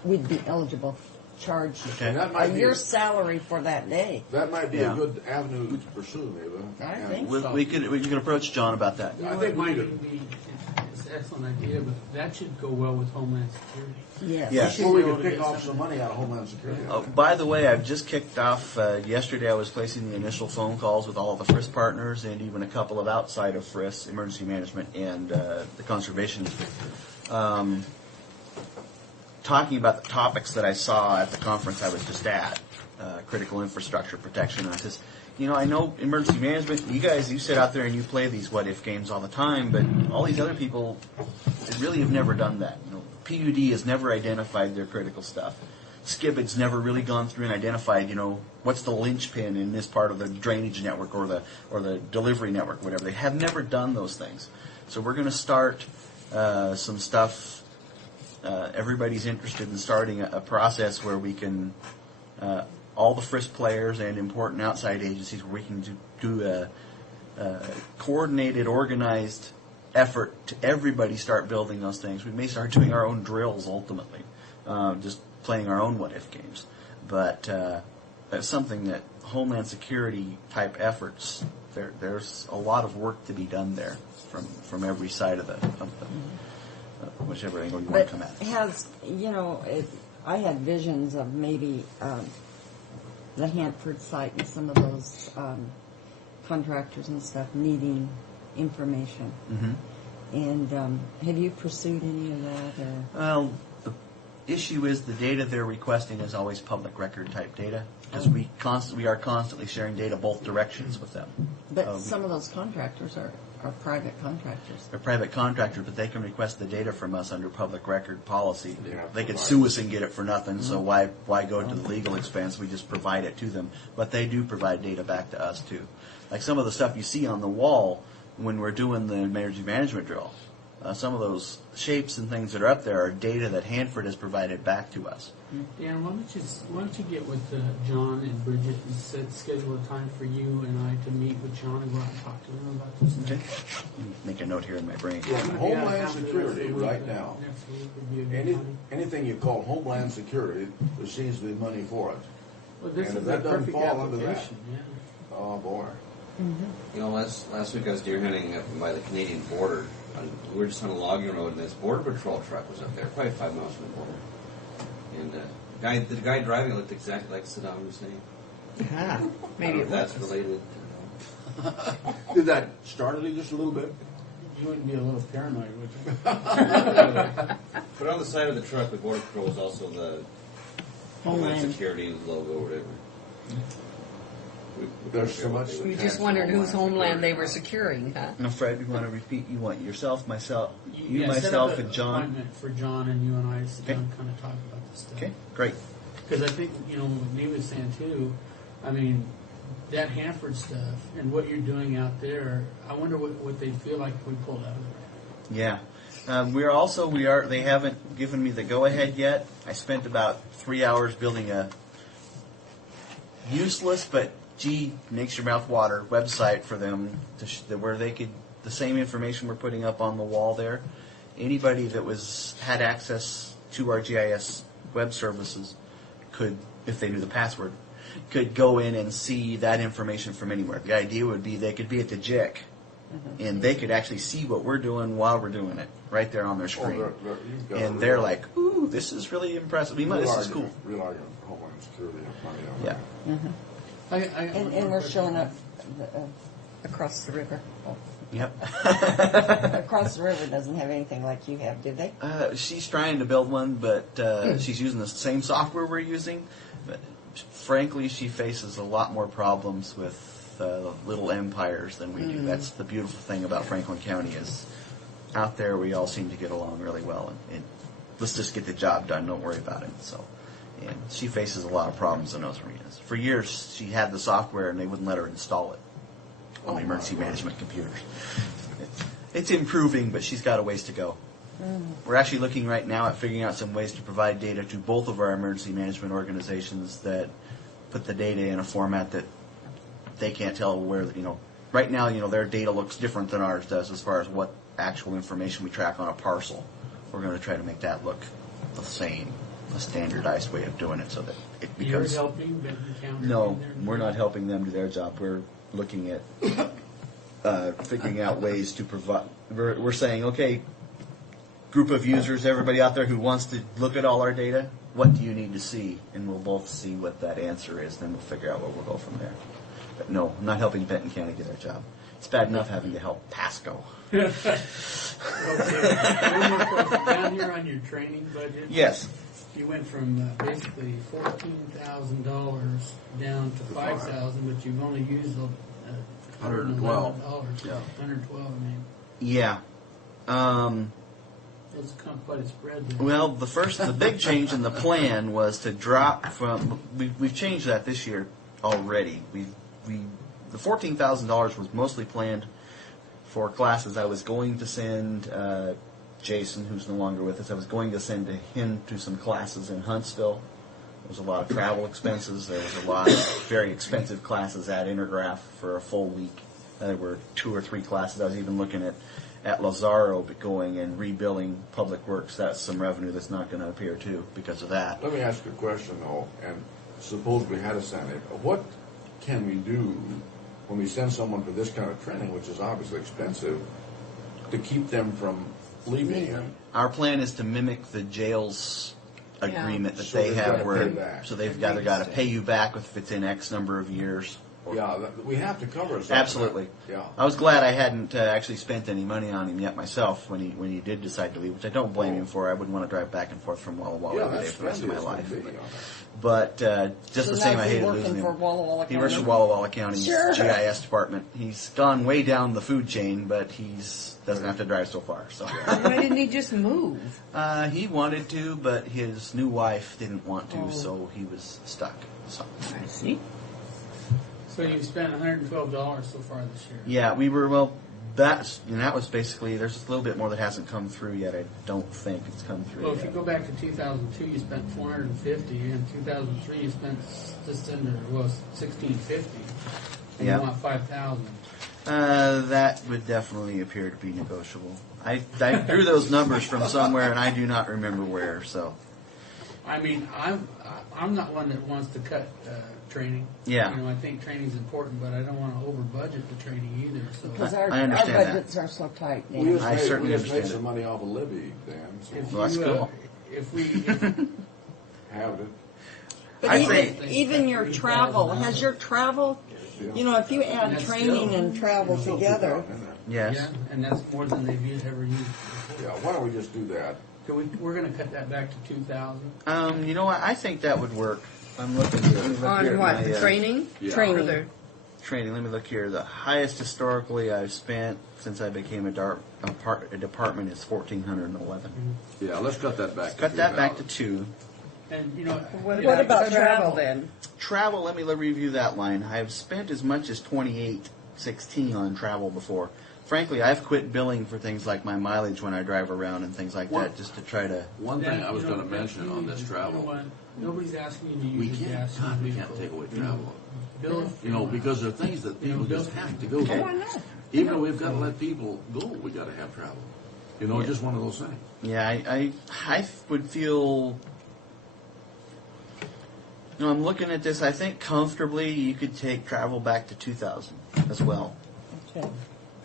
we'd be eligible to charge And that might be your salary for that day. That might be a good avenue to pursue, maybe. I think so. We can approach John about that. I think we might could. be, it's an excellent idea, but that should go well with Homeland Security. Yes. Yes. Well, we could pick off some money out of Homeland Security. By the way, I've just kicked off, yesterday I was placing the initial phone calls with all of the FRIS partners and even a couple of outside of FRIS, Emergency Management and the Conservation. Talking about the topics that I saw at the conference I was just at, critical infrastructure protection. And I says, I know emergency management, you sit out there and you play these what-if games all the time, but all these other people really have never done that. PUD has never identified their critical stuff. SCIBID's never really gone through and identified, what's the linchpin in this part of the drainage network or the delivery network, whatever. They have never done those things. So we're going to start some stuff. Everybody's interested in starting a process where we can, all the FRIS players and important outside agencies, where we can do a coordinated, organized effort to everybody start building those things. We may start doing our own drills ultimately, just playing our own what-if games. But that's something that Homeland Security type efforts, there's a lot of work to be done there from every side of the whichever angle you want to come at. I had visions of maybe the Hanford site and some of those contractors and stuff needing information. Mm-hmm. And have you pursued any of that? Well, the issue is the data they're requesting is always public record type data, because we are constantly sharing data both directions with them. But some of those contractors are private contractors. They're private contractors, but they can request the data from us under public record policy. They could sue us and get it for nothing, so why go to the legal expense? We just provide it to them. But they do provide data back to us, too. Like some of the stuff you see on the wall when we're doing the emergency management drill, some of those shapes and things that are up there are data that Hanford has provided back to us. Dan, why don't you get with John and Bridget and schedule a time for you and I to meet with John and go out and talk to them about this thing? Make a note here in my brain. Yeah, Homeland Security right now. Next week would be a good time. Anything you call Homeland Security, there seems to be money for it. Well, this And is if that a doesn't perfect fall under that, application, yeah. oh boy. Last week I was deer hunting up by the Canadian border. We were just on a logging road, and this border patrol truck was up there, probably 5 miles from the border. And the guy driving looked exactly like Saddam Hussein. Maybe if that's related. Did that startle you just a little bit? You wouldn't be a little paranoid, would you? But on the side of the truck, the border patrol was also the Homeland Security logo or whatever. There's so much. You just wondered whose homeland they were securing, huh? Now, Fred, you want to repeat? You want yourself, myself, you, Yeah, myself, set up and John. Appointment for John and you and I to sit down and kind of talk about this stuff. Okay, great. Because I think, what Neve was saying too, I mean, that Hanford stuff and what you're doing out there, I wonder what they'd feel like if we pulled out of there. Yeah. They haven't given me the go-ahead yet. I spent about 3 hours building a useless but makes your mouth water website for them where they could, the same information we're putting up on the wall there, anybody that had access to our GIS web services could, if they knew the password, could go in and see that information from anywhere. The idea would be they could be at the JIC and they could actually see what we're doing while we're doing it right there on their screen. You've got And a they're real- like, "Ooh, this is really impressive. This is cool." Real argument for Homeland Security and money on Yeah. And we're showing up across the river. Yep. Across the river doesn't have anything like you have, do they? She's trying to build one, but she's using the same software we're using. But frankly, she faces a lot more problems with little empires than we do. That's the beautiful thing about Franklin County is out there we all seem to get along really well. And let's just get the job done. Don't worry about it. So, and she faces a lot of problems in those arenas. For years, she had the software and they wouldn't let her install it on the emergency management computers. It's improving, but she's got a ways to go. We're actually looking right now at figuring out some ways to provide data to both of our emergency management organizations that put the data in a format that they can't tell where, right now, their data looks different than ours does as far as what actual information we track on a parcel. We're going to try to make that look the same, a standardized way of doing it so that it becomes... You're helping Benton County? No, we're not helping them do their job. We're looking at figuring out ways to provide. We're saying, okay, group of users, everybody out there who wants to look at all our data, what do you need to see? And we'll both see what that answer is, then we'll figure out where we'll go from there. But no, I'm not helping Benton County do their job. It's bad enough having to help Pasco. Okay. One more question. Down here on your training budget. Yes. You went from basically $14,000 down to $5,000, but you've only used $111. Yeah. $112, I mean. Yeah. It's kind of quite a spread there. Well, the big change in the plan was to drop from. We've changed that this year already. The $14,000 was mostly planned for classes I was going to send Jason, who's no longer with us. I was going to send him to some classes in Huntsville. There was a lot of travel expenses. There was a lot of very expensive classes at Intergraph for a full week. There were 2 or 3 classes. I was even looking at Lazaro going and rebuilding Public Works. That's some revenue that's not going to appear too because of that. Let me ask you a question though, and suppose we had to send it. What can we do when we send someone for this kind of training, which is obviously expensive, to keep them from leaving? Our plan is to mimic the jail's agreement that So they they've have, gotta pay where back. so they've got to pay you back if it's in X number of years. Yeah, we have to cover something. Absolutely. Yeah. I was glad I hadn't actually spent any money on him yet myself when he did decide to leave, which I don't blame him for. I wouldn't want to drive back and forth from Walla Walla every day for the rest of my life. But just So the same, now I is he hated working losing him. for Walla Walla He works for County? Walla Walla County's Sure. GIS department. He's gone way down the food chain, but doesn't have to drive so far. So Why didn't he just move? he wanted to, but his new wife didn't want to, so he was stuck. So. I see. So you've spent $112 so far this year. Yeah, that was basically, there's a little bit more that hasn't come through yet. I don't think it's come through Well, yet. if you go back to 2002, you spent $450. In 2003, you spent just under, $1,650. And Yeah. you want $5,000. That would definitely appear to be negotiable. I drew those numbers from somewhere, and I do not remember where, so. I mean, I'm not one that wants to cut training. Yeah. I think training's important, but I don't want to over budget the training either. So Because our understand that. budgets are so tight. We Dan. just made some money off of Libby, Dan. If So Well, that's you, cool. have it. But even your travel, has your travel, if you add That's training still- and travel Still together, 2,000 in there. Yes. Yeah, and that's more than they've ever used. Yeah, why don't we just do that? So we're going to cut that back to 2,000. You know what? I think that would work. I'm looking here. Let me look here On at what? my, The training? Yeah. Training. Or the- Training. Let me look here. The highest historically I've spent since I became a department is $1,411. Yeah, let's cut that back. Cut that back to 2. And What What about travel travel? then? Travel, let me review that line. I've spent as much as $28.16 on travel before. Frankly, I've quit billing for things like my mileage when I drive around and things like that, just to try to. One thing I was going to mention on this travel. Nobody's asking you to use We your can't, gas. God, we can't take away travel. Bill, Because there are things that people just have to go oh, to. I know. Even though we've got to let people go, we got to have travel. Just one of those things. Yeah, I would feel. I'm looking at this. I think comfortably you could take travel back to 2,000 as well. Okay.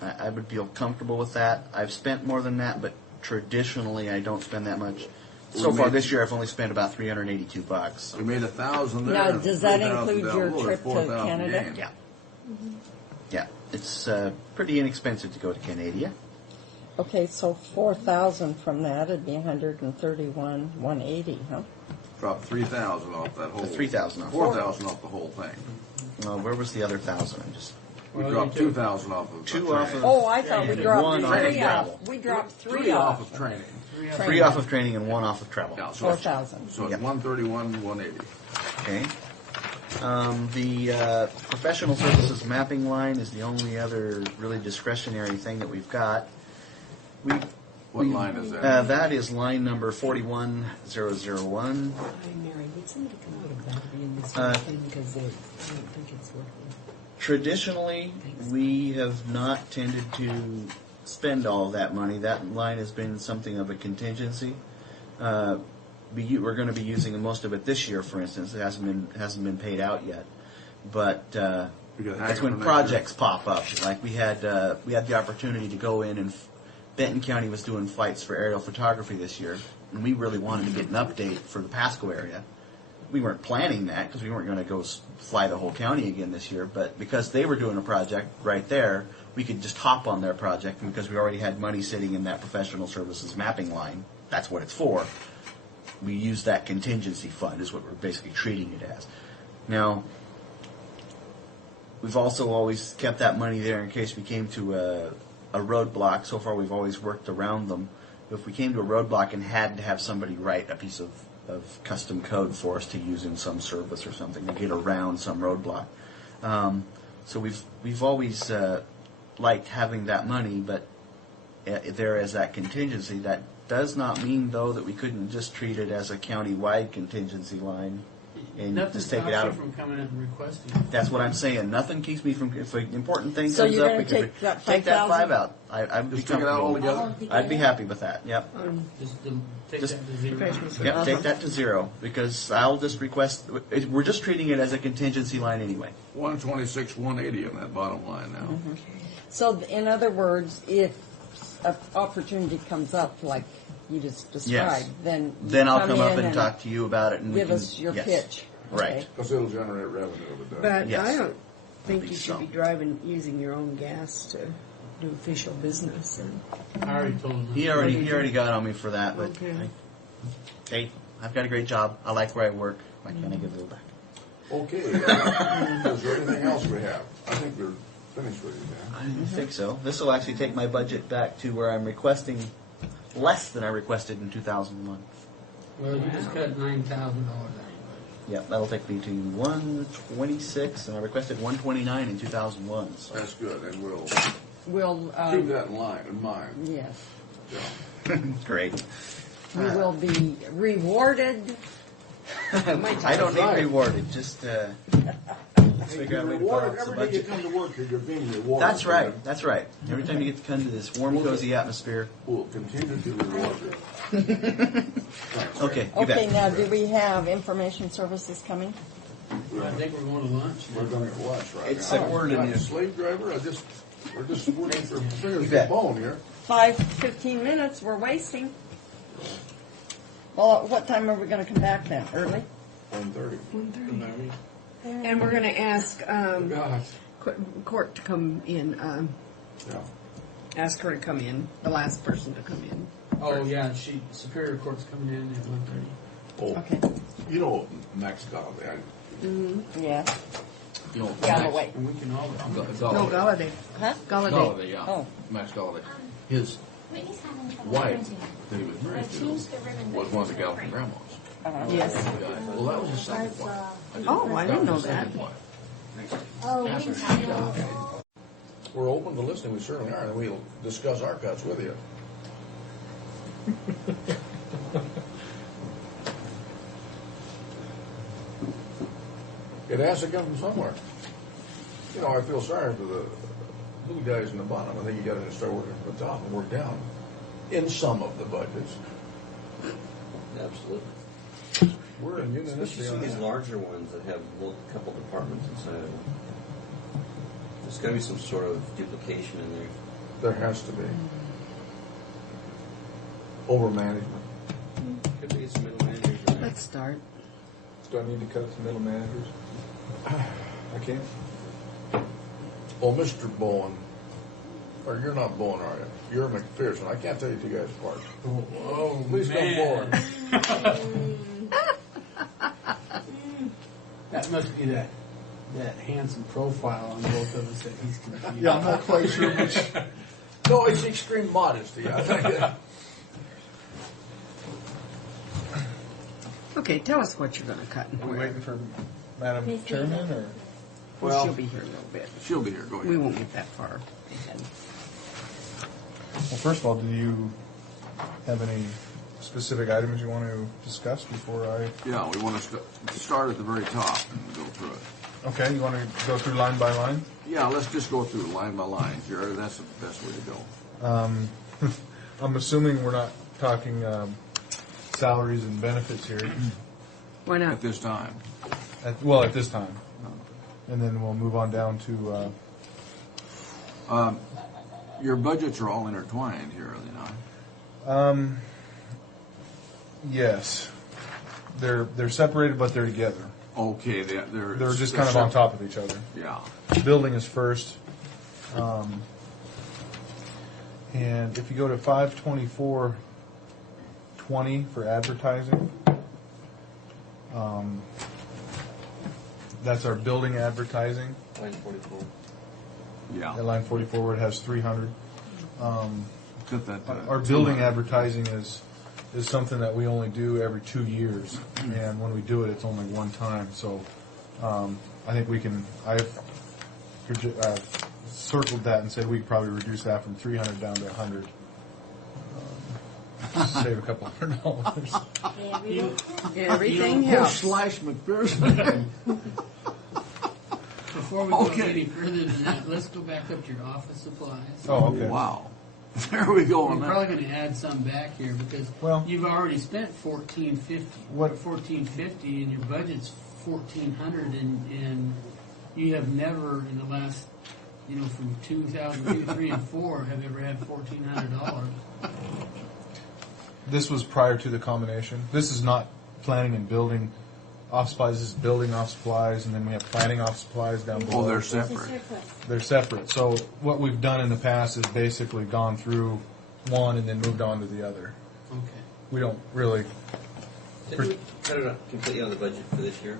I would feel comfortable with that. I've spent more than that, but traditionally I don't spend that much. So far this year, I've only spent about $382. We made $1,000 there. Now, and does that $3,000 include down your below. trip to There's 4,000 Canada? gain. Yeah. Yeah, it's pretty inexpensive to go to Canada. Okay, so 4,000 from that would be 131,180, huh? Dropped 3,000 off that whole. 3,000 off. 4,000 off the whole thing. Where was the other 1,000? We dropped 2,000 off of. Two off of. Oh, I thought we dropped one off of three travel. off. We dropped Three off of training. Three off of training and one off of travel. Yeah, so 4,000. So it's 131,180. Okay. The professional services mapping line is the only other really discretionary thing that we've got. What line is that? That is line number 41001. Hi, Mary. Would somebody come out of battery in this thing because I don't think it's working. Traditionally, we have not tended to spend all of that money. That line has been something of a contingency. We're going to be using most of it this year, for instance. It hasn't been paid out yet, but that's when projects pop up. Like we had the opportunity to go in, and Benton County was doing flights for aerial photography this year, and we really wanted to get an update for the Pasco area. We weren't planning that because we weren't going to go fly the whole county again this year, but because they were doing a project right there, we could just hop on their project, and because we already had money sitting in that professional services mapping line, that's what it's for. We use that contingency fund is what we're basically treating it as. Now, we've also always kept that money there in case we came to a roadblock. So far, we've always worked around them. If we came to a roadblock and had to have somebody write a piece of custom code for us to use in some service or something to get around some roadblock. So we've always liked having that money, but there as that contingency. That does not mean, though, that we couldn't just treat it as a county-wide contingency line and Nothing just take it stops out you of. from coming in and requesting it. That's what I'm saying. Nothing keeps me from. If an important thing So comes you're up, gonna we can take that take that 5,000? 5 out. I'd be Just take it out comfortable. altogether? I'd be happy with that. Yep. Take Just- that to zero. Yep, take that to zero, because I'll just request, we're just treating it as a contingency line anyway. 126,180 on that bottom line now. So, in other words, if an opportunity comes up like you just described, then you Then I'll come up in and talk to you about it, and we give can. us your yes. pitch. Right. Because it'll generate revenue. But Yes. I don't think you Think should so. be using your own gas to do official business. And I already told him. He already got on me for that, but Okay. hey, I've got a great job. I like where I work. Why can't I give a little back? Okay. Is there anything else we have? I think we're finished with you, I Dan. think so. This will actually take my budget back to where I'm requesting less than I requested in 2001. Well, you just cut $9,000 out. Yep, that'll take me to 126, and I requested 129 in 2001. So. That's good, and we'll We'll keep that in mind. Yes, Great. you will be rewarded. I don't need rewarded. Just figure out a way to Rewarded balance the every day you budget. come to work, you're being rewarded. That's right. That's right. Every time you get to come to this warm, cozy atmosphere. We'll continue to reward you. Okay, you Okay, bet. now do we have information services coming? I think we're going to lunch. We're going to lunch right It's now. a word in Got you. a slave driver? We're just working for fingers to bet. the bone here. 15 minutes we're wasting. Well, at what time are we going to come back then? Early? 1:30. And we're going to ask God. Court to come in. Yeah. Ask her to come in. The last person to come in. Oh, yeah, Superior Court's coming in at 1:30. Oh, Okay. you know Max Galladay. Yeah. You know Galloway. And we can all No, Galladay. Huh? Galladay. Galladay, yeah. Oh. Max Galladay. His Whitney's having trouble wife printing. that he was I married to changed the ribbon. was one of the Gallatin grandmas. Yes. Well, that was his second wife. Oh, I didn't know was his that. second wife. Oh, we didn't tell you. We're open to listening. We certainly are, and we'll discuss our cuts with you. It has to come from somewhere. You know, I feel sorry for the little guys in the bottom. I think you got to start working from the top and work down in some of the budgets. Absolutely. We're in unanimity Especially some on of these that. larger ones that have a couple departments inside of them. There's got to be some sort of duplication in there. There has to be. Over management. Could be some middle managers. Let's start. Do I need to cut to middle managers? I can't. Well, Mr. Bowen, or you're not Bowen, are you? You're McPherson. I can't tell you two guys apart. Oh, Please come forward. That must be that handsome profile on both of us that he's confused. Yeah, I'm not quite sure which. No, it's extreme modesty. I think. Okay, tell us what you're going to cut and Are we where. waiting for Madam Chairman, or? Well, she'll be here a little bit. She'll be here, go ahead. We won't get that far ahead. Well, first of all, do you have any specific items you want to discuss before I? Yeah, we want to start at the very top and go through it. Okay, you want to go through line by line? Yeah, let's just go through line by line, Jared. That's the best way to go. I'm assuming we're not talking salaries and benefits here. Why not? At this time. At this time. And then we'll move on down to... Your budgets are all intertwined here, are they not? Yes. They're separated, but they're together. Okay, They're just kind of on top of each other. Yeah. Building is first. And if you go to 524.20 for advertising, that's our building advertising. Line 44. Yeah. At line 44 where it has 300. Cut that to Our building 200. advertising is something that we only do every 2 years, and when we do it, it's only one time. So I think we can. I've circled that and said we could probably reduce that from 300 down to 100. Save a couple $100. Everything Push helps. slash McPherson. Before we go Okay. any further than that, let's go back up to your office supplies. Oh, okay. Wow. There we go on We're that. probably going to add some back here because you've already spent $1,450. What? $1,450 and your budget's $1,400, and you have never in the last, from 2002, 3, and 4 have ever had $1,400. This was prior to the combination. This is not planning and building off supplies. This is building off supplies, and then we have planning off supplies down below. Oh, they're separate. They're separate. So what we've done in the past is basically gone through one and then moved on to the other. Okay. We don't really. Did we cut it out completely on the budget for this year?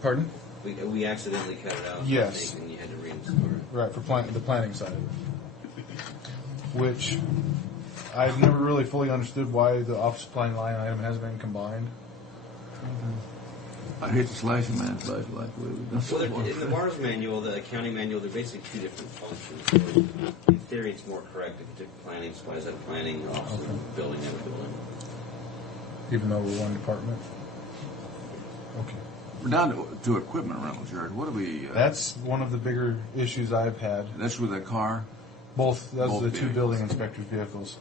Pardon? We accidentally cut it out. Yes. And you had to reinstore it. Right, for the planning side of it. Which I've never really fully understood why the office supply line item has been combined. I hate to slash a man's budget like we've done so Well, far. in the Mars manual, the accounting manual, they're basically two different functions. In theory, it's more correct if you took planning, supplies out of planning, office of building out of building. Even though we're one department. Okay. We're down to equipment rental, Jared. What do we... That's one of the bigger issues I've had. That's with a car? Both. Those Both are the two vehicles. building inspectors' vehicles.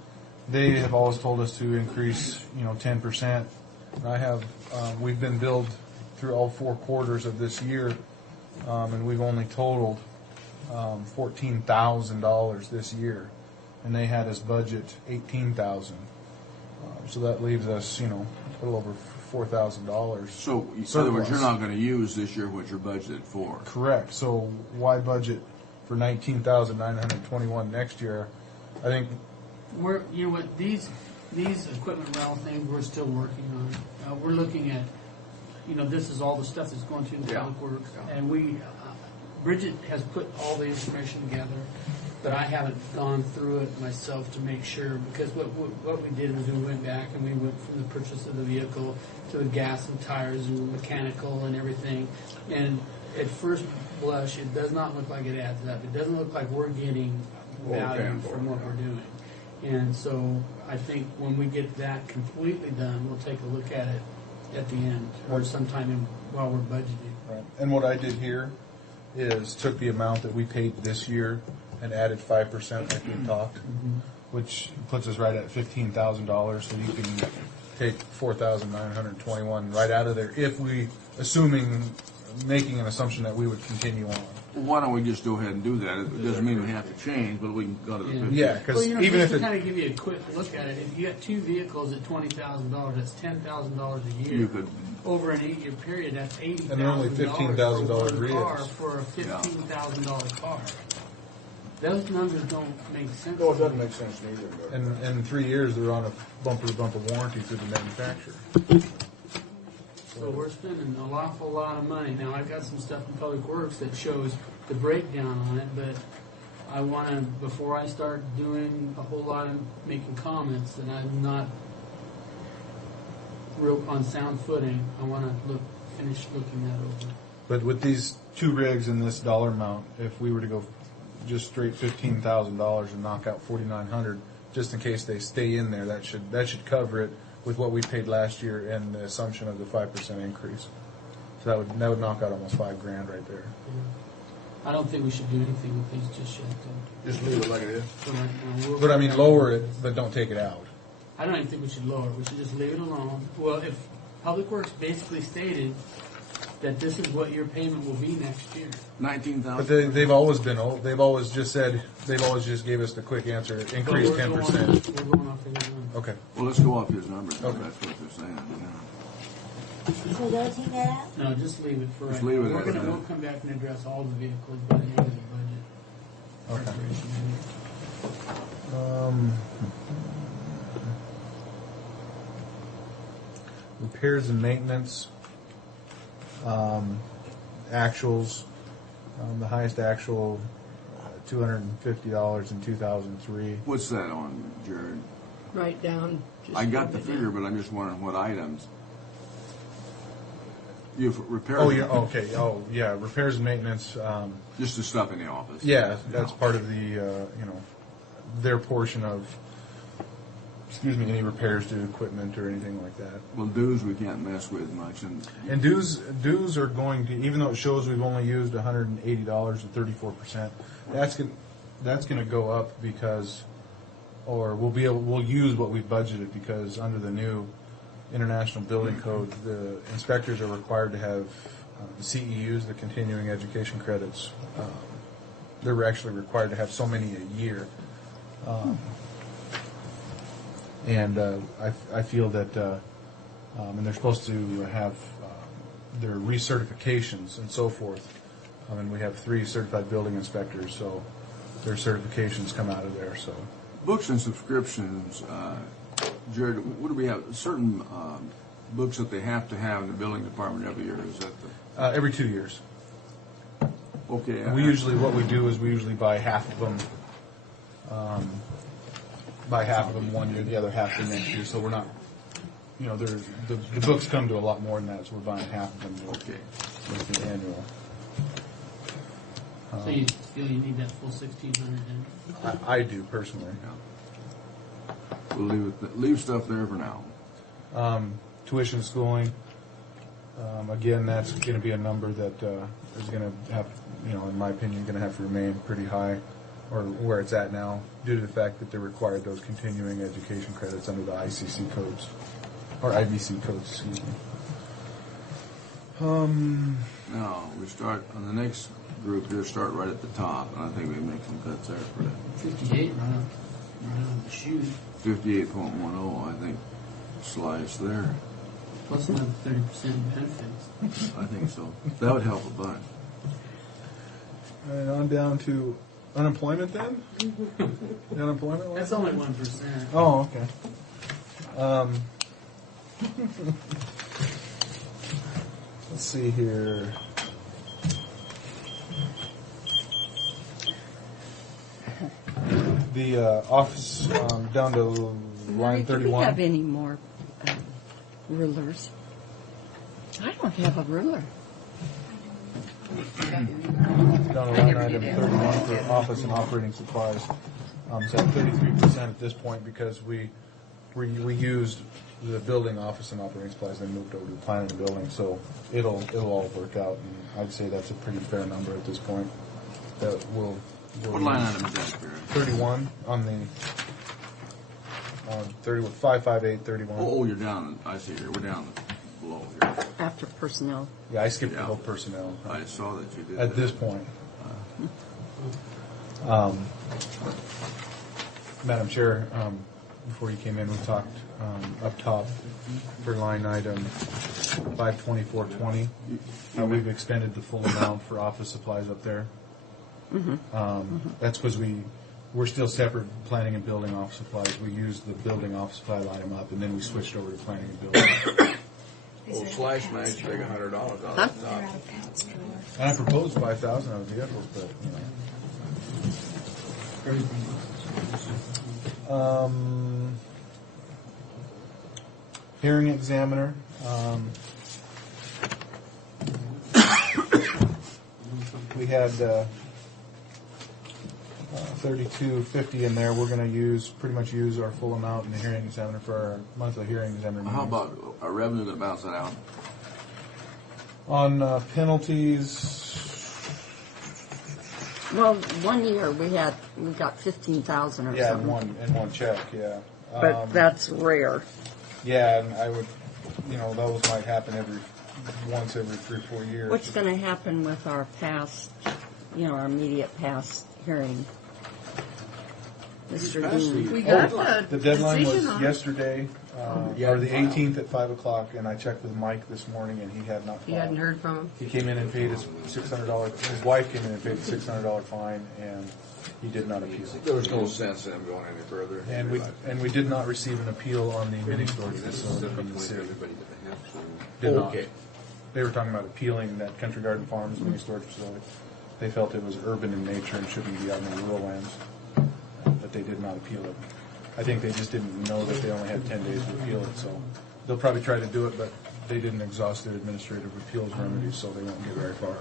They have always told us to increase, 10%. And I have, we've been billed through all 4 quarters of this year, and we've only totaled $14,000 this year, and they had us budget $18,000. So that leaves us, a little over $4,000. So, in other words, you're not going to use this year what you're budgeted for. Correct. So why budget for $19,921 next year? I think These equipment rental things we're still working on. We're looking at, this is all the stuff that's going through the public works, and Bridget has put all the information together, but I haven't gone through it myself to make sure, because what we did was we went back and we went from the purchase of the vehicle to the gas and tires and mechanical and everything, and at first blush, it does not look like it adds up. It doesn't look like we're getting value from what we're doing. And so I think when we get that completely done, we'll take a look at it at the end or sometime while we're budgeting. Right. And what I did here is took the amount that we paid this year and added 5% like we talked, which puts us right at $15,000. So you can take $4,921 right out of there if we, making an assumption that we would continue on. why don't we just go ahead and do that? It doesn't mean we have to change, but we can go to the 50. Yeah, because Well, you know, even just if to it, kind of give you a quick look at it, if you got 2 vehicles at $20,000, that's $10,000 a year. You could- over an 8-year period, that's $80,000. And they're only $15,000 for one rears. car for a $15,000 car. Those numbers don't make sense. No, it doesn't make sense neither. but- and in 3 years, they're on a bumper-to-bumper warranty through the manufacturer. So we're spending an awful lot of money. Now, I've got some stuff in Public Works that shows the breakdown on it, but I want to, before I start doing a whole lot of making comments, that I'm not real on sound footing, I want to finish looking that over. But with these 2 rigs and this dollar amount, if we were to go just straight $15,000 and knock out $4,900, just in case they stay in there, that should cover it with what we paid last year and the assumption of the 5% increase. So that would knock out almost $5,000 right there. I don't think we should do anything with these just yet, though. Just leave it like it is. For right now. We'll- But I mean, lower it, but don't take it out. I don't even think we should lower it. We should just leave it alone. Well, if Public Works basically stated that this is what your payment will be next year. 19,000. But they've always been, they've always just said, they've always just gave us the quick answer, increase 10%. We're going off of his number. Okay. Well, let's go off his numbers. Okay. That's what they're saying. So don't take that out? No, just leave it for Just right leave now. it as We'll is. come back and address all the vehicles by the end of the budget. Repairs and maintenance, actuals, the highest actual, $250 in 2003. What's that on, Jared? Write down. Just I got the write it figure, down. but I'm just wondering what items. You've repaired. Oh, yeah, okay, yeah, repairs and maintenance, Just the stuff in the office. yeah, that's part of the, their portion of, any repairs to equipment or anything like that. Well, dues we can't mess with much, And dues are going to, even though it shows we've only used $180 or 34%, that's going to go up because, or we'll use what we budgeted because under the new International Building Code, the inspectors are required to have the CEUs, the continuing education credits. They're actually required to have so many a year. And I feel that, and they're supposed to have their recertifications and so forth. And we have 3 certified building inspectors, so their certifications come out of there. So books and subscriptions. Jared, what do we have? Certain books that they have to have in the building department every year. Is that the every 2 years. okay? What we do is we usually buy half of them. Buy half of them one year, the other half the next year. So we're not, the books come to a lot more than that. So we're buying half of them with the annual. So you feel you need that full 1,600 then? I do personally. We'll leave stuff there for now. Tuition schooling. Again, that's going to be a number that is going to have, in my opinion, going to have to remain pretty high, or where it's at now, due to the fact that they're required those continuing education credits under the ICC codes, or IBC codes, excuse me. Now we start on the next group here. Start right at the top, and I think we make some cuts there for that. 58 right on the shoot. 58.10, I think, slice there. Plus another 30% benefits. I think so. That would help a bunch. And on down to unemployment then? The unemployment line? That's only 1%. Oh, okay. Let's see here. The office down to Mary, line do we 31. have any more rulers? I don't have a ruler. Down to line item 31 for office and operating supplies. It's at 33% at this point because we used the building, office, and operating supplies, then moved over to the planning and building. So it'll all work out, and I'd say that's a pretty fair number at this point. That will. What line item is that, Jared? 31 on the 55831. Oh, you're down. I see here. We're down below here. After personnel. Yeah, I skipped the whole personnel. I saw that you did. At that. this point. Madam Chair, before you came in, we talked up top for line item 52420. We've expended the full amount for office supplies up there. That's because we're still separate planning and building office supplies. We used the building office supply line item up, and then we switched over to planning and building. Well, Slash managed to make $100 out of that. And I proposed 5,000 out of vehicles, but hearing examiner. We had $32.50 in there. We're going to pretty much use our full amount in the hearing examiner for our monthly hearing examiner. How about our revenue to balance that out? On penalties, Well, 1 year we got 15,000 or yeah, something. in one check, yeah. But that's rare. Yeah, and I would, those might happen once every 3-4 years. What's going to happen with our past, our immediate past hearing? Mr. Dean. We got The deadline was decision on it. yesterday, or the 18th at 5 o'clock, and I checked with Mike this morning, and he had not He filed. hadn't heard from him. He came in and paid his $600. His wife came in and paid a $600 fine, and he did not appeal. There was no sense in him going any further. And we did not receive an appeal on the mini storage facility from the city. Did not. Okay. They were talking about appealing that Country Garden Farms mini storage facility. They felt it was urban in nature and shouldn't be out in the rural lands, but they did not appeal it. I think they just didn't know that they only had 10 days to appeal it, so they'll probably try to do it, but they didn't exhaust their administrative appeals remedies, so they won't get very far.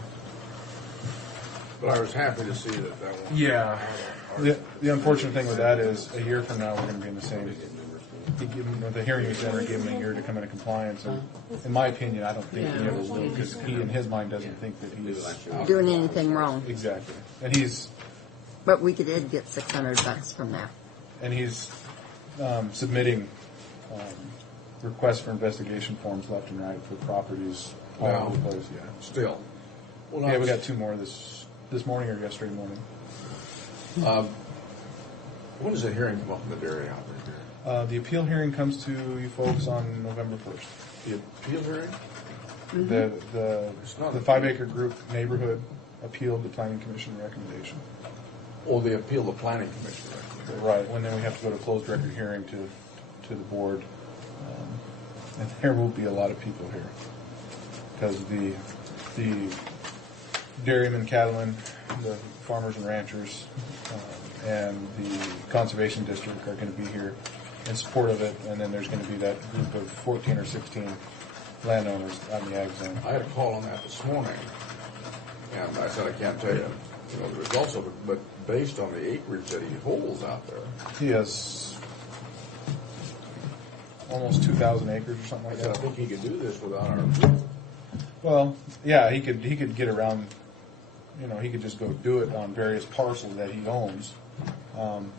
But I was happy to see that one. Yeah. The unfortunate thing with that is a year from now we're going to be in the same. The hearing examiner gave him a year to come into compliance, and in my opinion, I don't think he ever will, because he, in his mind, doesn't think that he's Doing anything wrong. Exactly, and he's. But we did get $600 from that. And he's submitting requests for investigation forms left and right for properties all Wow. over the place. Yeah, Still. Well, yeah, we got 2 more this morning or yesterday morning. When does the hearing come up in the dairy out there? The appeal hearing comes to you folks on November 1st. The appeal hearing? The 5 acre group neighborhood appealed the planning commission recommendation. Oh, they appeal the planning commission recommendation. Right, when then we have to go to closed record hearing to the board. And there will be a lot of people here. Because the dairymen, cattlemen, the farmers and ranchers, and the conservation district are going to be here in support of it, and then there's going to be that group of 14 or 16 landowners out in the ag zone. I had a call on that this morning, and I said I can't tell you, the results of it, but based on the acreage that he holds out there, He has almost 2,000 acres or something I like said I that. think he could do this without our approval. Well, yeah, he could get around. He could just go do it on various parcels that he owns.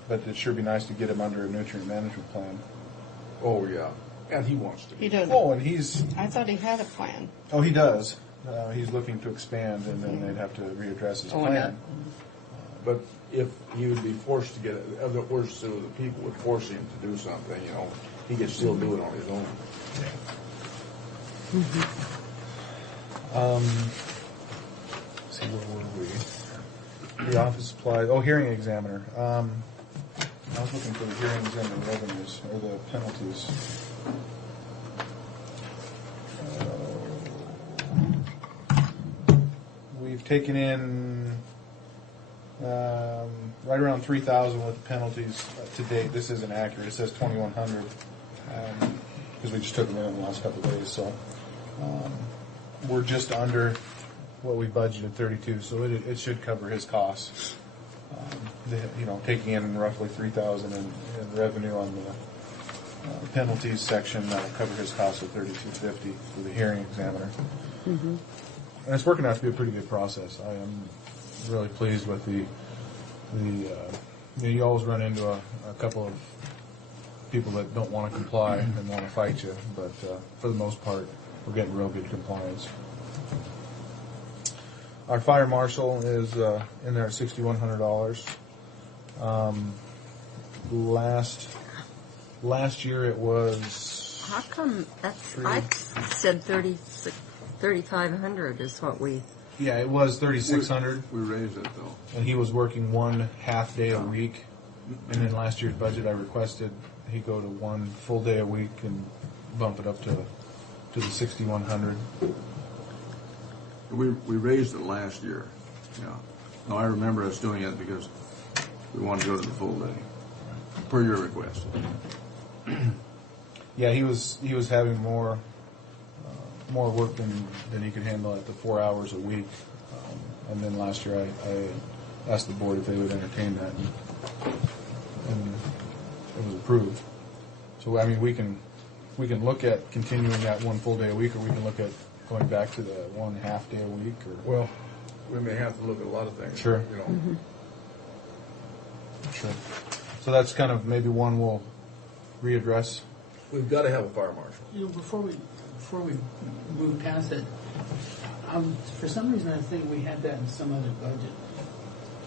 But it'd sure be nice to get him under a nutrient management plan. Oh yeah, and he wants to. He doesn't. Oh, and he's. I thought he had a plan. Oh, he does. He's looking to expand, and then they'd have to readdress his plan. But if he would be forced to get it, other words, so the people would force him to do something, he could still do it on his own. Let's see, where were we? The office supplies. Oh, hearing examiner. I was looking for the hearing examiner revenues or the penalties. We've taken in right around 3,000 with the penalties to date. This isn't accurate. It says 2,100 because we just took them in the last couple of days. So we're just under what we budgeted, 32. So it should cover his costs. Taking in roughly 3,000 in revenue on the penalties section, that'll cover his costs of $32.50 for the hearing examiner. Mm-hmm. And it's working out to be a pretty good process. I am really pleased with you always run into a couple of people that don't want to comply and want to fight you, but for the most part, we're getting real good compliance. Our fire marshal is in there at $6,100. Last year it was. How come I said 3,500 is what we. Yeah, it was 3,600. We raised it though. And he was working 1 half day a week. And in last year's budget, I requested he go to 1 full day a week and bump it up to the 6,100. We raised it last year. Yeah. No, I remember us doing it because we wanted to go to the full day, per your request. Yeah, he was having more work than he could handle at the 4 hours a week. And then last year I asked the board if they would entertain that, and it was approved. So I mean, we can look at continuing that 1 full day a week, or we can look at going back to the 1 half day a week. Or Well, we may have to look at a lot of things. Sure. You know. Mm-hmm. Sure. So that's kind of maybe one we'll readdress. We've got to have a fire marshal. You know, before we move past it, for some reason I think we had that in some other budget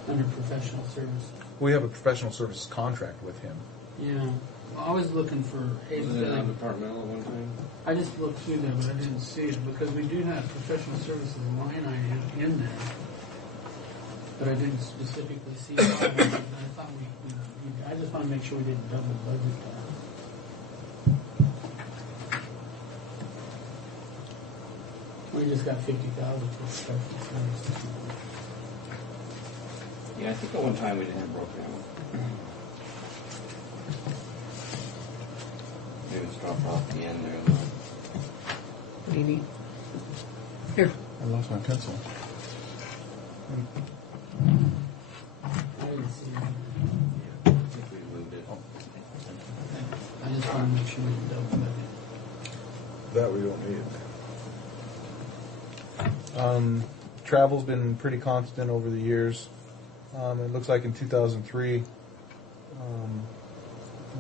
under professional service. We have a professional services contract with him. Yeah, I was looking for. Was it non-departmental at one time? I just looked through that, but I didn't see it because we do have professional services line item in there, but I didn't specifically see it. I thought I just want to make sure we didn't double budget that. We just got 50,000 for professional services. Yeah, I think at one time we didn't have broke down. Maybe it's dropped off the end there. What do you need? Here. I lost my pencil. I didn't see it. I think we moved it. I just want to make sure we didn't double budget. That we don't need. Travel's been pretty constant over the years. It looks like in 2003,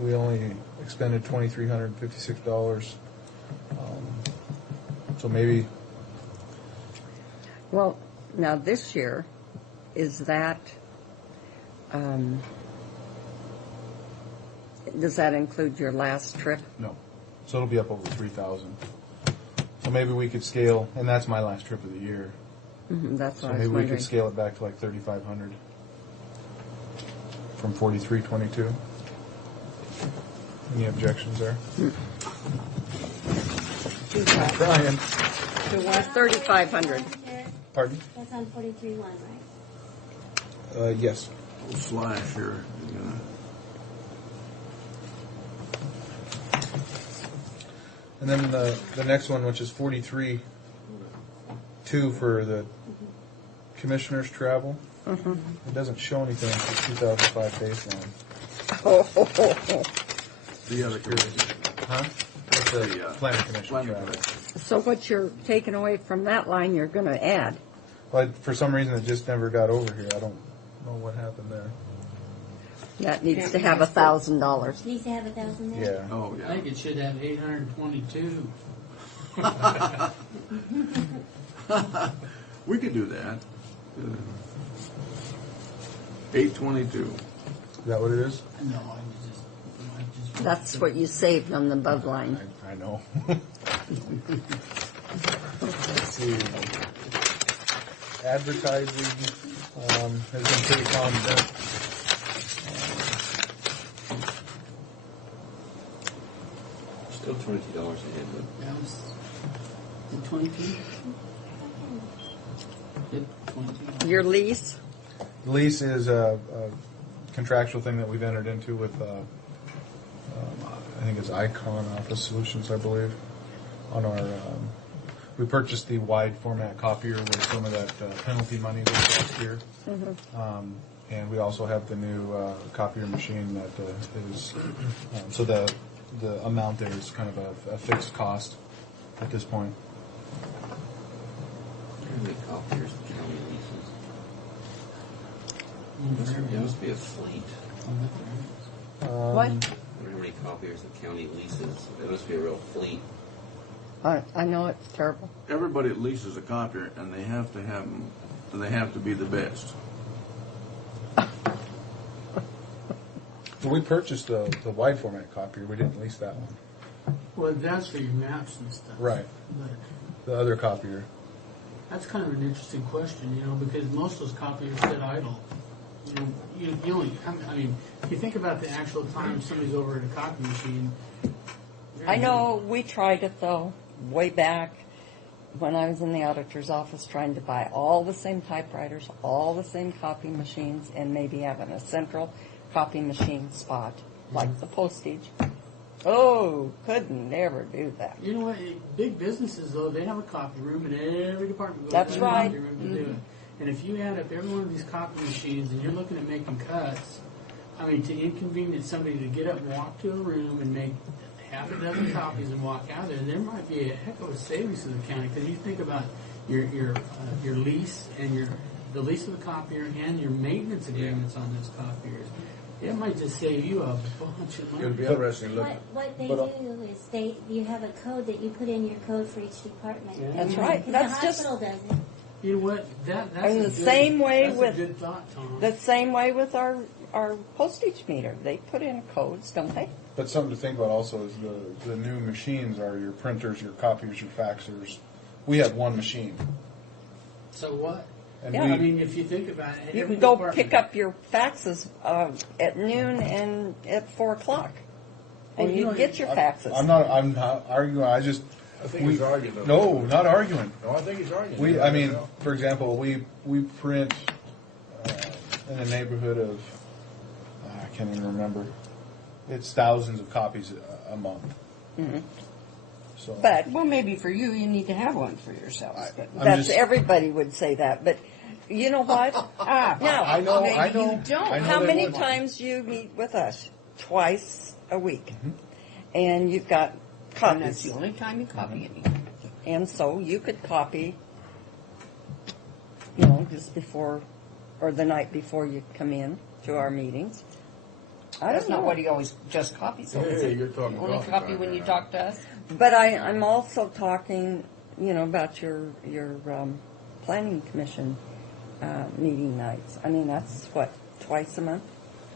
we only expended $2,356. So maybe. Well, now this year, is that, does that include your last trip? No. So it'll be up over 3,000. So maybe we could scale, and that's my last trip of the year. That's So what I was maybe we wondering. could scale it back to like 3,500 from 4,322. Any objections there? Brian. To what? 3,500. Pardon? That's on 43-1, right? Yes. Little slash here. And then the next one, which is 43.2 for the commissioner's travel. It doesn't show anything for 2005 baseline. The other commission. Huh? It's the planning commission travel. So what you're taking away from that line, you're going to add. Well, for some reason, it just never got over here. I don't know what happened there. That needs to have $1,000. Needs to have 1,000 there? Yeah. Oh, I think it should have 822. We could do that. 822. Is that what it is? No, I just. That's what you saved on the above line. I know. Let's see. Advertising has been pretty constant. Still $22 ahead, but That was 22. Yep, 22. Your lease? The lease is a contractual thing that we've entered into with, I think it's Icon Office Solutions, I believe. On our, we purchased the wide format copier with some of that penalty money we last year. And we also have the new copier machine that is, so the amount there is kind of a fixed cost at this point. how many copiers the county leases? There must be a fleet. What? I wonder how many copiers the county leases. There must be a real fleet. I know it's terrible. Everybody leases a copier, and they have to have them do they have to be the best? Well, we purchased the wide format copier. We didn't lease that one. Well, that's for your maps and stuff. Right. But The other copier. that's kind of an interesting question, because most of those copiers sit idle. You only, I mean, if you think about the actual time somebody's over at a copy machine. I know we tried it though, way back when I was in the auditor's office trying to buy all the same typewriters, all the same copy machines, and maybe having a central copy machine spot, like the postage. Oh, couldn't ever do that. You know what? Big businesses, though, they have a copy room, and every department goes That's to a right. copy room to do it. And if you add up every one of these copy machines, and you're looking at making cuts, I mean, to inconvenience somebody to get up and walk to a room and make half a dozen copies and walk out there, there might be a heck of a savings to the county. Because you think about your lease and the lease of the copier and your maintenance agreements on those copiers. It might just save you a bunch of money. It'd be interesting to look. What they do is you have a code that you put in your code for each department. Yeah. That's right. The That's hospital does it. You know what? That's And a the good, same way that's with a good thought, Tom. the same way with our postage meter. They put in codes, don't they? But something to think about also is the new machines are your printers, your copiers, your faxers. We have one machine. So what? And Yeah. we, I mean, if you think about it, You every can go department- pick up your faxes at noon and at 4:00, and Well, you you know, get your faxes. I'm not arguing. I think he's arguing. No, not arguing. No, I think he's arguing. I mean, for example, we print in the neighborhood of I can't even remember. It's thousands of copies a month. Mhm. So, But Well, maybe for you, you need to have one for yourselves. But everybody would say that. But you know what? Now, I know. maybe I know. you don't. I know how they many would. times you meet with us? Twice a week, Mm-hmm. and you've got and that's copies. the only time you copy anything. And so you could copy, just before or the night before you come in to our meetings. I That's don't know. not what he always just copies. So is Hey, it you're talking only coffee copy time when you now. talk to us? But I'm also talking, about your planning commission meeting nights. I mean, that's what, twice a month?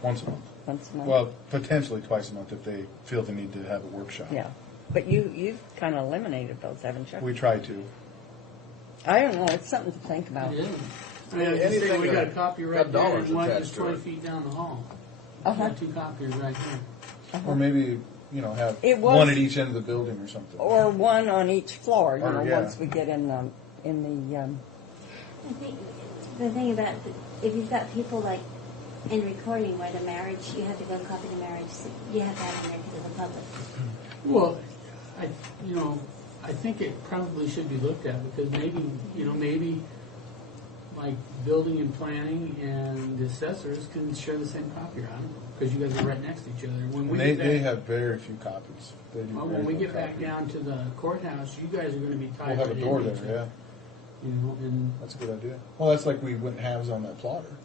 Once a month. Once a month? Well, potentially twice a month if they feel the need to have a workshop. Yeah. But you've kind of eliminated those, haven't you? We try to. I don't know. It's something to think about. It is. I mean, I was just saying, we got a copy right got there, dollars and one attached just to 20 it. feet down the hall. Uh-huh. Got two copiers right here. Or maybe, have It was- one at each end of the building or something. Or one on each floor, Or, yeah. once we get in the I think the thing about if you've got people like in recording where the marriage, you have to go copy the marriage. You have to have it there to the public. Well, I think it probably should be looked at because maybe like building and planning and the assessors can share the same copier. I don't know, because you guys are right next to each other. When we They, get back, they have very few copies. They do well, very when we few get back copies. down to the courthouse, you guys are going to be tied. We'll have a right door in there, each yeah. other, and That's a good idea. Well, that's like we went halves on that plotter.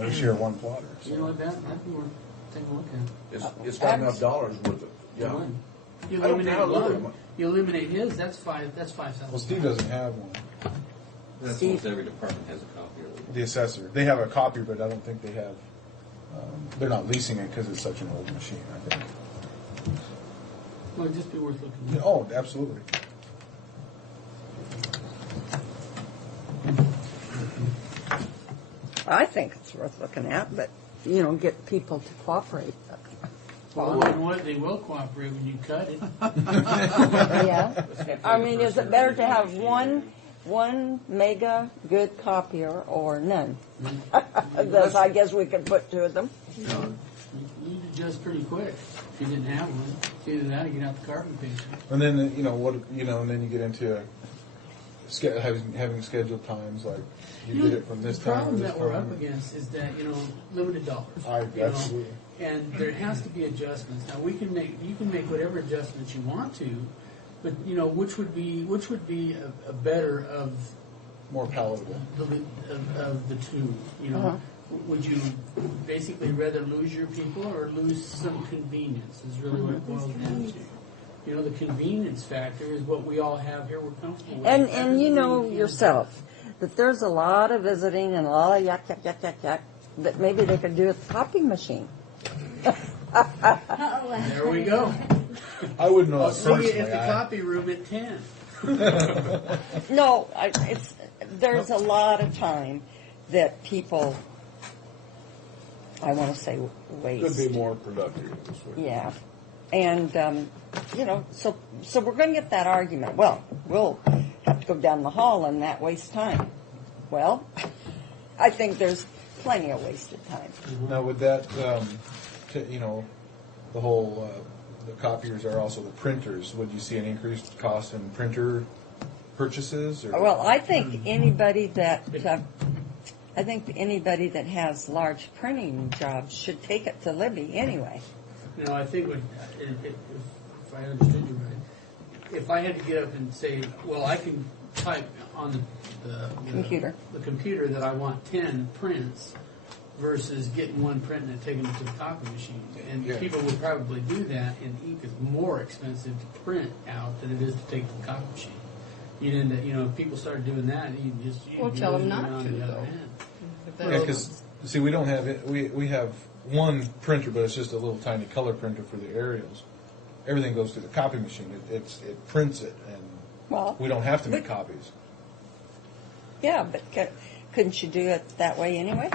We share one plotter. So. you know what, that'd be worth taking a look at. It's got enough dollars worth of. Yeah. You I don't eliminate know how to look at one. them. You eliminate his. That's $5,000. Well, Steve doesn't have one. That's Steve. almost every department has a copy of it. The assessor. They have a copier, but I don't think they have. They're not leasing it because it's such an old machine. I think. Well, it'd just be worth looking at. Yeah, oh, absolutely. I think it's worth looking at, but, get people to cooperate. Well, and what they will cooperate when you cut it. Yeah. I mean, is it better to have one mega good copier or none? Thus, I guess we could put two of them. You'd adjust pretty quick if you didn't have one. It's either that or get out the carbon paper. And then and then you get into having scheduled times like you did it from this The time. problem to this that we're time. up against is that limited dollars. Absolutely. And there has to be adjustments. Now you can make whatever adjustments you want to, but which would be a better of more palatable of the two. Uh-huh. Would you basically rather lose your people or lose some convenience? Is really what it boils down to. The convenience factor is what we all have here. We're comfortable with. And yourself, that there's a lot of visiting and a lot of yuck, yuck, yuck, yuck, yuck, that maybe they could do at the copy machine. There we go. I wouldn't know I'll that see you personally. at the copy room at 10. No, there's a lot of time that people, I want to say, waste. Could be more productive this way. Yeah, and so we're going to get that argument. Well, we'll have to go down the hall and that wastes time. Well, I think there's plenty of wasted time. Now, with that, the whole the copiers are also the printers. Would you see an increased cost in printer purchases? Or? Well, I think anybody that has large printing jobs should take it to Libby anyway. I think if I understood you right, if I had to get up and say, well, I can type on the computer that I want 10 prints versus getting one print and taking it to the copy machine. And people would probably do that, and ink is more expensive to print out than it is to take to the copy machine. You'd end up, if people started doing that, you'd tell them losing not on to, the other though. hand. Yeah, because see, we don't have it. We have one printer, but it's just a little tiny color printer for the aerials. Everything goes through the copy machine. It prints it, and we don't have to make copies. Yeah, but couldn't you do it that way anyway?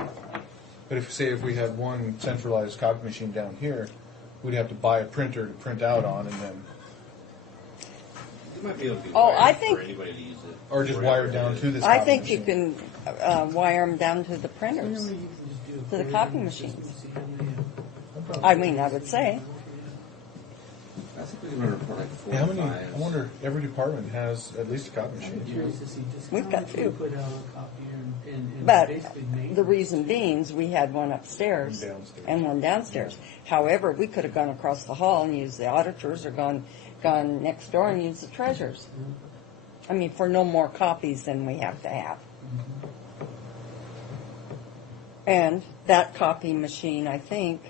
But if we had one centralized copy machine down here, we'd have to buy a printer to print out on, and then You might be able to be Oh, wired I think- for anybody to use it. or just wired down to this. I copy think machine. you can wire them down to the printers, to the copy machines. I mean, I would say. I think we can run a report like 4 Yeah, how or many? 5. I wonder. Every department has at least a copy machine. We've got two. Put out a copier and But basically make the reason being is we had one upstairs and one downstairs. However, we could have gone across the hall and used the auditors, or gone next door and used the treasurers. I mean, for no more copies than we have to have. And that copy machine, I think,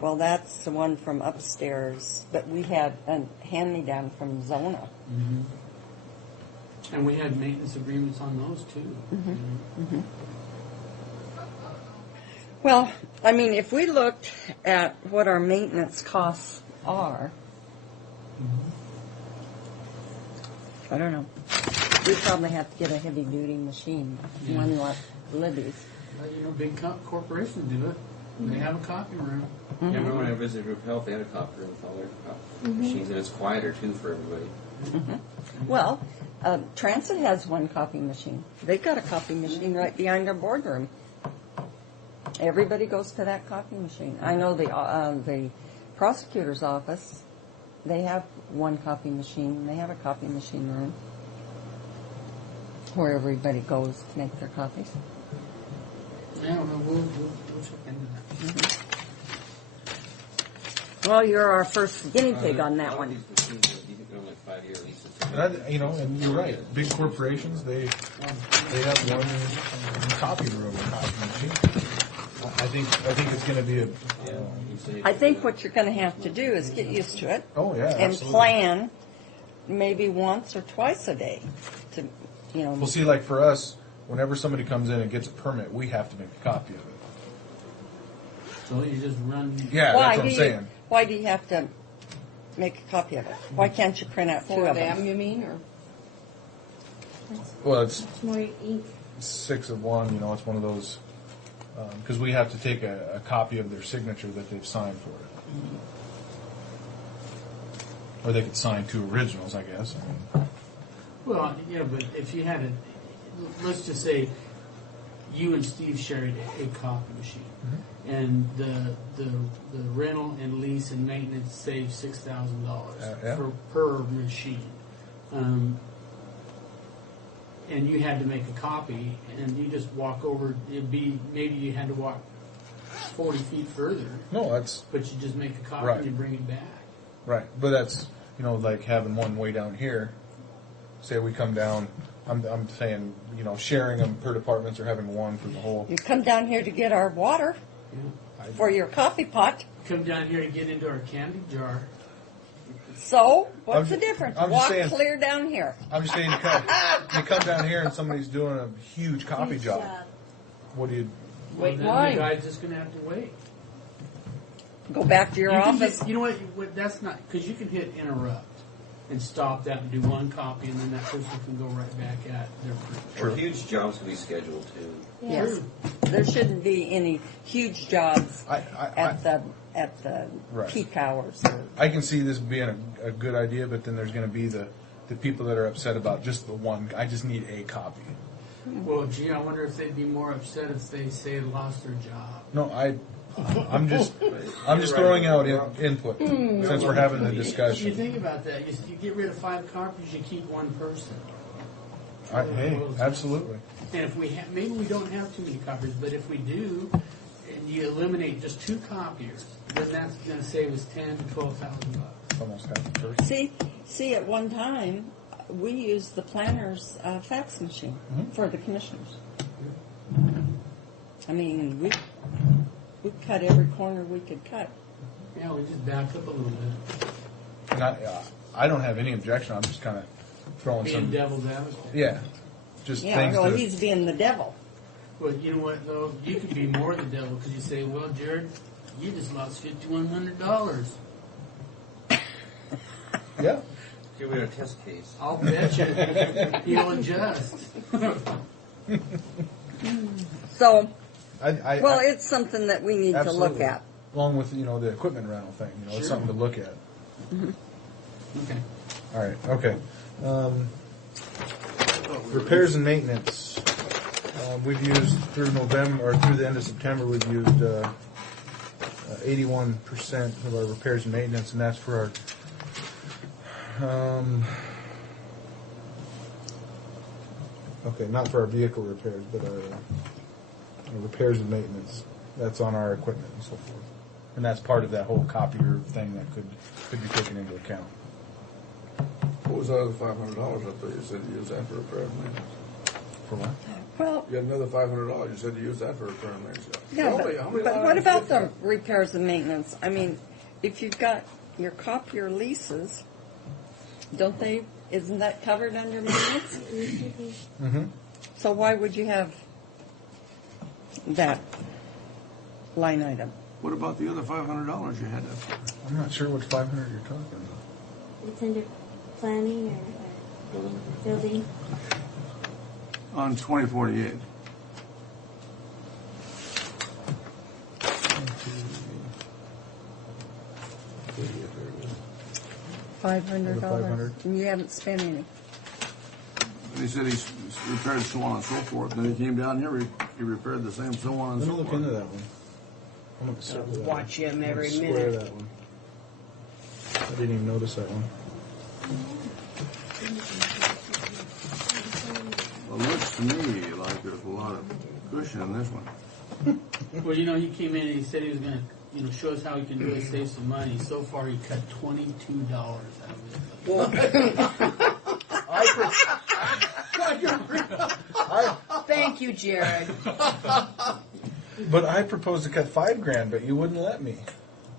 well, that's the one from upstairs, but we had a hand-me-down from Zona. And we had maintenance agreements on those too. Well, I mean, if we looked at what our maintenance costs are, I don't know. We probably have to get a heavy-duty machine, one like Libby's. Big corporations do it. They have a copy room. Yeah, I remember when I visited Group Health, they had a copy room with all their copy machines, and it's quieter too for everybody. Well, Transit has one copy machine. They've got a copy machine right behind their boardroom. Everybody goes to that copy machine. I know the prosecutor's office, they have one copy machine. They have a copy machine room where everybody goes to make their copies. I don't know. We'll check into that. Well, you're our first guinea pig on that one. These machines, you think they're only 5-year leases? And you're right. Big corporations, they have one copy room, a copy machine. I think it's going to be I think what you're going to have to do is get used to it. Oh, yeah, and absolutely. plan maybe once or twice a day to, Well, see, like for us, whenever somebody comes in and gets a permit, we have to make a copy of it. So you just run. Yeah, that's what I'm saying. Why do you have to make a copy of it? Why can't you print out two For of them, them? you mean, or? Well, it's More ink. 6 of 1. It's one of those because we have to take a copy of their signature that they've signed for it, or they could sign 2 originals, I guess. Well, yeah, but if you had let's just say you and Steve shared a copy machine, and the rental and lease and maintenance saves $6,000 per machine, and you had to make a copy, and you just walk over. Maybe you had to walk 40 feet further. No, that's. But you just make a copy Right. and you bring it back. Right, but that's like having one way down here. Say we come down. I'm saying sharing them per departments or having one for the whole. You come down here to get our water for your coffee pot. Come down here to get into our candy jar. So, what's I'm the ju- difference? I'm just Walk saying- clear down here. I'm just saying, you come down here and somebody's doing a huge copy Huge job. job. What do you? Well, Wait in then line. the guy's just going to have to wait. Go back to your You can office. hit- you know what? That's not because you can hit interrupt and stop that and do one copy, and then that person can go right back at their. Or huge jobs can be scheduled too. Yes. There shouldn't be any huge jobs I- at the Right. peak hours. I can see this being a good idea, but then there's going to be the people that are upset about just the one. I just need a copy. Well, gee, I wonder if they'd be more upset if they say they lost their job. No, I'm just throwing out input since we're having the You discussion. think about that. You get rid of 5 copies, you keep one person. Hey, absolutely. And if maybe we don't have too many copiers, but if we do, and you eliminate just 2 copiers, then that's going to save us $10,000 to $12,000. Almost half a person. See, at one time, we used the planner's fax machine for the commissioners. I mean, we cut every corner we could cut. Yeah, we just back up a little bit. I don't have any objection. I'm just kind of throwing Being some. devil's advocate. Yeah, just Yeah, things well, that. he's being the devil. Well, you know what, though? You could be more the devil because you say, well, Jared, you just lost $5,100. Yeah. Give me a test case. I'll bet you he'll adjust. So, I it's something that we need to look absolutely. at. Along with the equipment rental thing, it's Sure. something to look at. Okay. All right. Okay. Repairs and maintenance. We've used through November or through the end of September. We've used 81% of our repairs and maintenance, and that's for our. Okay, not for our vehicle repairs, but our repairs and maintenance. That's on our equipment and so forth, and that's part of that whole copier thing that could be taken into account. What was that other $500 up there? You said you used that for repair and maintenance. For what? Well, You had another $500. You said you used that for repair and maintenance. yeah, How many but line what items about did the that? repairs and maintenance? I mean, if you've got your copier leases, isn't that covered under maintenance? Mm-hmm. So why would you have that line item? What about the other $500 you had up there? I'm not sure what 500 you're talking about. It's under planning or building. On 2048. $500. $500. And you haven't spent any. He said he's repaired so on and so forth. Then he came down here, he repaired the same so on and Let so me look forth. into that one. I'm gonna circle that Watch one. him I'm gonna every square minute. that one. I didn't even notice that one. Well, it looks to me like there's a lot of cushion in this one. Well, he came in and he said he was going to, show us how he can really save some money. So far, he cut $22 out of it. Thank you, Jared. But I proposed to cut $5,000, but you wouldn't let me.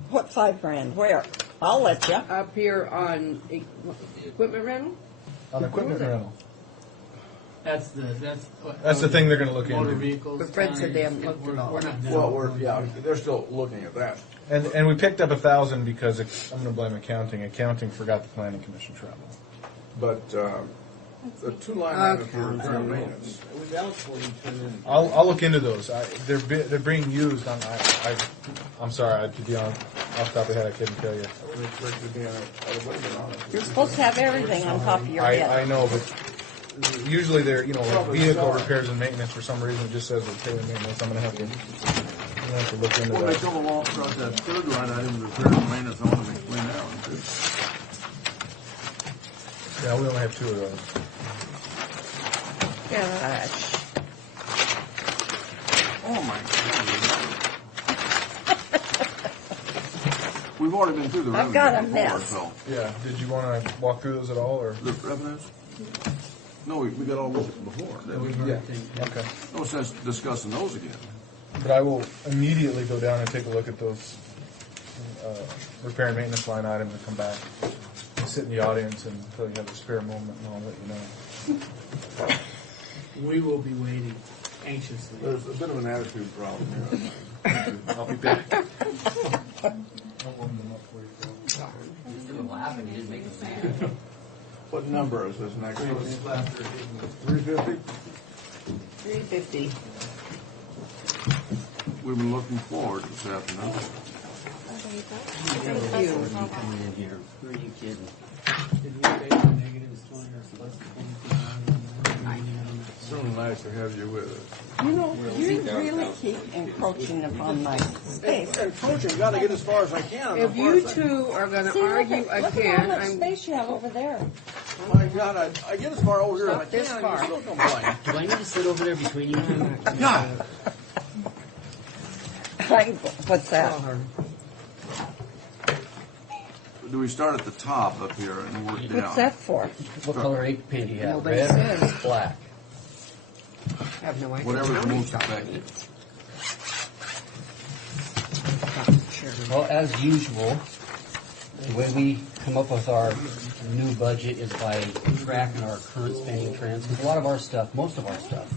What $5,000? Where? I'll let you. Up here on equipment rental? On equipment rental. That's the thing they're gonna look motor into. vehicles. But Fred said they counties, haven't looked at all. we're not done. Well, they're still looking at that. And we picked up 1,000 because I'm going to blame accounting. Accounting forgot the planning commission travel. But the 2 line items for repair and maintenance. It was eligible to turn in. I'll look into those. They're being used. I'm sorry. To be honest, off the top of the head, I couldn't tell you. You're supposed to have everything on top of your head. I know, but usually they're like vehicle repairs and maintenance. For some reason, it just says repair and maintenance. I'm going to have to look into Well, they that. come along across that third line item, repair and maintenance. I want to explain that one too. Yeah, we only have 2 of those. Gosh. Oh my God. We've already been through the I've revenues got a before, mess. so. Yeah. Did you want to walk through those at all, or? The revenues? No, we got all those before. Yeah. Okay. No sense discussing those again. But I will immediately go down and take a look at those repair and maintenance line items and come back. sit in the audience until you have a spare moment, and I'll let you know. We will be waiting anxiously. There's a bit of an attitude problem here. I'll be back. What number is this next one? 350? 350. We've been looking forward to this afternoon. Thank you. Coming in here. Who are you kidding? Did we pay the negatives 20 or plus 22? Certainly nice to have you with us. You know, you really keep encroaching upon my space. Encroaching, gotta get as far as I can. If you two are going to argue Look at again, how much I'm. space you have over there. My God, I get as far over here as I Not this can, far. you still complain. Do I need to sit over there between you two? God. What's that? Do we start at the top up here and work down? What's that for? What color ink pen do you have? Nobody Red says. or black? I have no idea. Whatever's the most effective. Well, as usual, the way we come up with our new budget is by tracking our current spending trends. Because a lot of our stuff, most of our stuff,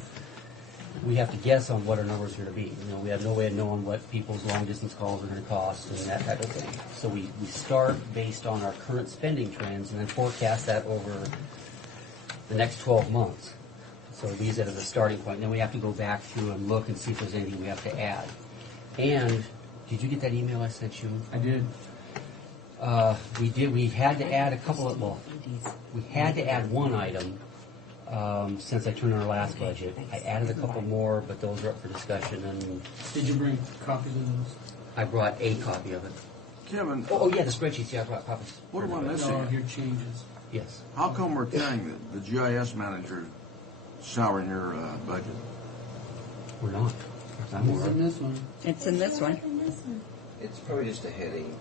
we have to guess on what our numbers are going to be. You know, we have no way of knowing what people's long-distance calls are going to cost and that type of thing. So we start based on our current spending trends and then forecast that over the next 12 months. So we use that as a starting point. Then we have to go back through and look and see if there's anything we have to add. And did you get that email I sent you? I did. We did. We had to add a couple of. Well, we had to add one item since I turned in our last budget. I added a couple more, but those are up for discussion. And Did you bring copies of those? I brought a copy of it. Kevin. Oh yeah, the spreadsheets. Yeah, I brought copies. What am I missing? No, your changes. Yes. How come we're carrying the GIS manager salary in your budget? We're not. I'm It's in this one. It's in this one. It's probably just a heading.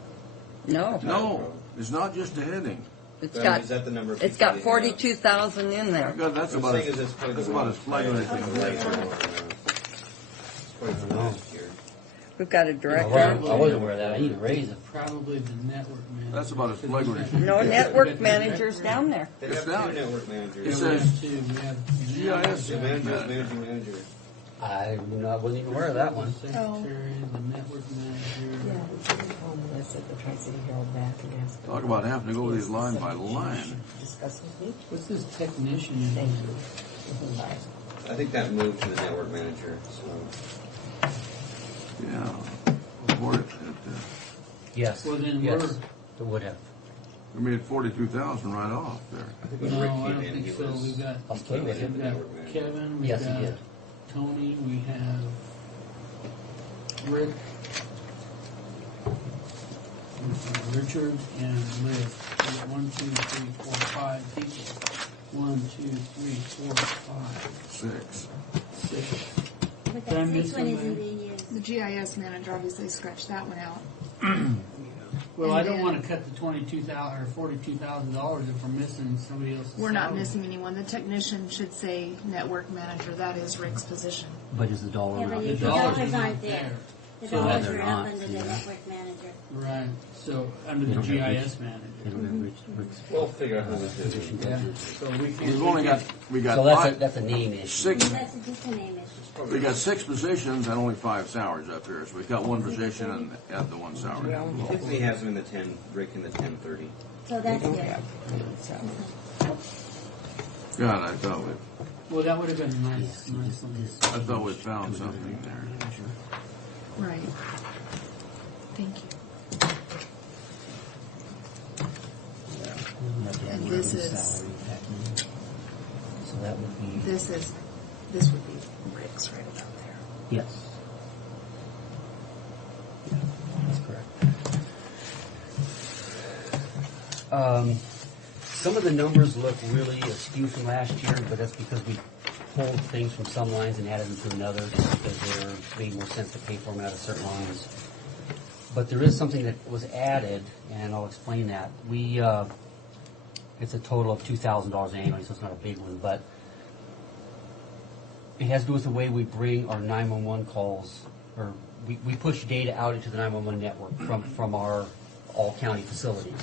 No. No, it's not just a heading. It's Well, got, is that the number of it's people got you 42,000 in there. God, that's I'm about saying as, is it's probably that's the about one as flagrant as from it last can year. be. It's probably from last year. We've got a I director. wasn't aware of that. I need to raise it. Probably the network manager. That's about as flagrant as you No can. network managers down there. They It's have down. two network managers. It We says have two. We have GIS The manager is managing manager. I wasn't even aware of that one. Secretary, the network manager. Melissa at the Tri-City Herald back and ask. Talk about having to go these line by line. Discuss with me. What's this technician in Thank here? you. I think that moved to the network manager. So Yeah. Report it. Yes. Well, then yes. we're. It would have. We made 42,000 right off there. I think when No, Rick I came don't in, think he so. was. We've got I'll split with He him. was we've the got network manager. Kevin. We've Yes, he got did. Tony. We have Rick. Richard and Liz. We got 1, 2, 3, 4, 5 people. 1, 2, 3, 4, 5, 6. 6. But Did I that miss sixth one isn't somebody? being used. The GIS manager obviously scratched that one out. Well, And I don't then- want to cut the $22,000 or $42,000 if we're missing somebody else's. We're not salary. missing anyone. The technician should say network manager. That is Rick's position. But is the dollar Yeah, amount? but the dollars dollars are not aren't there. there. The So dollars they're are not, up under the yeah. network manager. Right. So under They the don't have GIS manager. They don't have Rick's We'll figure out who this is. position Yeah. budget. So we can. We've only got, we got So that's a, five, that's a name issue. 6, That's just a name issue. we got 6 positions and only 5 salaries up here. So we've got 1 position and add the 1 salary down below. Tiffany has him in the 10, Rick in the 1030. So that's don't good. have God, I thought Well, that would have been nice. Nice one. I thought we found something there. Right. Thank you. And this is- So that would be, This would be Rick's right about there. yes. Yeah, that's correct. Some of the numbers look really askew from last year, but that's because we pulled things from some lines and added them to another because they made more sense to pay for them out of certain lines. But there is something that was added, and I'll explain that. It's a total of $2,000 annually, so it's not a big one, but it has to do with the way we bring our 911 calls, or we push data out into the 911 network from our all county facilities.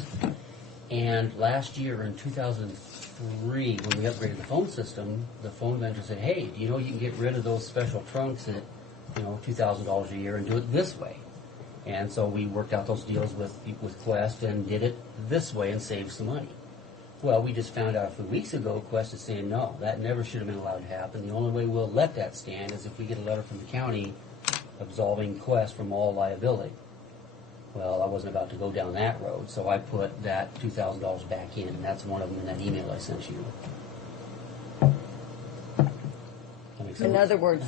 And last year in 2003, when we upgraded the phone system, the phone vendor said, hey, you know you can get rid of those special trunks at, $2,000 a year and do it this way. And so we worked out those deals with Quest and did it this way and saved some money. Well, we just found out a few weeks ago, Quest is saying, no, that never should have been allowed to happen. The only way we'll let that stand is if we get a letter from the county absolving Quest from all liability. Well, I wasn't about to go down that road, so I put that $2,000 back in, and that's one of them in that email I sent you. In other words,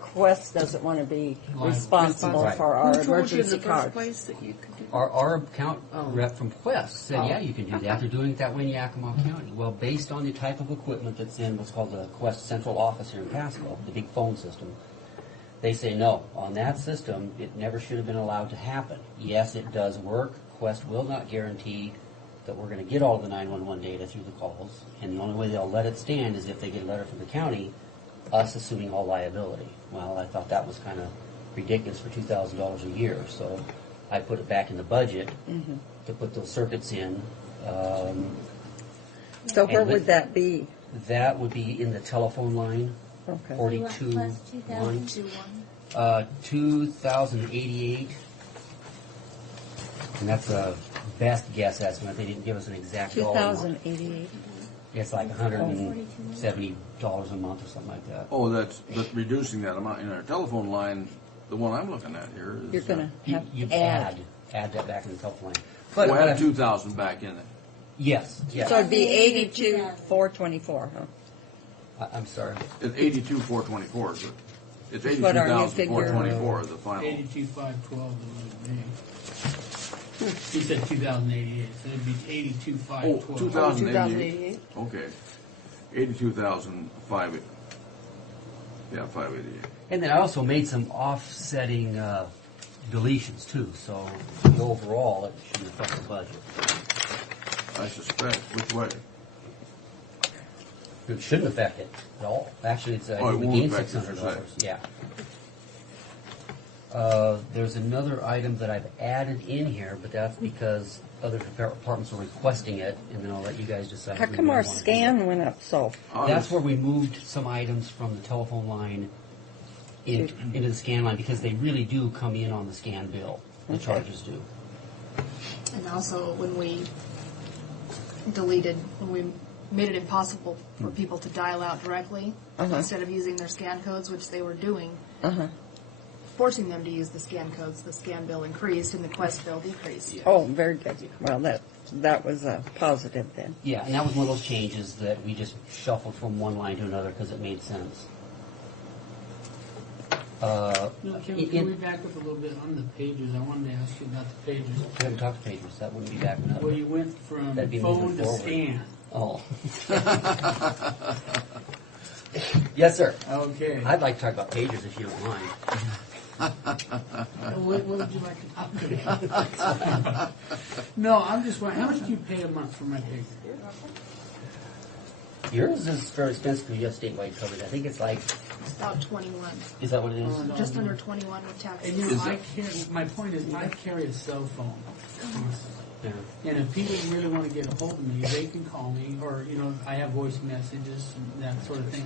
Quest doesn't want to be responsible Right. for our Who told you in emergency the first cards. place that you could do that? Our account rep from Quest said, Oh. yeah, you can do that. They're doing it that way in Yakima County. Well, based on the type of equipment that's in what's called the Quest Central Office here in Pasco, the big phone system, they say no. On that system, it never should have been allowed to happen. Yes, it does work. Quest will not guarantee that we're going to get all the 911 data through the calls, and the only way they'll let it stand is if they get a letter from the county, us assuming all liability. Well, I thought that was kind of ridiculous for $2,000 a year, so I put it back in the budget to put those circuits in. So where and would that be? That would be in the telephone line. Okay. 42 Plus 1. 2001. 2,088. And that's a best guess estimate. They didn't give us an exact dollar amount. 2,088. It's like $170 a month or something like that. Oh, that's reducing that amount in our telephone line. The one I'm looking at here is. You're going to have You to add. add that back in the telephone line. But But we'll add 2,000 back in it. Yes, yes. So it'd be 82,424, huh? I'm sorry. It's 82,424. It's That's what our new 82,424 is the final. 82,512 is me. He said 2,088, so it'd be 82,512. Oh, 2,088. Okay. 82,588. Yeah, 588. And then I also made some offsetting deletions too, so overall it should affect the budget. I suspect. Which way? It shouldn't affect it at all. Actually, it's Oh, it we won't gained affect it, $600. you Yeah. There's another item that I've added in here, but that's because other departments are requesting it, and then I'll let you guys decide. How if we come really our want to do scan went up so? it. That's where we moved some items from the telephone line into the scan line, because they really do come in on the scan bill. The Okay. charges do. And also, when we made it impossible for people to dial out directly, instead of using their scan codes, which they were doing, forcing them to use the scan codes, the scan bill increased and the Quest bill decreased. Oh, very good. Well, that was a positive then. Yeah, and that was one of those changes that we just shuffled from one line to another because it made sense. Can we back up a little bit on the pages? I wanted to ask you about the pages. We haven't talked to pages. That wouldn't be backing up. Well, you went from That'd be phone moving to forward. scan. Oh. Yes, sir. Okay. I'd like to talk about pages if you don't mind. What would you like to talk about? No, I'm just wondering, how much do you pay a month for my pager? Yours is very expensive because you have statewide coverage. I think it's like, It's about 21. is that what it is? Just under 21 with taxes. And you know, my point is, I carry a cell phone. Yeah. And if people really want to get a hold of me, they can call me, or, I have voice messages and that sort of thing.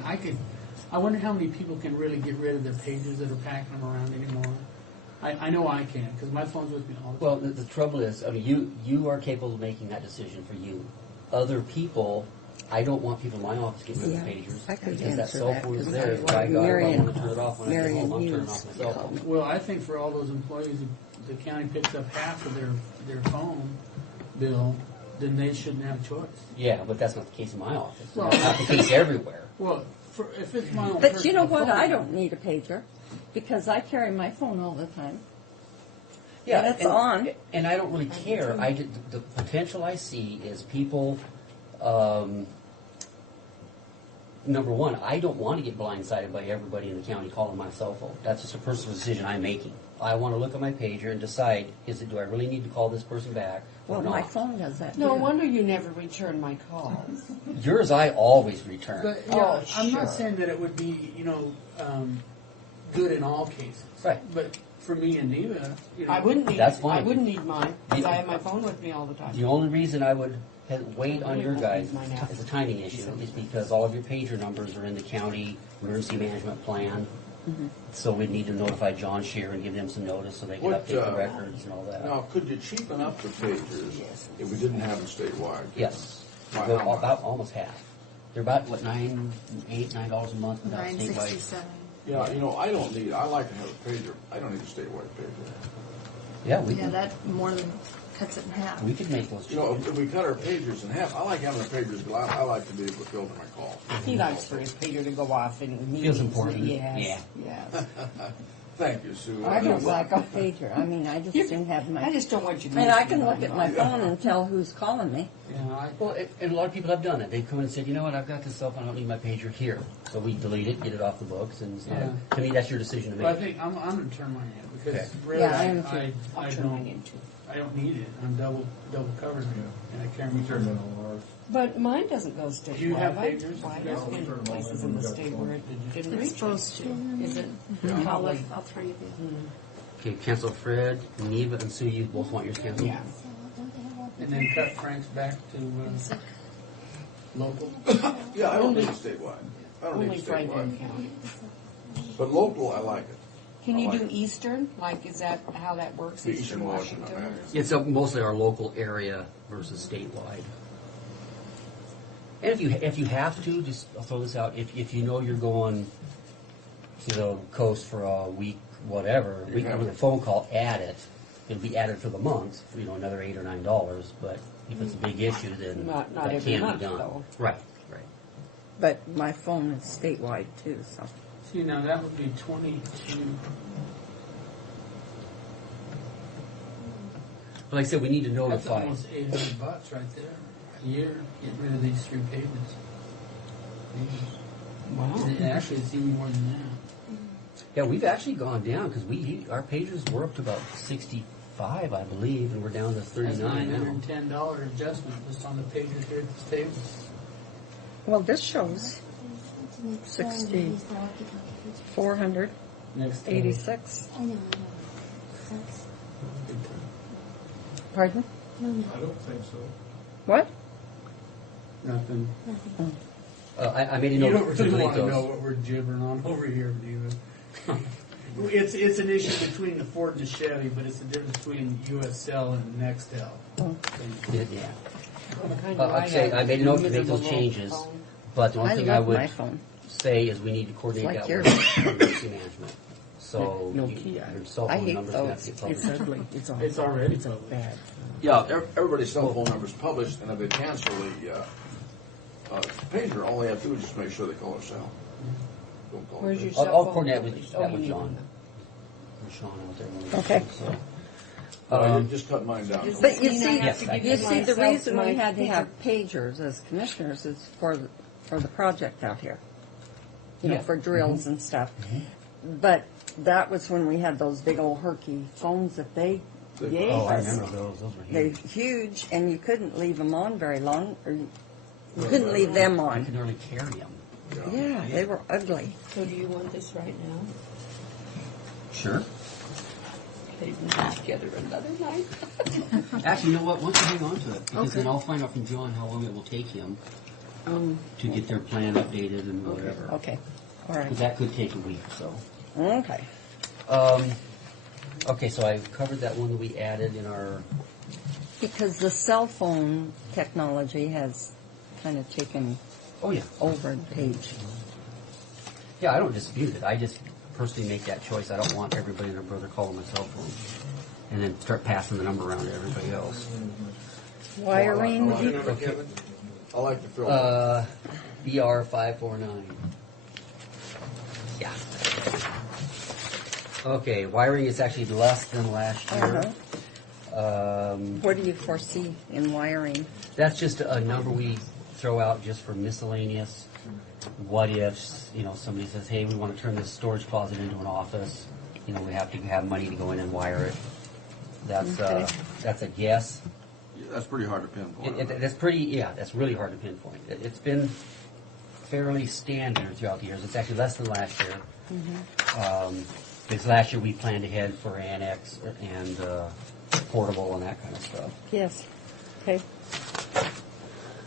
I wonder how many people can really get rid of their pages that are packing them around anymore. I know I can, because my phone's with me all the time. Well, the trouble is, you are capable of making that decision for you. Other people, I don't want people in my office getting rid of Yeah, pagers. I could because that answer cell that, phone is because there. I- By God, if I Marion- want to turn it off when I get Marion home, I'll turn it Hughes off my cell phone. Well, I think for all those employees, the county picks up half of their phone bill, then they shouldn't have a choice. Yeah, but that's not the case in my office. Well- That's not the case everywhere. Well, if it's my own But you know personal what? phone- I don't need a pager because I carry my phone all the time. Yeah, And it's on. And I don't really care. The potential I see is people. Number one, I don't want to get blindsided by everybody in the county calling my cell phone. That's just a personal decision I'm making. I want to look at my pager and decide: do I really need to call this person back or Well, not? my phone does that. No too. wonder you never return my calls. Yours, I always return. But I'm not saying that it would be, good in all cases. Right. But for me and Neva, you know. I wouldn't need. That's fine. I wouldn't need mine because I have my phone with me all the time. The only reason I would wait on your guys Mine out. as a timing issue is because all of your pager numbers are in the county emergency management plan. So we need to notify John Shear and give them some notice so they can What, update the records and all that. Now, could you cheapen up the pagers if we didn't have them statewide? Yes. By They're how much? about almost half. They're about, what, $9 a month without statewide? $9.67. Yeah, you know, I like to have a pager. I don't need a statewide pager. Yeah, we Yeah, can, that more than cuts it in half. we could make those You know, changes. if we cut our pagers in half, I like having the pagers because I like to be able to filter my calls. He likes for his Peter to go off and Feels important. Yes. Yes. Thank you, Sue. I don't like a pager. I mean, I just didn't have my. I just don't want you to. I mean, I can look at my phone and tell who's calling me. Well, and a lot of people have done it. They've come in and said, you know what, I've got this cell phone, I don't need my pager here. So we delete it, get it off the books, and it's not, Yeah. to me, that's your decision to But I make. think I'm gonna turn mine in because Okay. really Yeah, I am too. I I'll turn mine in too. I don't need it. I'm double covered and I carry my Turn on ours. But mine doesn't go statewide. Do you have I've pagers? tried in places in the state where it didn't It's reach. supposed to. Is it? All three of you. Okay, cancel Fred, Neva, and Sue, you both want yours canceled? Yeah. And then cut Frank's back to local. Yeah, I don't need a statewide. I don't Only need a Franklin statewide. County. But local, I like it. Can you I like do it. Eastern? Like, is that how that works? The Eastern Washington, that is. It's mostly our local area versus statewide. And if you have to, just I'll throw this out, if you know you're going to the coast for a week, whatever, we can with a phone call, add it. It'll be added for the month, another $8 or $9, but if it's a big issue, then Not that every can month, be done. though. Right. But my phone is statewide too, so. See, now that would be 22. But like I said, we need to That's notify. almost $800 right there a year. Get rid of these 3 pages. Wow. And actually, it's even more than that. Yeah, we've actually gone down because our pages were up to about 65, I believe, and we're down to That's 39 now. $910 adjustment just on the pages here at this table. Well, this shows 486. Next I know. Pardon? No, no. I don't think so. What? Nothing. I made a You note don't to really delete want to know those. what we're gibbering on over here, Diva. It's an issue between the Ford and the Chevy, but it's the difference between USL and Nextel. Yeah. Kind Like I say, I made a note to make those miserable changes, phone. but the only I thing I love my would phone. say is we need to coordinate Like that yours. with emergency management. So No your Kia. cell I phone hate numbers have those. to get It's published. ugly. It's already It's published. bad. Yeah, everybody's cell phone number's published, and if they cancel the pager, all they have to do is just make sure they call their cell. Don't call Where's the your pager. cell I'll phone? coordinate Oh, that you with need John. one. Sean out there. when we Okay. do, so. Well, you just cut mine down. But you see, Yes, I you can. see, the Myself, reason my we had to pager. have pagers as commissioners is for the project out here. You know, Yeah. for drills and stuff. But that was when we had those big old herky phones that they gave Oh, I us. remember those. Those were They're huge. huge, and you couldn't leave them on very long, or you couldn't leave them I on. could hardly carry them. Yeah, they were ugly. So do you want this right now? Sure. They can get together another night. Actually, you know what? Why don't you hang on to it? Because Okay. then I'll find out from John how long it will take him to get their plan updated and whatever. Okay, all right. 'Cause that could take a week, so. Okay. Okay, so I covered that one that we added in our, Because the cell phone technology has kind of taken oh yeah. over the page. Yeah, I don't dispute it. I just personally make that choice. I don't want everybody and their brother calling my cell phone and then start passing the number around to everybody else. Wiring, Okay. I like to fill BR 549. Yeah. Okay, wiring is actually less than last year. What do you foresee in wiring? That's just a number we throw out just for miscellaneous what ifs. You know, somebody says, hey, we want to turn this storage closet into an office. You know, we have to have money to go in and wire it. That's Okay. that's a guess. Yeah, that's pretty hard to pinpoint. That's pretty, yeah, that's really hard to pinpoint. It's been fairly standard throughout the years. It's actually less than last year. Because last year we planned ahead for annex and portable and that kind of stuff. Yes. Okay.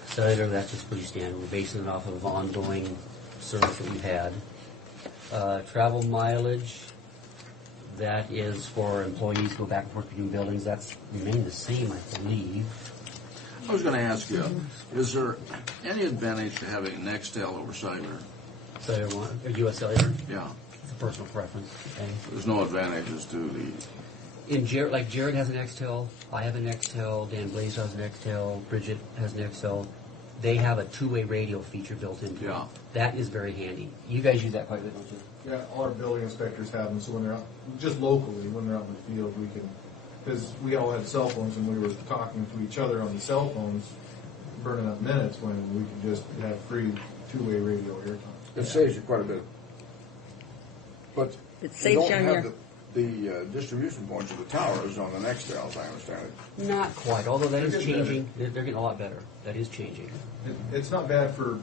Cellular, that's just pretty standard. We're basing it off of ongoing service that we've had. Travel mileage, that is for employees who go back and forth between buildings. That's remained the same, I believe. I was going to ask you, is there any advantage to having Nextel over cellular? Cellular one, or U.S. Cellular? Yeah. It's a personal preference. Okay. There's no advantages to the... Like Jared has an Nextel, I have a Nextel, Dan Blazer has an Nextel, Bridget has an Nextel. They have a two-way radio feature built into it. That is very handy. You guys use that quite a bit, don't you? Yeah, all our building inspectors have them, so when they're out, just locally, when they're out in the field, we can, because we all had cell phones and we were talking to each other on the cell phones, burning up minutes when we could just have free two-way radio airtime. It saves you quite a bit. But It you saves don't you on have your... the distribution points of the towers on the Nextel, as I understand it. Not quite, although that is They're getting changing. They're getting a lot better. That is changing. It's not bad for,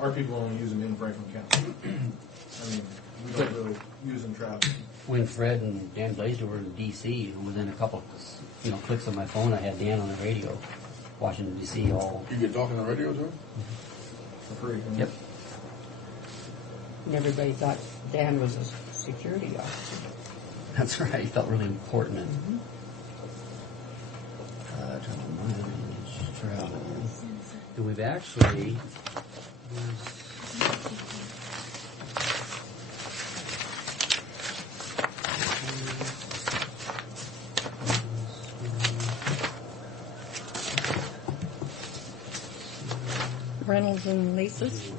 our people only use them in Franklin County. I mean, we don't really use them traveling. When Fred and Dan Blazer were in D.C., within a couple clicks of my phone, I had Dan on the radio, Washington, D.C. all... You get talking on the radio, too? For free. Yep. And everybody thought Dan was a security officer. That's right. He felt really important. Travel. And we've actually... Rentals and leases?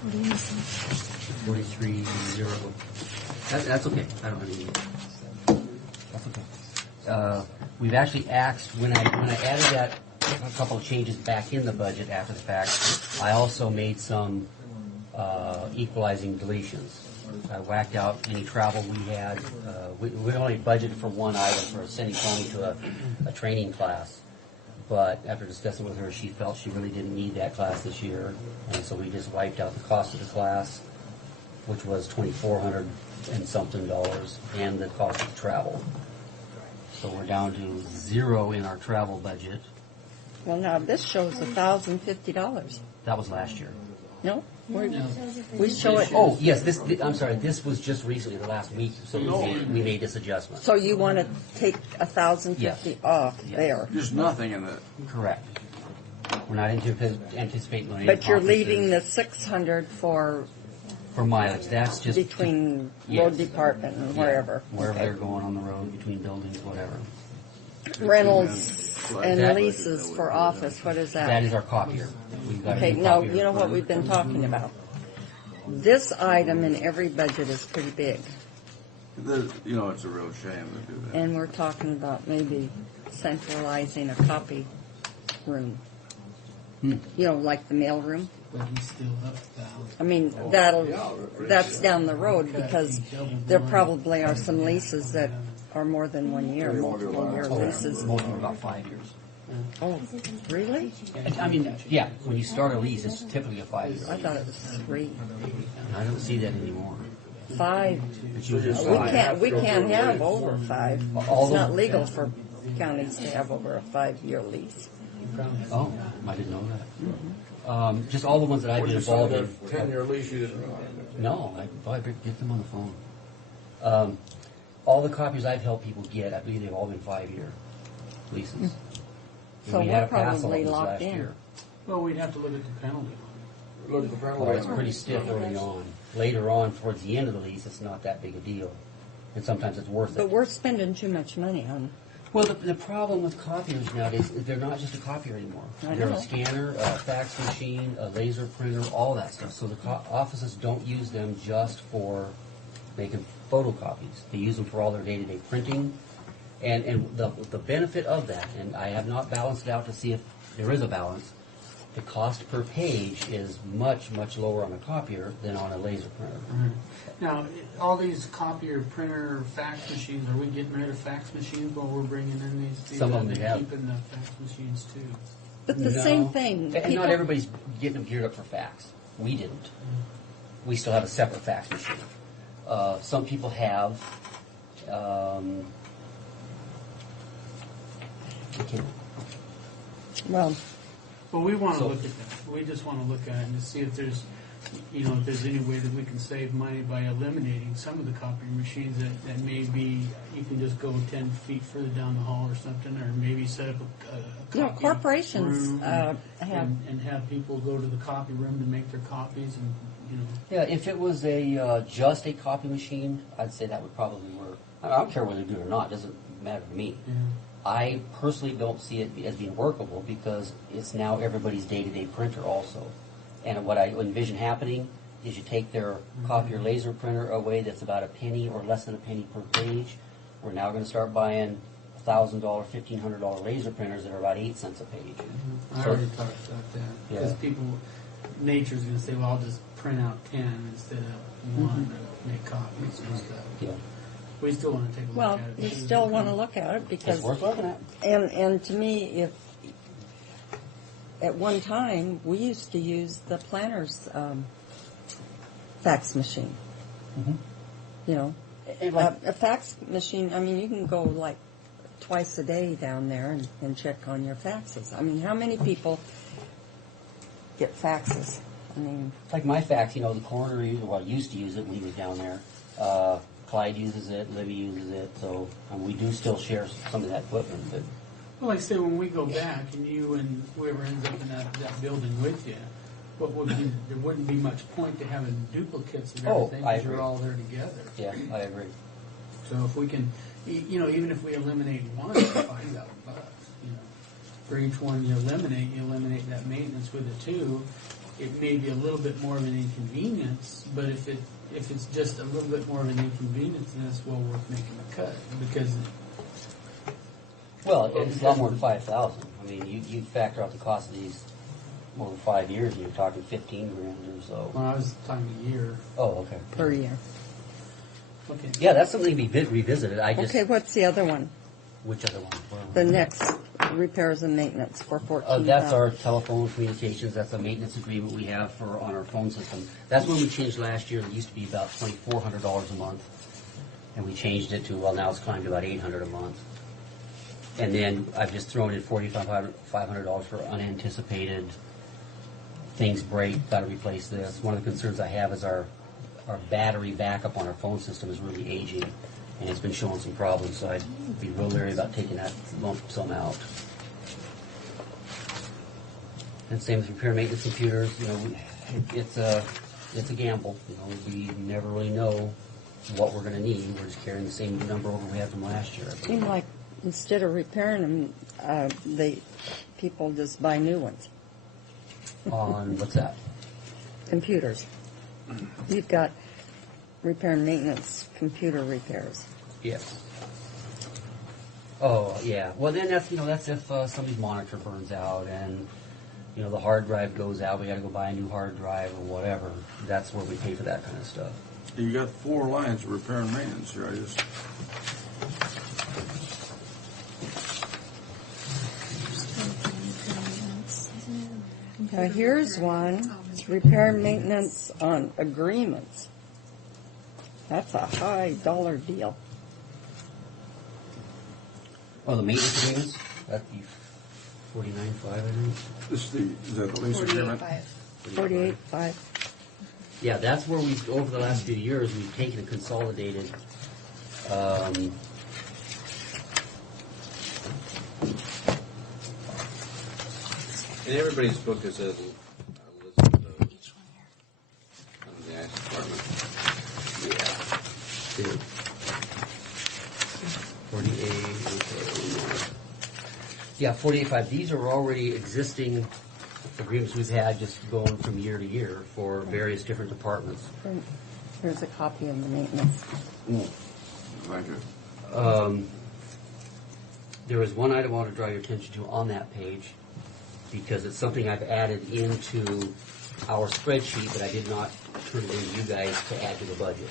What are you missing? 43.0. That's okay. I don't have any. That's okay. We've actually axed when I added that a couple of changes back in the budget after the fact. I also made some equalizing deletions. I whacked out any travel we had. We only budgeted for one item for sending Tony to a training class. But after discussing with her, she felt she really didn't need that class this year, and so we just wiped out the cost of the class, which was $2,400 and something dollars, and the cost of travel. So we're down to zero in our travel budget. Well, now this shows $1,050. That was last year. No? We show it. Oh, yes, I'm sorry, this was just recently, the last week, so we made this adjustment. So you want to take $1,050 off there. There's nothing in it. Correct. We're not anticipating any But you're conferences. leaving the $600 for mileage. That's just between yes. road department and wherever. Wherever Okay. they're going on the road, between buildings, whatever. Rentals and That- leases for office, what is that? That is our copier. We've got a Okay, new no, copier. you know what we've been talking about? This item in every budget is pretty big, It's a real shame to do that. and we're talking about maybe centralizing a copy room. Like the mail room. But he's still up I mean, that's down the road because there probably are some leases that are more than 1 year, multiple year leases. Most of them are about 5 years. Oh, really? I mean, yeah, when you start a lease, it's typically a 5 year. I thought it was 3. I don't see that anymore. 5. It's usually We can't have over 5. All It's the- not legal for counties to have over a 5-year lease. Oh, I didn't know that. Just all the ones that I've been involved in. 10-year lease you didn't realize. No, I get them on the phone. All the copies I've helped people get, I believe they've all been 5-year leases. So We had we're a pass on probably those locked last in. year. Well, we'd have to look at the penalty. Look at the penalty. Well, it's pretty stiff early on. Later on, towards the end of the lease, it's not that big a deal. And sometimes it's worth But it. we're spending too much money on. Well, the problem with copiers nowadays is they're not just a copier anymore. I They're know. a scanner, a fax machine, a laser printer, all that stuff. So the offices don't use them just for making photocopies. They use them for all their day-to-day printing. And the benefit of that, and I have not balanced it out to see if there is a balance, the cost per page is much, much lower on a copier than on a laser printer. Now, all these copier, printer, fax machines, are we getting rid of fax machines while we're bringing in these? Some of them and we have. keeping the fax machines too. But the same thing. And not everybody's getting them geared up for fax. We didn't. We still have a separate fax machine. Some people have. Well, we want to look at that. We just want to look at it and to see if there's, if there's any way that we can save money by eliminating some of the copy machines that may be, you can just go 10 feet further down the hall or something, or maybe set up a copy corporations room have. And have people go to the copy room to make their copies and, Yeah, if it was just a copy machine, I'd say that would probably work. I don't care whether they do it or not. It doesn't matter to me. Yeah. I personally don't see it as being workable because it's now everybody's day-to-day printer also. And what I envision happening is you take their copier laser printer away that's about a penny or less than a penny per page. We're now going to start buying $1,000, $1,500 laser printers that are about 8 cents a page. I already talked about that. Because nature's going to say, well, I'll just print out 10 instead of 1 to make copies and stuff. Yeah. We still want to take a look at it. You still want to look at it because it's worth looking at. And to me, if at one time we used to use the planner's fax machine. A fax machine. I mean, you can go like twice a day down there and check on your faxes. I mean, how many people get faxes? I mean, like my fax, the coroner used to use it when he was down there. Clyde uses it, Libby uses it, so we do still share some of that equipment. But well, like I say, when we go back and you and whoever ends up in that building with you, there wouldn't be much point to having duplicates of everything because you're all there together. Yeah, I agree. So if we can, even if we eliminate one, it's $5,000. For each one you eliminate that maintenance with the two. It may be a little bit more of an inconvenience, but if it's just a little bit more of an inconvenience, then it's well worth making a cut because. Well, it's a lot more than $5,000. I mean, you factor out the cost of these over 5 years, and you're talking $15,000 or so. Well, I was talking a year. Oh, okay. Per year. Okay. Yeah, that's something to be revisited. Okay, what's the other one? Which other one? The next repairs and maintenance for $14,000. That's our telephone communications. That's a maintenance agreement we have on our phone system. That's when we changed last year. It used to be about $2,400 a month, and we changed it to now it's climbed to about $800 a month. And then I've just thrown in $4,500 for unanticipated things break. Got to replace this. One of the concerns I have is our battery backup on our phone system is really aging. And it's been showing some problems, so I'd be real leery about taking that lump sum out. And same with repair maintenance computers. It's a gamble. We never really know what we're going to need. We're just carrying the same number over we had from last year. It seemed like instead of repairing them, people just buy new ones. On what's that? Computers. You've got repair and maintenance computer repairs. Yes. Oh, yeah. Well, then that's if somebody's monitor burns out and the hard drive goes out. We got to go buy a new hard drive or whatever. That's where we pay for that kind of stuff. You got 4 lines of repair and maintenance here. Here's one. It's repair and maintenance on agreements. That's a high dollar deal. Oh, the maintenance agreements? That'd be $49.5, I think. Is that the lease agreement? $48.5. Yeah, that's where over the last few years, we've taken a consolidated. In everybody's book is a list of those under the Acts Department. Yeah. 48. Yeah, 48.5. These are already existing agreements we've had just going from year to year for various different departments. Here's a copy of the maintenance. Thank you. There was one item I want to draw your attention to on that page because it's something I've added into our spreadsheet, but I did not turn it into you guys to add to the budget.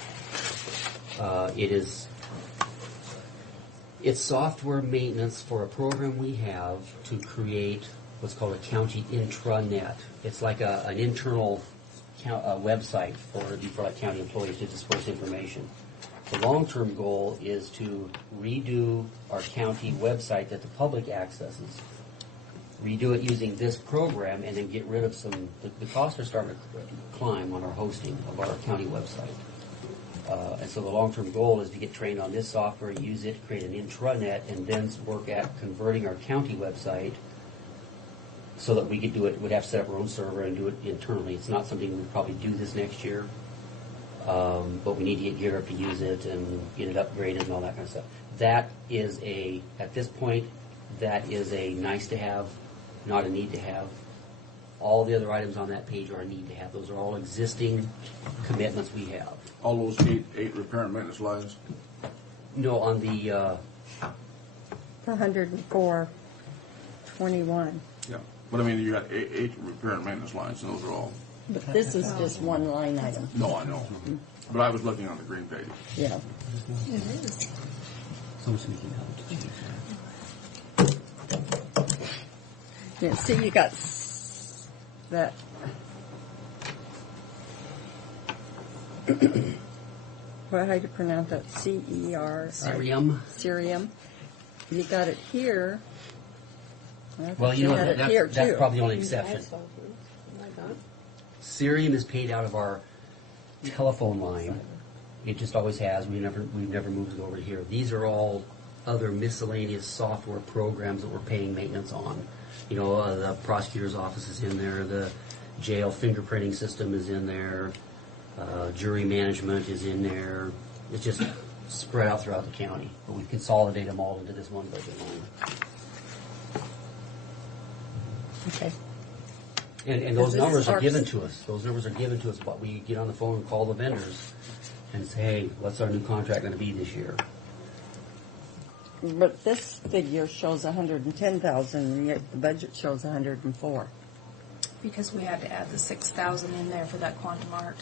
It's software maintenance for a program we have to create what's called a county intranet. It's like an internal website for like county employees to disperse information. The long-term goal is to redo our county website that the public accesses, redo it using this program, and then get rid of the costs are starting to climb on our hosting of our county website. And so the long-term goal is to get trained on this software, use it, create an intranet, and then work at converting our county website so that we could do it, would have to set up our own server and do it internally. It's not something we'll probably do this next year, but we need to get geared up to use it and get it upgraded and all that kind of stuff. That is at this point, that is a nice to have, not a need to have. All the other items on that page are a need to have. Those are all existing commitments we have. All those eight repair and maintenance lines? No, on the, 104.21. Yeah. But I mean, you got eight repair and maintenance lines, and those are all. But this is just one line item. No, I know. But I was looking on the green page. Yeah. It is. Yeah, see, you got that. How do you pronounce that? C-E-R? Cerium. Cerium. You got it here. Well, you know had what, it here, that's too. probably the only exception. Cerium is paid out of our telephone line. It just always has. We've never moved it over here. These are all other miscellaneous software programs that we're paying maintenance on. You know, the prosecutor's office is in there. The jail fingerprinting system is in there. Jury management is in there. It's just spread out throughout the county. But we consolidate them all into this one budget line. Okay. And those numbers are given to us. Those numbers are given to us. But we get on the phone and call the vendors and say, hey, what's our new contract going to be this year? But this figure shows 110,000, and yet the budget shows 104. Because we had to add the 6,000 in there for that Quantum Art.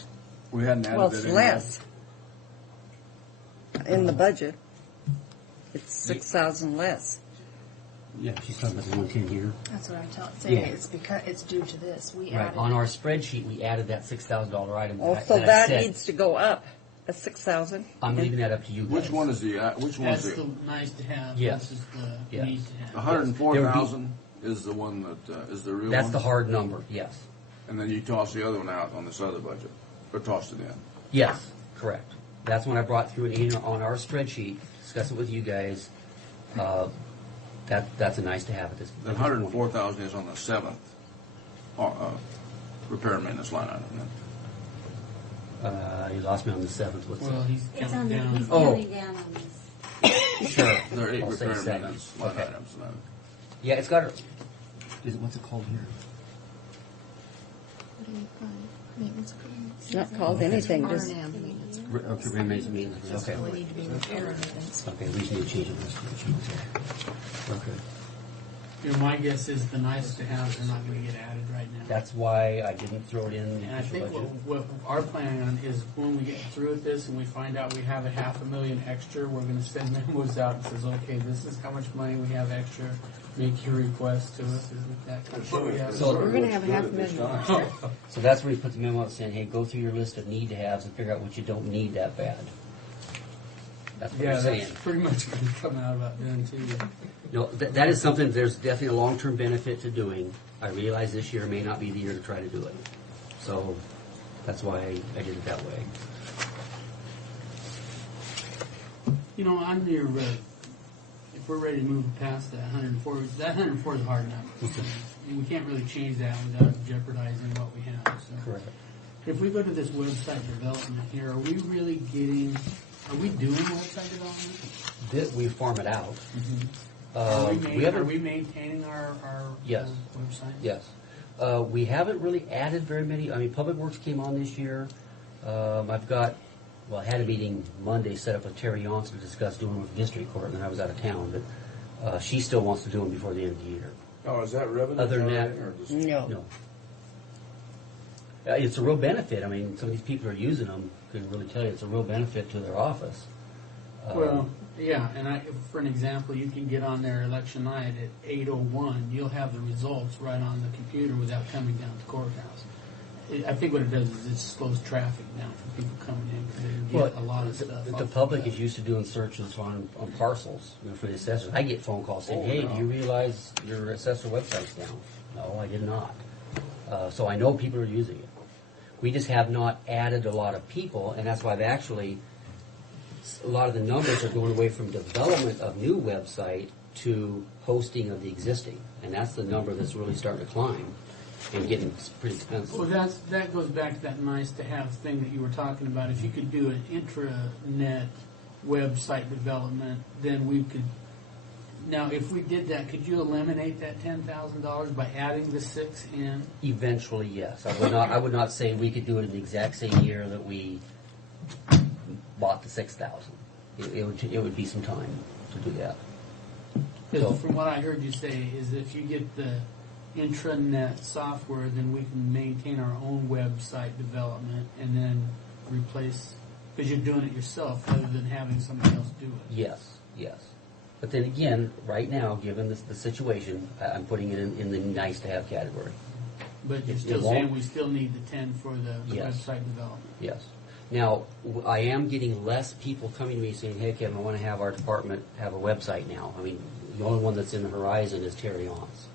We hadn't added Well, that it's in less in the budget. It's 6,000 less. Yeah, she's talking about the 110 here. That's what I'm saying. Yeah. It's because it's due to this. We Right. added On our spreadsheet, we added that $6,000 item. Oh, that so I that said. needs to go up, a 6,000. I'm leaving that up to you guys. Which one is the? Which one That's is the the? nice to have. Yes. This is the Yes. need to have. 104,000 is the one that is the real That's one. the hard number. Yes. And then you toss the other one out on this other budget, or tossed it in. Yes. Correct. That's when I brought through it on our spreadsheet. Discuss it with you guys. That's a nice to have at this. That 104,000 is on the 7th repair and maintenance line item. Then. You lost me on the 7th. What's Well, that? he's It's counting on the, down. he's Oh. counting down on this. Sure. There are 8 I'll say repair and 7. maintenance line Okay. items. And Yeah, it's got. What's it called here? What do you call it? Maintenance agreements. It's not called anything, just R&M maintenance. Okay, remains means. Just Okay. really need to be repair and maintenance. Okay, we just need to change it. Okay. You know, my guess is the nice to have are not going to get added right now. That's why I didn't throw it in the And I official think budget. what our plan on is when we get through with this and we find out we have $500,000 extra, we're going to send memos out and says, okay, this is how much money we have extra. Make your request to us. Isn't that kind of what we have? So- We're going to have $500,000. So that's where you put the memo out saying, hey, go through your list of need to haves and figure out what you don't need that bad. That's what Yeah, you're saying. that's pretty much going to come out about then too. No, that is something, there's definitely a long-term benefit to doing. I realize this year may not be the year to try to do it. So that's why I did it that way. You know, on your, if we're ready to move past that 104, that 104 is a hard number. We can't really change that without jeopardizing what we have. So. Correct. If we go to this website development here, are we really getting, are we doing website development? We farm it out. Are haven't- we maintaining our Yes. website? Yes. We haven't really added very many. I mean, Public Works came on this year. I had a meeting Monday set up with Terry Yonks to discuss doing it with District Court, and then I was out of town. But she still wants to do them before the end of the year. Oh, is that revenue? Other than that, generating, or just- no. It's a real benefit. I mean, some of these people who are using them can really tell you it's a real benefit to their office. Well, Yeah, and for an example, you can get on there election night at 8:01. You'll have the results right on the computer without coming down to the courthouse. I think what it does is it slows traffic down for people coming in because they get a lot of stuff. The public is used to doing searches on parcels, for the assessors. I get phone calls saying, "Hey, do you realize your assessor website's down?" No, I did not. So I know people are using it. We just have not added a lot of people, and that's why I've actually. A lot of the numbers are going away from development of new website to hosting of the existing, and that's the number that's really starting to climb and getting pretty expensive. Well, that goes back to that nice to have thing that you were talking about. If you could do an intranet website development, then we could. Now, if we did that, could you eliminate that $10,000 by adding the 6 in? Eventually, yes. I would not say we could do it in the exact same year that we bought the 6,000. It would be some time to do that. Because from what I heard you say is if you get the intranet software, then we can maintain our own website development and then replace, because you're doing it yourself rather than having somebody else do it. Yes, yes. But then again, right now, given the situation, I'm putting it in the nice to have category. But you're still saying we still need the 10 for the Yes. website development. Yes. Now, I am getting less people coming to me saying, "Hey, Kevin, I want to have our department have a website now." I mean, the only one that's in the horizon is Terry Ons.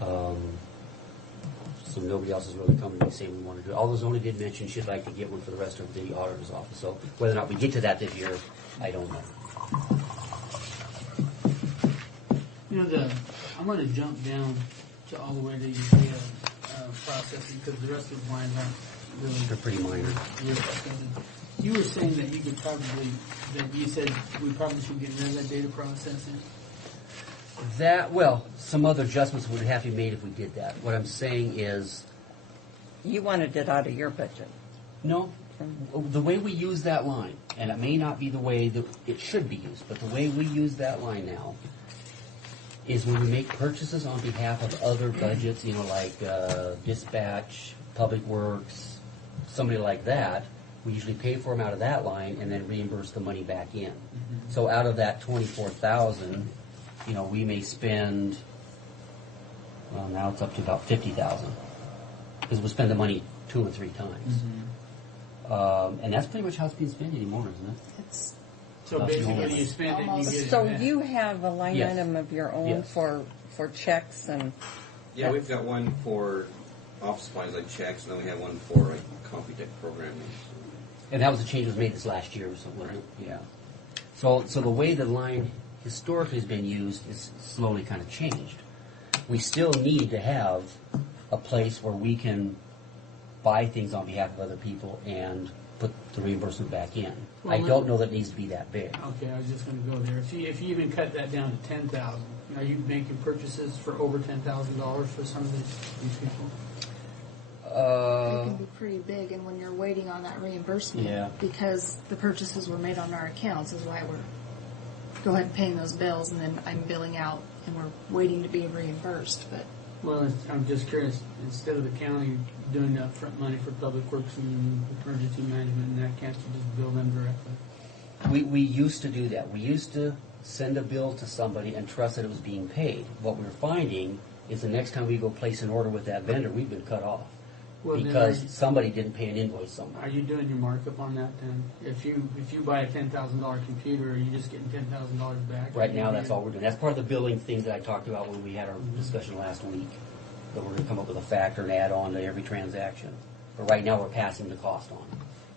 So nobody else is really coming to me saying we want to do it. Although Zoni did mention she'd like to get one for the rest of the auditor's office. So whether or not we get to that this year, I don't know. I'm going to jump down to all the way to your data processing because the rest of the lines aren't really. They're pretty minor. You were saying that you could probably, that you said we probably should get rid of that data processing. Some other adjustments would have to be made if we did that. What I'm saying is, You wanted it out of your budget. no, the way we use that line, and it may not be the way that it should be used, but the way we use that line now is when we make purchases on behalf of other budgets, like dispatch, public works, somebody like that, we usually pay for them out of that line and then reimburse the money back in. So out of that 24,000, we may spend, well, now it's up to about 50,000 because we spend the money 2 or 3 times. And that's pretty much how it's being spent anymore, isn't it? So basically you spend it and you get it So back. you have a line Yes. item of your own Yes. for checks and. Yeah, we've got one for office supplies like checks, and then we have one for like Computech programming. And that was a change that was made this last year or something, wasn't it? Yeah. So the way the line historically has been used is slowly kind of changed. We still need to have a place where we can buy things on behalf of other people and put the reimbursement back in. I don't know that it needs to be that big. Okay, I was just going to go there. If you even cut that down to 10,000, are you making purchases for over $10,000 for some of these people? It can be pretty big, and when you're waiting on that reimbursement, Yeah. because the purchases were made on our accounts, is why we're go ahead and paying those bills, and then I'm billing out, and we're waiting to be reimbursed. But Well, I'm just curious, instead of the county doing the upfront money for public works and emergency management and that, can't you just bill them directly? We used to do that. We used to send a bill to somebody and trust that it was being paid. What we're finding is the next time we go place an order with that vendor, we've been cut off. Well, then Because are you- somebody didn't pay an invoice somewhere. Are you doing your markup on that then? If you buy a $10,000 computer, are you just getting $10,000 back? Right now, that's all we're doing. That's part of the billing things that I talked about when we had our discussion last week. That we're going to come up with a factor and add on to every transaction. But right now, we're passing the cost on.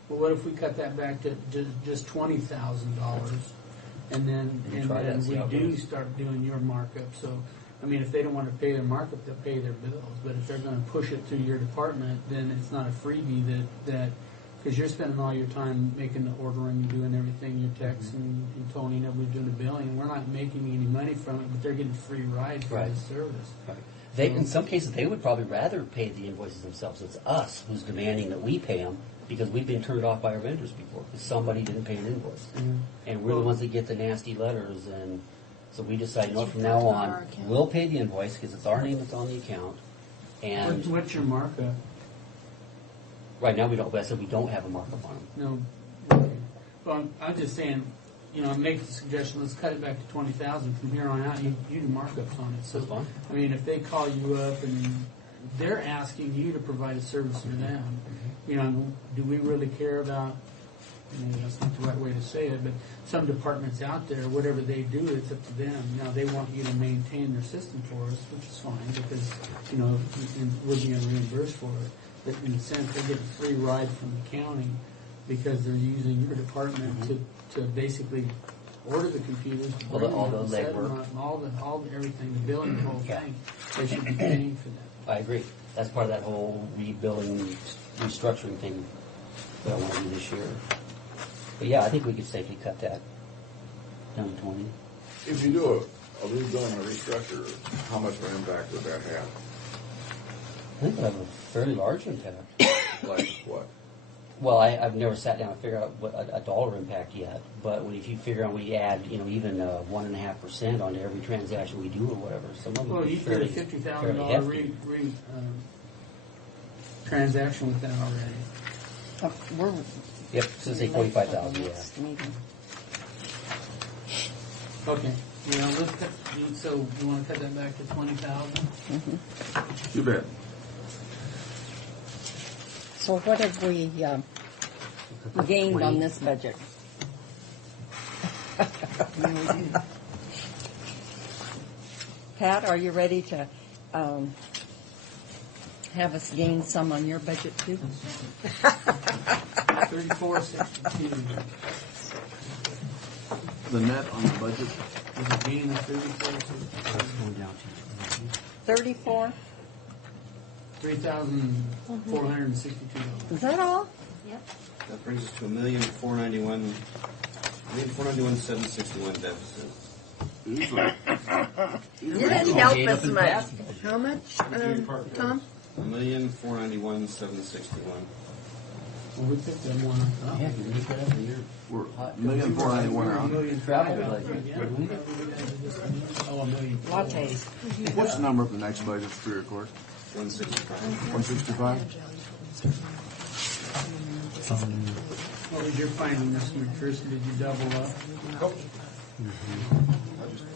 Well, what if we cut that back to just $20,000, and then try that, see we how it do goes. start doing your markup? So, I mean, if they don't want to pay their markup, they'll pay their bills. But if they're going to push it through your department, then it's not a freebie that because you're spending all your time making the ordering, doing everything, your techs and Tony and everybody doing the billing, and we're not making any money from it, but they're getting free rides for Right. the service. They, in some cases, they would probably rather pay the invoices themselves. It's us who's demanding that we pay them because we've been turned off by our vendors before because somebody didn't pay an invoice. And we're the ones that get the nasty letters. And so we decided, from now on, we'll pay the invoice because it's our name that's on the account. And What's your markup? right now, we don't. But I said we don't have a markup on them. No. Okay. Well, I'm just saying, make the suggestion, let's cut it back to 20,000 from here on out. You do markups on it. So, That's fine. I mean, if they call you up and they're asking you to provide a service for them, do we really care about? Maybe that's not the right way to say it, but some departments out there, whatever they do, it's up to them. Now they want you to maintain their system for us, which is fine because we're being reimbursed for it. But in a sense, they get a free ride from the county because they're using your department to basically order the computers, All the set them legwork. up, all the everything, the billing, the whole thing. They should be paying for that. I agree. That's part of that whole rebuilding, restructuring thing that I want to do this year. But yeah, I think we could safely cut that down to 20. If you do a rebuilding, a restructure, how much of an impact would that have? I think it'll have a fairly large impact. Like what? Well, I've never sat down and figured out what a dollar impact yet. But if you figure out we add, even 1.5% onto every transaction we do or whatever, some of them Well, are you did fairly, a fairly $50,000 hefty. transaction with that already. We're Yep, so say 45,000. Yeah. next meeting. Okay. Let's cut, so you want to cut that back to 20,000? You bet. So what have we gained on this budget? Pat, are you ready to have us gain some on your budget too? 3462. The net on the budget? Is it gain of 3462? 34? $3,462. Is that all? Yep. That brings us to $1,491,761 deficit. You didn't help us much. How much, Tom? $1,491,761. Well, we picked that one up. Yeah, you make that every year. We're $1,491,000. Travel budget. Oh, $1 million. Lattes. What's the number of the next budget, Superior Court? 165. 165? What was your finding, Mr. McPherson? Did you double up?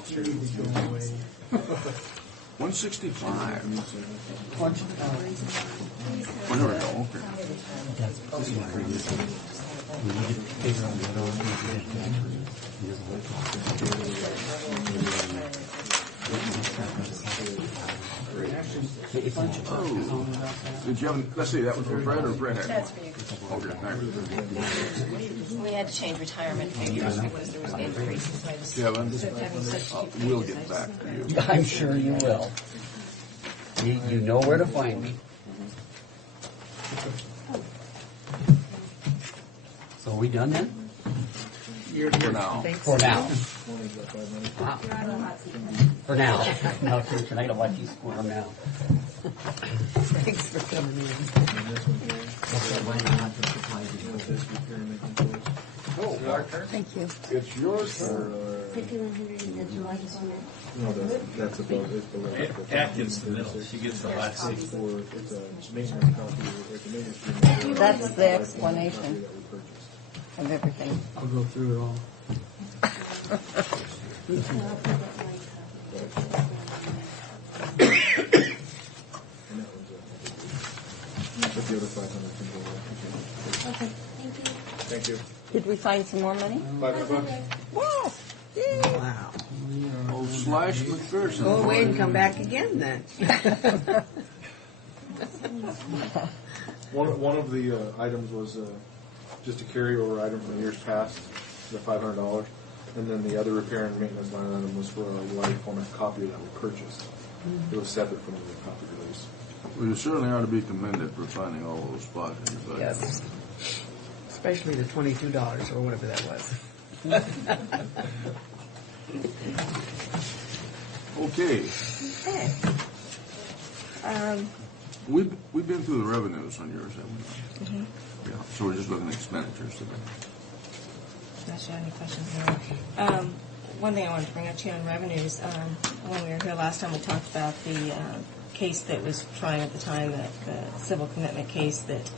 You need to go away. 165. Punch it out. Oh, there we go, okay. Oh, did you have, let's see, that was for Fred or Fred? That's for you. Okay, thank you. We had to change retirement figures because there was increases. I just Kevin, kept having such we'll get back to you. I'm sure you will. You know where to find me. So are we done then? For now. For now. For now. Now, tonight I'll watch you squirm now. Thanks for coming in. Oh, Thank you. it's your turn. 5,100 in the July one. No, that's above, it's below. Kat gets the middle. She gets the last seat. For, it's a maintenance copy, it's a maintenance. That's the explanation of everything. I'll go through it all. But the other 500 can go away. Okay, thank you. Thank you. Did we find some more money? $500. Wow. Yay. Wow. Oh, Slash McPherson. Go away and come back again then. One of the items was just a carryover item from years past, the $500, and then the other repair and maintenance line item was for a wide format copier that we purchased. It was separate from the copy release. Well, you certainly ought to be commended for finding all those spots in your budget. Yes. Especially the $22 or whatever that was. Okay. Okay. We've been through the revenues on yours, haven't we? Mhm. Yeah, so we're just looking at expenditures today. Unless you have any questions there. One thing I wanted to bring up to you on revenues, when we were here last time, we talked about the case that was trying at the time, the civil commitment case that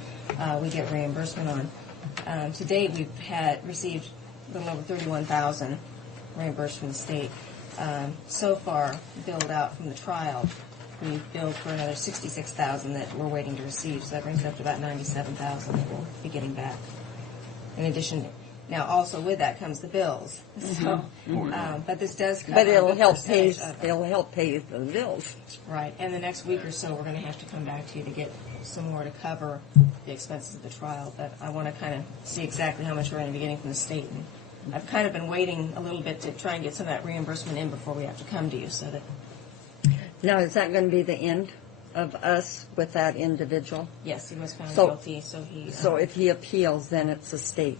we get reimbursement on. To date, we've received little over 31,000 reimbursed from the state. So far, billed out from the trial, we billed for another 66,000 that we're waiting to receive. So that brings it up to about 97,000 that we'll be getting back. In addition, now also with that comes the bills. So, but this does cover. But it'll a help pay. percentage of it. It'll help pay the bills. Right, and the next week or so, we're going to have to come back to you to get some more to cover the expenses of the trial. But I want to kind of see exactly how much we're going to be getting from the state. And I've kind of been waiting a little bit to try and get some of that reimbursement in before we have to come to you, so that. Now, is that going to be the end of us with that individual? Yes, he was found guilty, so he. So if he appeals, then it's the state.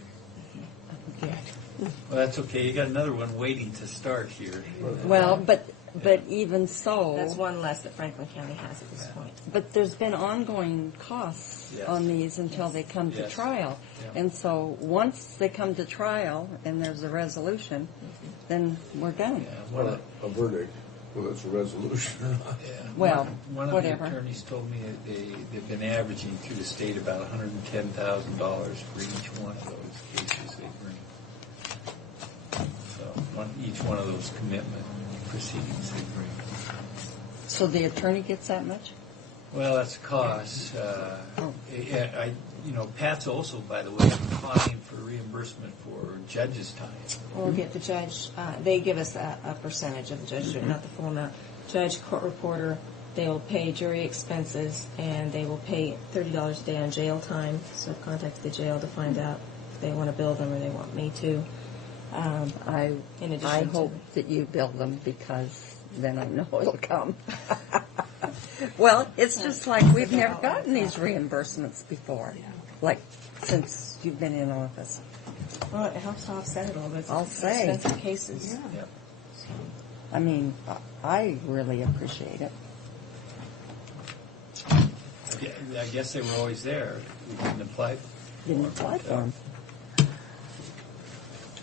Well, that's okay. You got another one waiting to start here. Well, but even so, That's one less that Franklin County has at this point. But there's been ongoing costs Yes. on these until they come to Yes. trial. Yeah. And so once they come to trial and there's a resolution, then we're done. Well, a verdict, whether it's a resolution or not. Well, one of whatever. the attorneys told me that they've been averaging through the state about $110,000 for each one of those cases they bring. So each one of those commitment proceedings they bring. So the attorney gets that much? Well, that's a cost. Pat's also, by the way, applying for reimbursement for judges' time. We'll get the judge, they give us a percentage of the judge's rate, not the full amount. Judge, court reporter, they will pay jury expenses, and they will pay $30 a day on jail time. So I've contacted the jail to find out if they want to bill them or they want me to. I hope that you bill them because then I know it'll come. Well, it's just like we've never gotten these reimbursements before, like since you've been in office. Well, it helps to offset it a little bit. I'll say. Expensive cases. Yep. I mean, I really appreciate it. I guess they were always there. We didn't apply for them.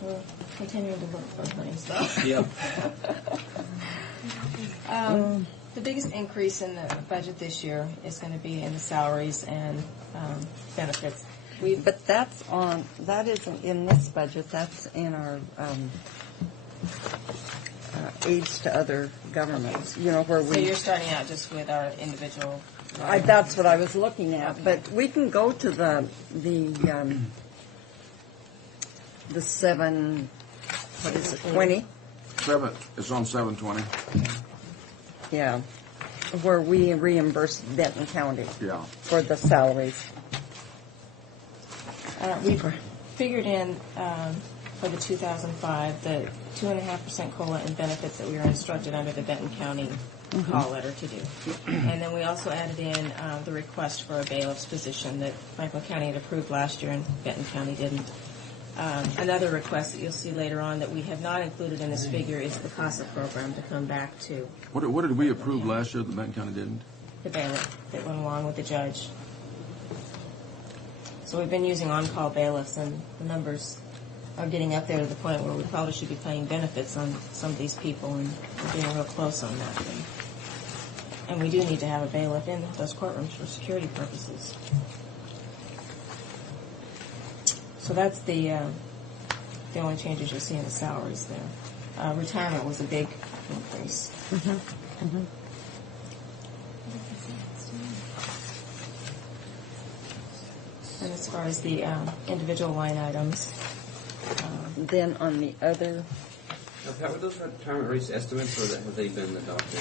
We're continuing to look for things, though. Yep. The biggest increase in the budget this year is going to be in the salaries and benefits. But that isn't in this budget. That's in our aids to other governments. Where So you're starting out just with our individual. That's what I was looking at. Okay. But we can go to the 7. What is it? 20. 7. It's on 720. Yeah, where we reimburse Benton County. Yeah. For the salaries. We figured in for the 2005 the 2.5% COLA and benefits that we were instructed under the Benton County call letter to do. And then we also added in the request for a bailiff's position that Franklin County had approved last year and Benton County didn't. Another request that you'll see later on that we have not included in this figure is the CASA program to come back to. What did we approve last year that Benton County didn't? The bailiff that went along with the judge. So we've been using on-call bailiffs, and the numbers are getting up there to the point where we probably should be paying benefits on some of these people, and we're getting real close on that. And we do need to have a bailiff in those courtrooms for security purposes. So that's the only changes you'll see in the salaries there. Retirement was a big increase. And as far as the individual line items, then on the other. Pat, were those retirement rates estimates, or have they been adopted?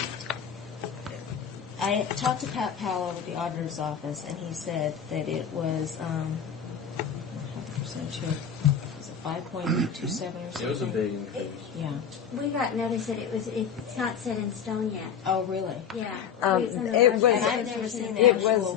I talked to Pat Powell at the auditor's office, and he said that it was, I have the percentage here, was it 5.27 or something? It was a big increase. Yeah. We got notice that it's not set in stone yet. Oh, really? Yeah. It was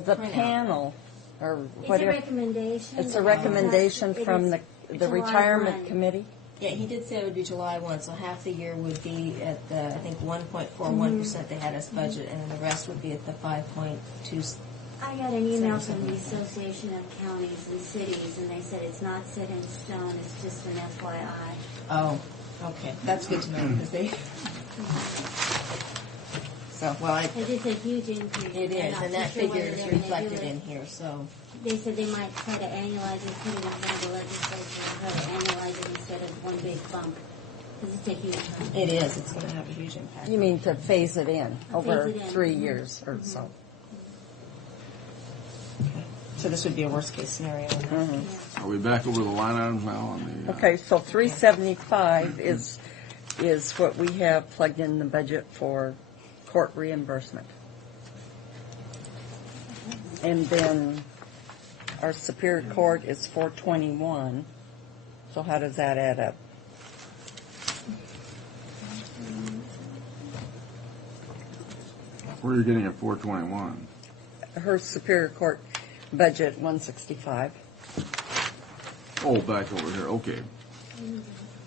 the printout. panel, or It's whatever. a recommendation. It's a recommendation It from is the July retirement 1. committee. Yeah, he did say it would be July 1, so half the year would be at the, I think, 1.41% they had as budget, and then the rest would be at the 5.2. I got an email from the Association of Counties and Cities, and they said it's not set in stone, it's just an FYI. Oh, okay. That's good to know, because they... Well, It's just a huge increase. it They're is, not and that too sure figure whether is they're gonna reflected do it. in here, so. They said they might try to annualize it, put it in front of the legislature, and try to annualize it instead of one big bump. Because it's a huge bump. It is, it's gonna have a huge impact. You mean to phase it in over Phase it in. 3 Mhm. years or so? So this would be a worst-case scenario. Are we back over the line items now on the? Okay, so 375 is what we have plugged in the budget for court reimbursement. And then our Superior Court is 421. So how does that add up? Where are you getting at 421? Her Superior Court budget 165. Oh, back over here, okay.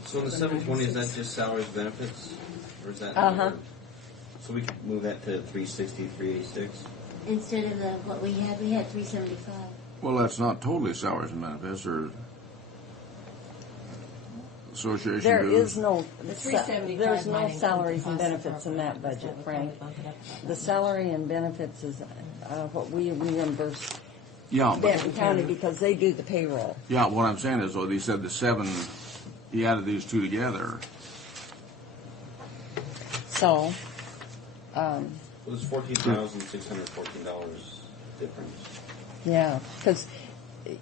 So the 720, is that just salaries, benefits? Or is that? Uh-huh. So we could move that to 360, 386? Instead of what we had 375. Well, that's not totally salaries and benefits or association There dues. is no, The 375 there's no might include salaries the and cost of benefits in that property. budget, We'll Frank. probably bump it up. The salary and benefits is what we reimburse Yeah, but, Benton County because they do the payroll. yeah, what I'm saying is, though, he said the 7, he added these two together. So, Well, there's $14,614 difference. yeah, because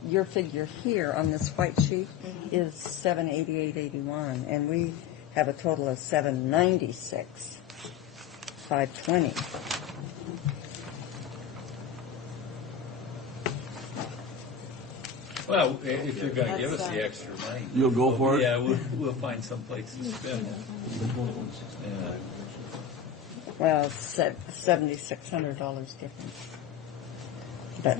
your figure here on this white sheet is 788.81, and we have a total of 796.520. Well, if you're going to give us the extra money. You'll go for it? Yeah, we'll find some place to spend it. Yeah. Well, it's $7,600 difference. But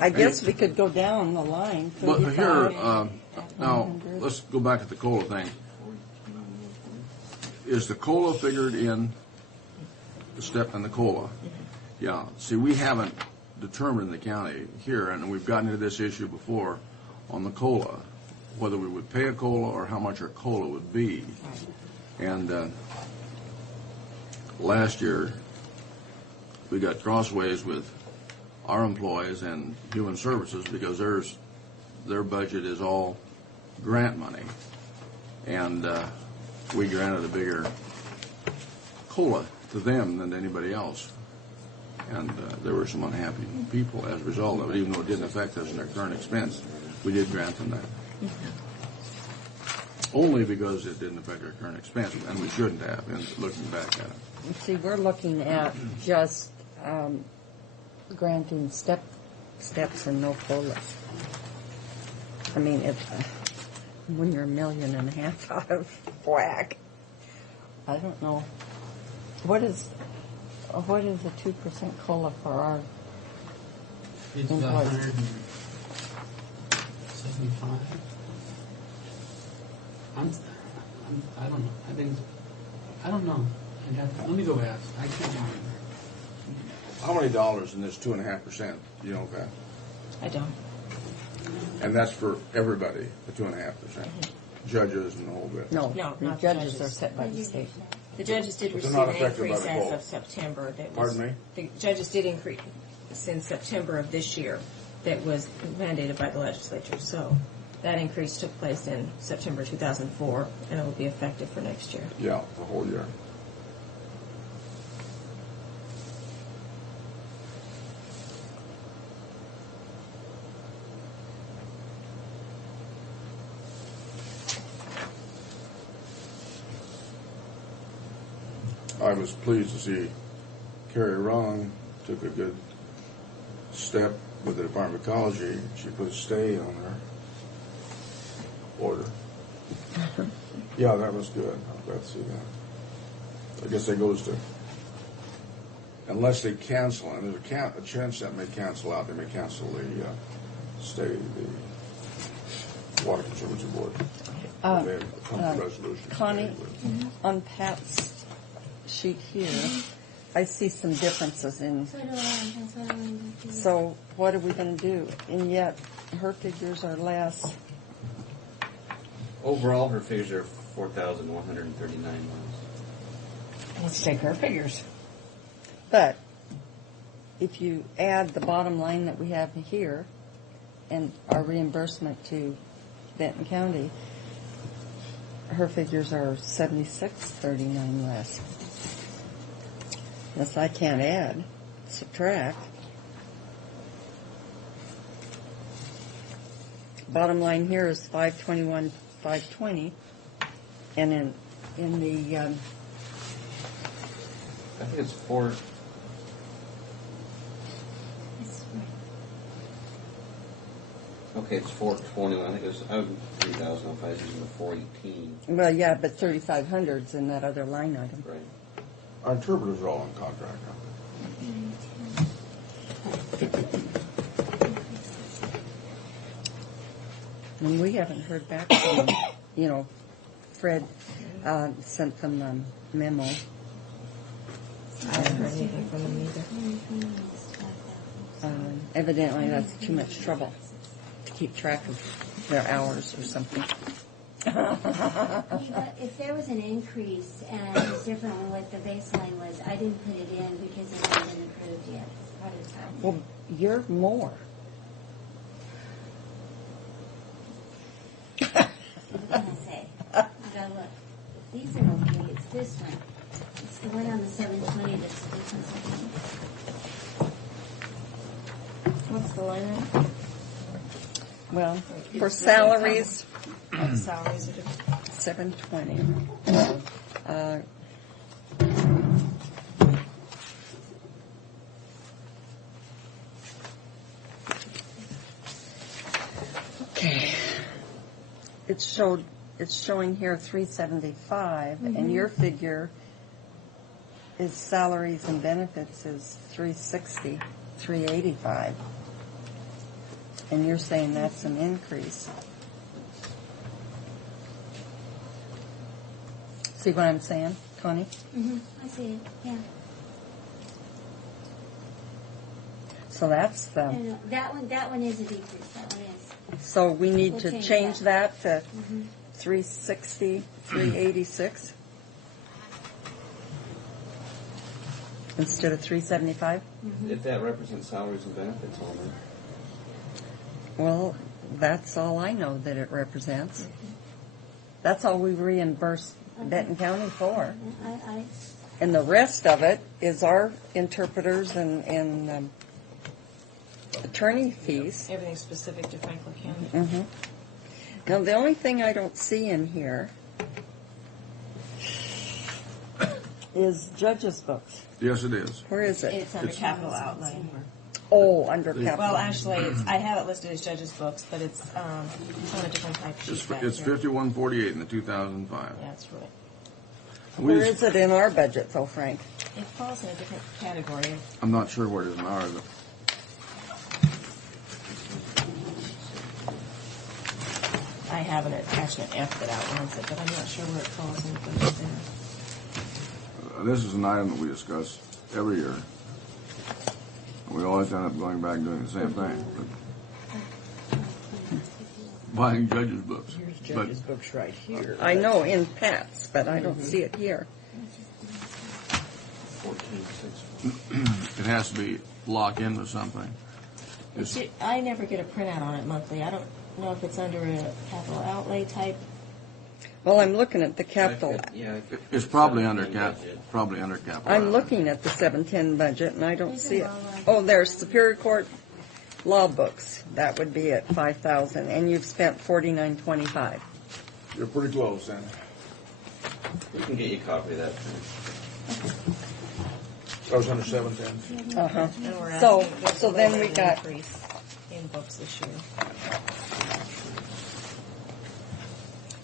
I guess we could go down the line. But here, 35, now, 100. let's go back to the COLA thing. Is the COLA figured in the step in the COLA? Yeah, see, we haven't determined in the county here, and we've gotten into this issue before on the COLA, whether we would pay a COLA or how much our COLA would be. And last year, we got crossways with our employees and human services because their budget is all grant money. And we granted a bigger COLA to them than to anybody else. And there were some unhappy people as a result of it, even though it didn't affect us in their current expense. We did grant them that. Only because it didn't affect our current expense, and we shouldn't have, in looking back at it. See, we're looking at just granting steps and no COLAs. I mean, when you're $1.5 million out of whack, I don't know. What is a 2% COLA for our It's employees? 175. I don't know. I don't know. Let me go ask. I can't remember. How many dollars in this 2.5%? You know that? I don't. And that's for everybody, the 2.5%. Judges and the whole bit. No, No, the not judges judges. are set by the state. The judges did But they're receive not an affected by increase the as COLA. of September. That was, Pardon me? The judges did increase since September of this year. That was mandated by the legislature. So that increase took place in September 2004, and it will be effective for next year. Yeah, the whole year. I was pleased to see Carrie Wrong took a good step with the Department of Ecology. She put a stay on her order. Yeah, that was good. I'm glad to see that. I guess that goes to, unless they cancel, and there's a chance that may cancel out, they may cancel the stay, the Water Conservancy Board. They have come to a resolution. Connie, on Pat's sheet here, I see some differences in. So do I. That's what I'm going to do. So what are we going to do? And yet her figures are less. Overall, her figures are 4,139 miles. Let's take her figures. But if you add the bottom line that we have here and our reimbursement to Benton County, her figures are 76.39 less. Yes, I can't add, subtract. Bottom line here is 521,520, and in the I think it's 4. Okay, it's 421. I think it was 3,000 if I was using the 418. well, yeah, but 3,500's in that other line item. Right. Our interpreters are all on contract, aren't And we haven't heard back from them. You know, Fred sent them a memo. I haven't heard anything from them either. Evidently, that's too much trouble to keep track of their hours or something. If there was an increase and it was different than what the baseline was, I didn't put it in because it hadn't been approved yet. Part of the time. Well, you're more. What can I say? I gotta look. These are okay. It's this one. It's the one on the 720 that's the difference. What's the line item? Well, for salaries, Oh, the salaries are different. 720. Okay. It's showing here 375, and your figure is salaries and benefits is 360, 385. And you're saying that's an increase. See what I'm saying, Connie? I see it. Yeah. So that's No, the. no, that one is a decrease. That one is. So we need We'll to change change that to Mhm. 360, 386 instead of 375. If that represents salaries and benefits only. Well, that's all I know that it represents. That's all we reimburse Benton County for. And the rest of it is our interpreters and attorney fees. Everything's specific to Franklin County. Mm-hmm. Now, the only thing I don't see in here is judges' books. Yes, it is. Where is it? It's under capital outlay. Oh, under capital. Well, actually, I have it listed as judges' books, but it's on a different type sheet back It's here. 5148 in the 2005. That's right. Where is it in our budget, though, Frank? It falls in a different category. I'm not sure where it is in ours. I have an attachment F that outlines it, but I'm not sure where it falls in the budget there. This is an item that we discuss every year. We always end up going back and doing the same thing. Buying judges' books. Here's judges' books right here. I know in Pat's, but I don't see it here. It has to be locked in with something. I never get a printout on it monthly. I don't know if it's under a capital outlay type. Well, I'm looking at the capital. It's probably under capital. I'm looking at the 710 budget, and I don't see it. Oh, there's Superior Court law books. That would be at 5,000, and you've spent 49.25. You're pretty close, then. We can get you a copy of that. That was under 710. Uh-huh. And we're So, asking there's so a then little we bit of got. increase in books this year.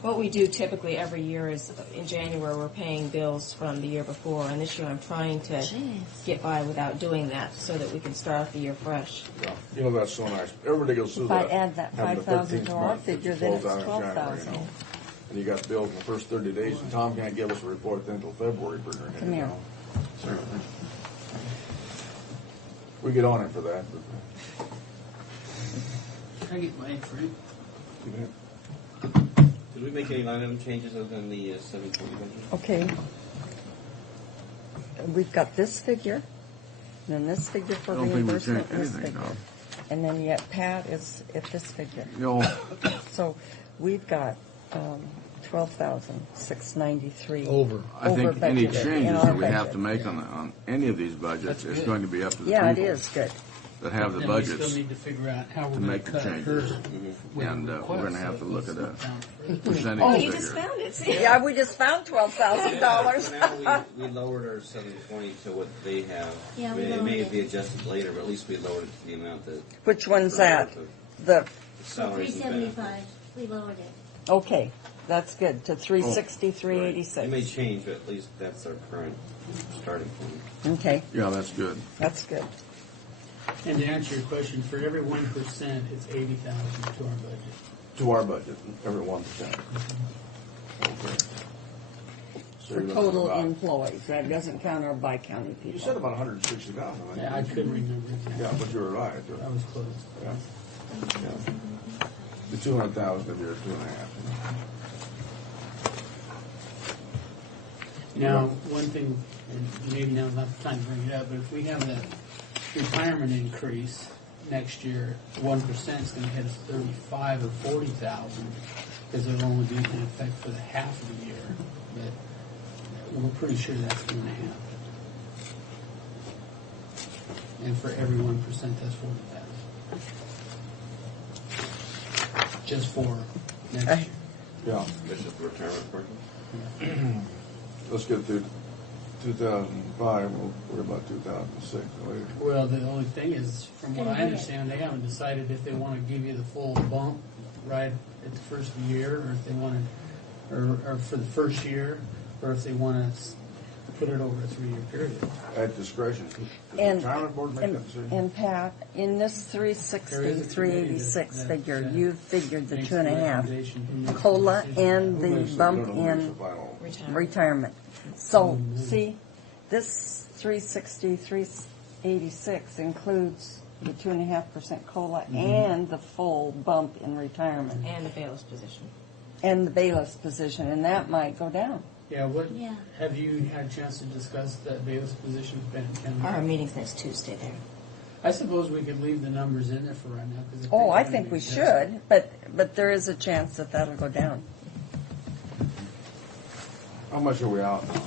What we do typically every year is in January we're paying bills from the year before, and this year I'm trying to get by without doing that so that we can start off the year fresh. Yeah. You know, that's so nice. Everybody goes through If that. I add that having the 5,000 13th to our month, figure, it's then it's 12,000 in January, 12,000. you know. And you got billed in the first 30 days, and Tom can't give us a report then until February. Come here. We get on it for that. Can I get mine, Frank? But Did we make any line item changes other than the 720 budget? Okay. We've got this figure, and then this figure for I don't think we reimbursement, changed and this anything, figure. no. And then yet Pat is at this figure. No. So we've got 12,693 I think any budgeted in changes our that we have budget. to make on any of these budgets is going to be up to the Yeah, it people is good. that have the Then we budgets still need to figure out how we're to going make to the cut changes. her. And we're going to have to look at a percentage Oh, figure. you just found it. See? Yeah, we just found $12,000. Now we lowered our 720 to what they have. Yeah, we It lowered may it. be adjusted later, but at least we lowered it to the amount that. Which one's that? The, Salaries and benefits. 375. We lowered it. okay, that's good, to 360, It may 386. change, but at least that's our current starting point. Okay, Yeah, that's good. that's good. And to answer your question, for every 1%, it's 80,000 to our budget. To our budget, every 1%. Okay. So For you're looking total about- employees, that doesn't count our by-county people. You said about 160,000. Yeah, I couldn't remember exactly. Yeah, but you were right. I was close. Yeah. Yeah. The 200,000 of your 2.5. Now, one thing, and maybe now's not the time to bring it up, but if we have that retirement increase next year, 1% is going to hit us 35 or 40,000 because it'll only be in effect for the half of the year. But we're pretty sure that's going to happen. And for every 1%, that's 40,000. Just for next year. Yeah. That's just the retirement portion. Let's get through 2005. We'll worry about 2006 later. Well, the only thing is, from what I understand, they haven't decided if they want to give you the full bump right at the first of the year, or if they want to, or for the first year, or if they want to put it over a 3-year period. At discretion. Does the And, retirement board make that decision? and Pat, in this 360, 386 figure, you've figured the 2.5 COLA and the bump in retirement. So, see, this 360, 386 includes the 2.5% COLA and the full bump in retirement. And the bailiff's position. And the bailiff's position, and that might go down. Yeah, what, Yeah. have you had a chance to discuss that bailiff's position with Ben and Ken? Our meeting's next Tuesday there. I suppose we could leave the numbers in there for right now. Cause Oh, I they're think gonna we be should, but there is a chance that that'll go down. How much are we out now?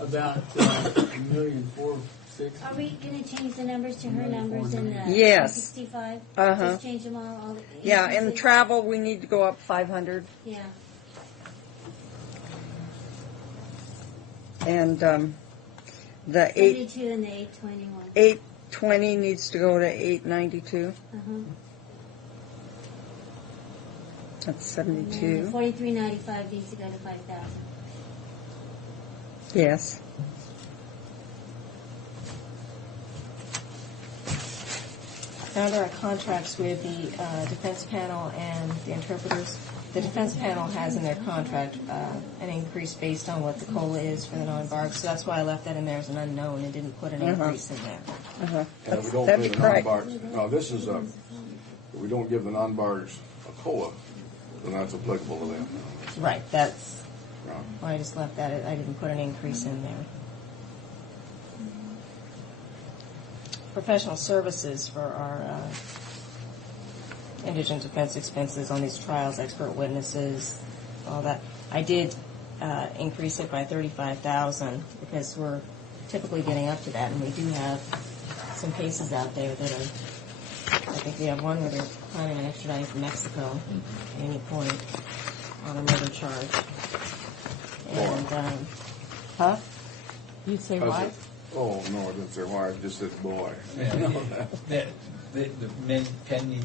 about $1,406,000. Are we going to change the numbers to her numbers in the Yes. 65? Uh-huh. Just change them all the Yeah, and increases? travel, we need to go up 500. Yeah. And the 72 and the 821. 820 needs to go to 892. Uh-huh. That's And then 72. the 4395 needs to go to 5,000. Yes. Now there are contracts with the defense panel and the interpreters. The defense panel has in their contract an increase based on what the COLA is for the non-barg, so that's why I left that in there as an unknown and didn't put an increase in there. Uh-huh. And if we don't pay the non-bars, no, this is if we don't give the non-bars a COLA, then that's applicable to them. Right, that's Yeah. why I just left that. I didn't put an increase in there. Professional services for our indigent defense expenses on these trials, expert witnesses, all that. I did increase it by $35,000 because we're typically getting up to that, and we do have some cases out there that are. I think we have one where they're planning on extraditing from Mexico at any point on a murder charge. And huh? You'd say why? Oh, no, I didn't say why, I just said boy. The men pending,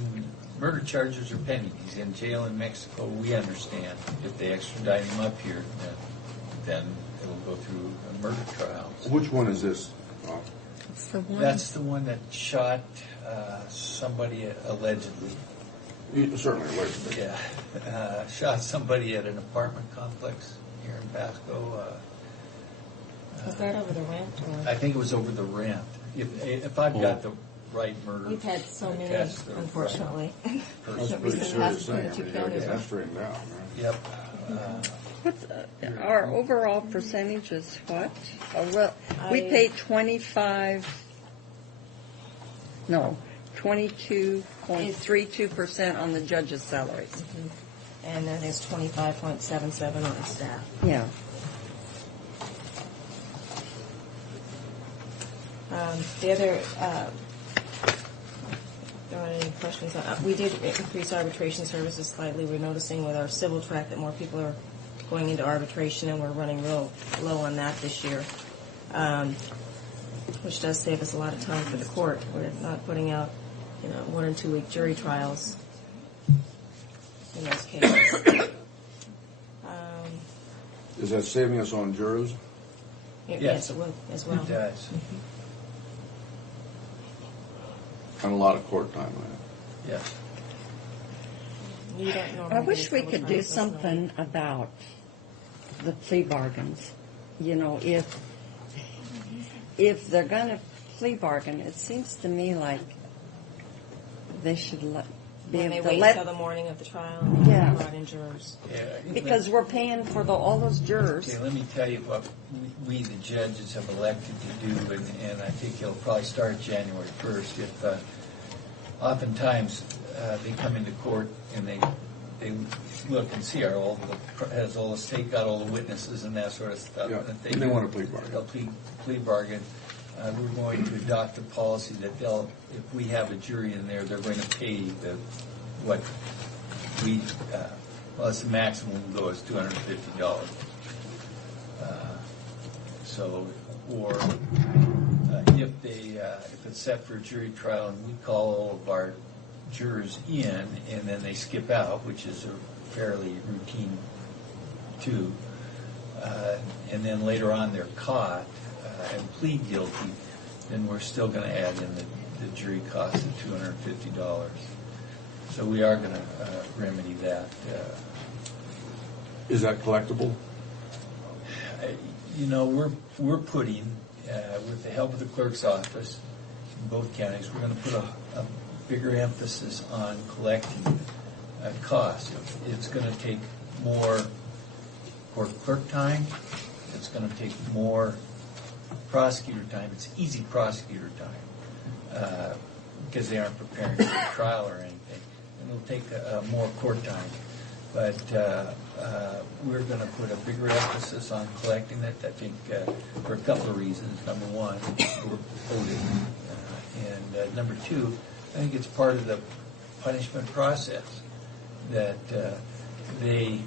murder charges are pending. He's in jail in Mexico. We understand if they extradite him up here, then it'll go through a murder trial. Which one is this? That's the one that shot somebody allegedly. Certainly allegedly. Yeah, shot somebody at an apartment complex here in Pasco. Was that over the rent? Or? I think it was over the rent. If I've got the right murder. We've had so many, That's the unfortunately. That's a pretty serious thing. I mean, you gotta get that straightened out, man. Yep. What's our overall percentage is what? We pay 22.32% on the judges' salaries. And then there's 25.77 on the staff. Yeah. The other, there aren't any questions. We did increase arbitration services slightly. We're noticing with our civil track that more people are going into arbitration, and we're running real low on that this year, which does save us a lot of time for the court. We're not putting out, 1 and 2 week jury trials in those cases. Is that saving us on jurors? Yes, it will as well. It does. And a lot of court time, right? Yes. You don't normally I get wish we civil could do trials, doesn't it? something about the plea bargains. If they're going to plea bargain, it seems to me like they should be When they able to wait let. until the morning of the trial, Yeah. and brought in jurors. Because we're paying for all those jurors. Okay, let me tell you what we, the judges, have elected to do, and I think it'll probably start January 1st. If oftentimes they come into court and they look and see has all the state got all the witnesses and that sort of stuff. Yeah, And if they want a plea bargain. They'll plea bargain. We're going to adopt a policy that if we have a jury in there, they're going to pay it's the maximum we'll go is $250. If it's set for a jury trial and we call all of our jurors in and then they skip out, which is a fairly routine too, and then later on they're caught and plead guilty, then we're still going to add in the jury cost of $250. So we are going to remedy that. Is that collectible? We're putting, with the help of the clerk's office in both counties, we're going to put a bigger emphasis on collecting costs. It's going to take more court clerk time. It's going to take more prosecutor time. It's easy prosecutor time because they aren't preparing for a trial or anything. And it'll take more court time. But we're going to put a bigger emphasis on collecting that, I think, for a couple of reasons. Number one, we're voting. And number two, I think it's part of the punishment process that they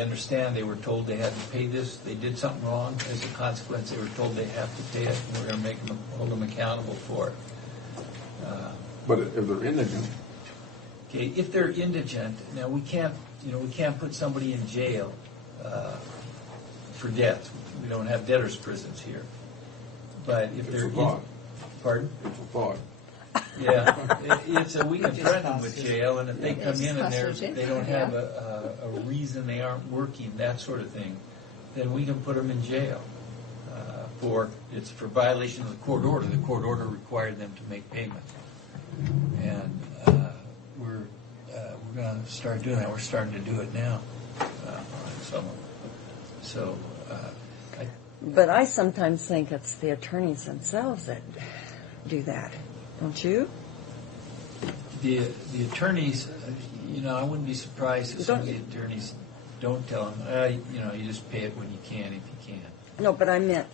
understand they were told they had to pay this. They did something wrong. As a consequence, they were told they have to pay it, and we're going to hold them accountable for it. But if they're indigent, okay, if they're indigent, now we can't put somebody in jail for debt. We don't have debtors' prisons here. But if they're pardon? It's a thought. Yeah, we can threaten them with jail, and if they come in and they don't have a reason, they aren't working, that sort of thing, then we can put them in jail. It's for violation of the court order. The court order required them to make payment, and we're going to start doing that. We're starting to do it now on some of them. So. But I sometimes think it's the attorneys themselves that do that. Don't you? The attorneys, I wouldn't be surprised if some of the attorneys don't tell them, you just pay it when you can, if you can. No, but I meant,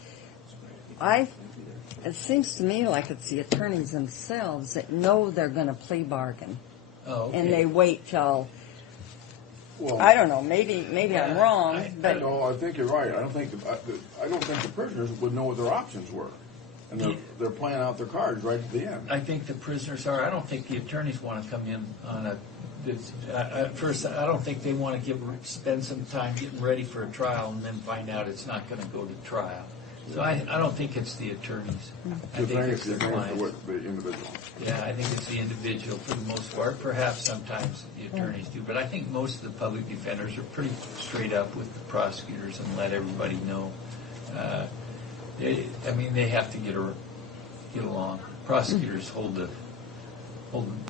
it seems to me like it's the attorneys themselves that know they're going to plea bargain. Oh, okay. And they wait till, well, I don't know, maybe I'm wrong, but. No, I think you're right. I don't think the prisoners would know what their options were. And they're playing out their cards right at the end. I think the prisoners are. I don't think the attorneys want to come in on first, I don't think they want to spend some time getting ready for a trial and then find out it's not going to go to trial. So I don't think it's the attorneys. I think it's their clients. The individual. Yeah, I think it's the individual for the most part. Perhaps sometimes the attorneys do, but I think most of the public defenders are pretty straight up with the prosecutors and let everybody know. They have to get along. prosecutors hold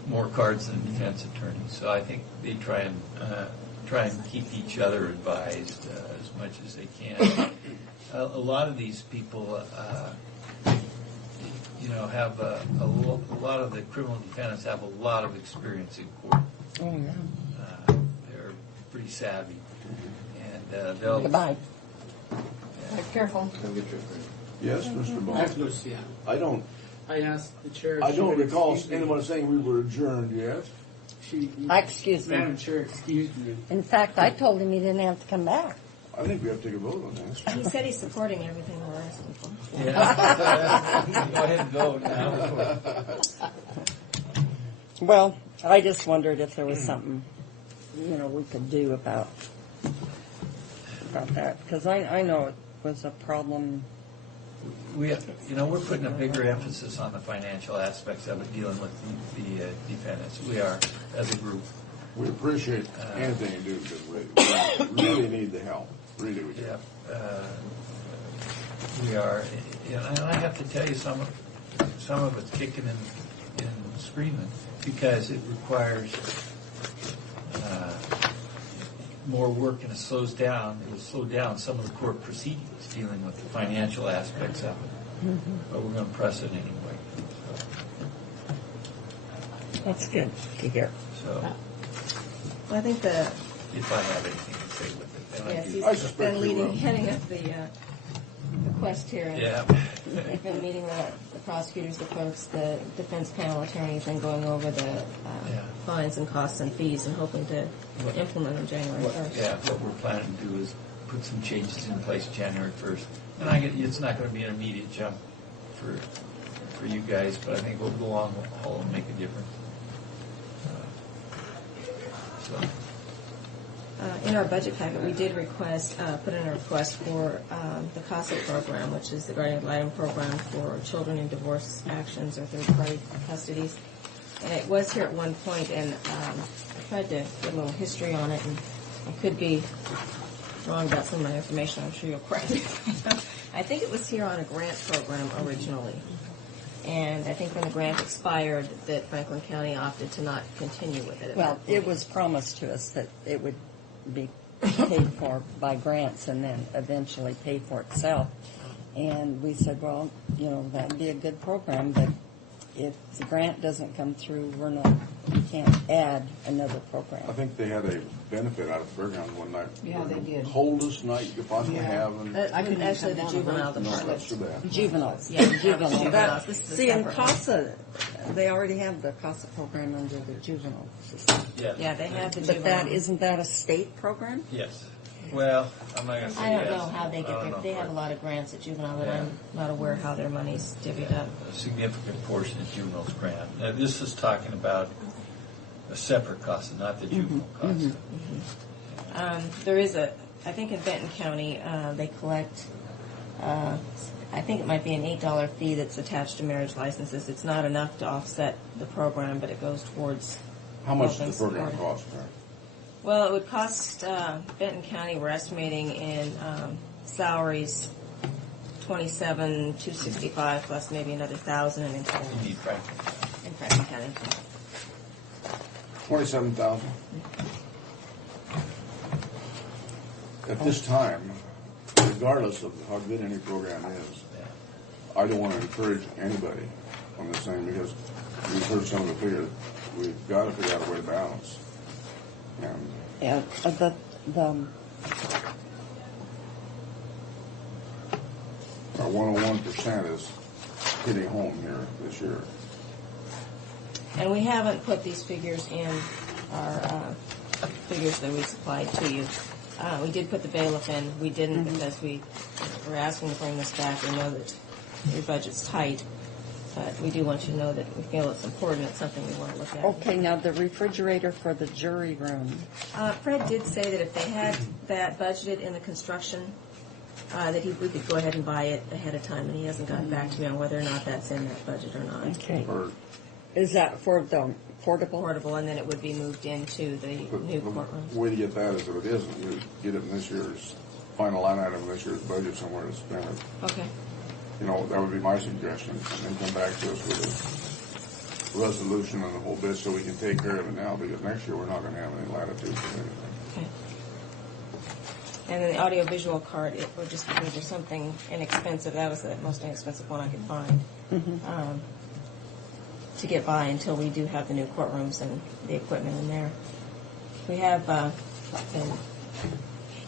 more cards than defense attorneys. So I think they try and keep each other advised as much as they can. A lot of these people, have a lot of the criminal defendants have a lot of experience in court. Oh, yeah. They're pretty savvy, and they'll. Goodbye. Careful. Yes, Mr. Ball. I have to go to Seattle. I asked the chair. I if don't she would recall excuse me. anyone saying we were adjourned yet. Excuse me. Madam Chair, excuse me. In fact, I told him he didn't have to come back. I think we have to take a vote on this. He said he's supporting everything we're asking for. Yeah. Go ahead and vote now. Well, I just wondered if there was something, we could do about that. Because I know it was a problem. We're putting a bigger emphasis on the financial aspects of it, dealing with the defendants. We are, as a group. We appreciate anything you do because we really need the help. Really, we do. Yeah. We are, and I have to tell you, some of it's kicking and screaming because it requires more work and it slows down. It will slow down some of the court proceedings dealing with the financial aspects of it. Mm-hmm. But we're going to press it anyway. That's good to hear. So, Well, I think if I have anything to say with it, then yes, I he's do. been heading up the quest here. And Yeah. We've been meeting with the prosecutors, the folks, the defense panel attorneys, and going over the fines and costs and fees, and hoping to implement them January 1st. What we're planning to do is put some changes in place January 1st. And it's not going to be an immediate jump for you guys, but I think over the long haul it'll make a difference. In our budget packet, we did put in a request for the CASA program, which is the Guardian Ad Litem program for children in divorce actions or third-party custodies. And it was here at one point, and I tried to get a little history on it, and I could be wrong about some of my information. I'm sure you'll correct me. I think it was here on a grant program originally. And I think when the grant expired, that Franklin County opted to not continue with it. Well, it was promised to us that it would be paid for by grants and then eventually pay for itself. And we said, well, that'd be a good program, but if the grant doesn't come through, we can't add another program. I think they had a benefit out of the fairgrounds one night. Yeah, they did. Coldest night you could possibly have. And Actually, the juvenile no, department. that's too bad. Juveniles. Yeah, juvenile. juveniles. This is a See, in separate CASA, they already have the CASA program under the juvenile system. Yeah, they have the But juvenile. isn't that a state program? Yes. Well, I'm not going to say I don't yes. know how they get their, they have a lot of grants at juvenile, but I'm not aware how their money's divvied up. A significant portion of juveniles grant. Now, this is talking about a separate cost, not the juvenile cost. There is I think in Benton County, they collect, I think it might be an $8 fee that's attached to marriage licenses. It's not enough to offset the program, but it goes towards. How much helping does the program support it. cost, Mary? Well, it would cost Benton County, we're estimating in salaries, $27,265 plus maybe another $1,000 in Franklin County. 27,000. At this time, regardless of how good any program is, I don't want to encourage anybody on this thing because we've heard some of the figures. We've got to figure out a way to balance. And our 101% is hitting home here this year. And we haven't put these figures in our figures that we supplied to you. We did put the bailiff in. We didn't because we were asking to bring this back. We know that your budget's tight, but we do want you to know that we feel it's important. It's something we want to look at. Okay, now the refrigerator for the jury room. Fred did say that if they had that budgeted in the construction, that we could go ahead and buy it ahead of time, and he hasn't gotten back to me on whether or not that's in that budget or not. Okay. Is that for the portable? Portable, and then it would be moved into the new courtroom. The way to get that is if it isn't, you get it in this year's final line item in this year's budget somewhere to spend it. Okay. that would be my suggestion, and then come back to us with a resolution on the whole bit so we can take care of it now, because next year we're not going to have any latitude for anything. Okay. And then the audiovisual card, it would just be just something inexpensive. That was the most inexpensive one I could find to get by until we do have the new courtrooms and the equipment in there. We have been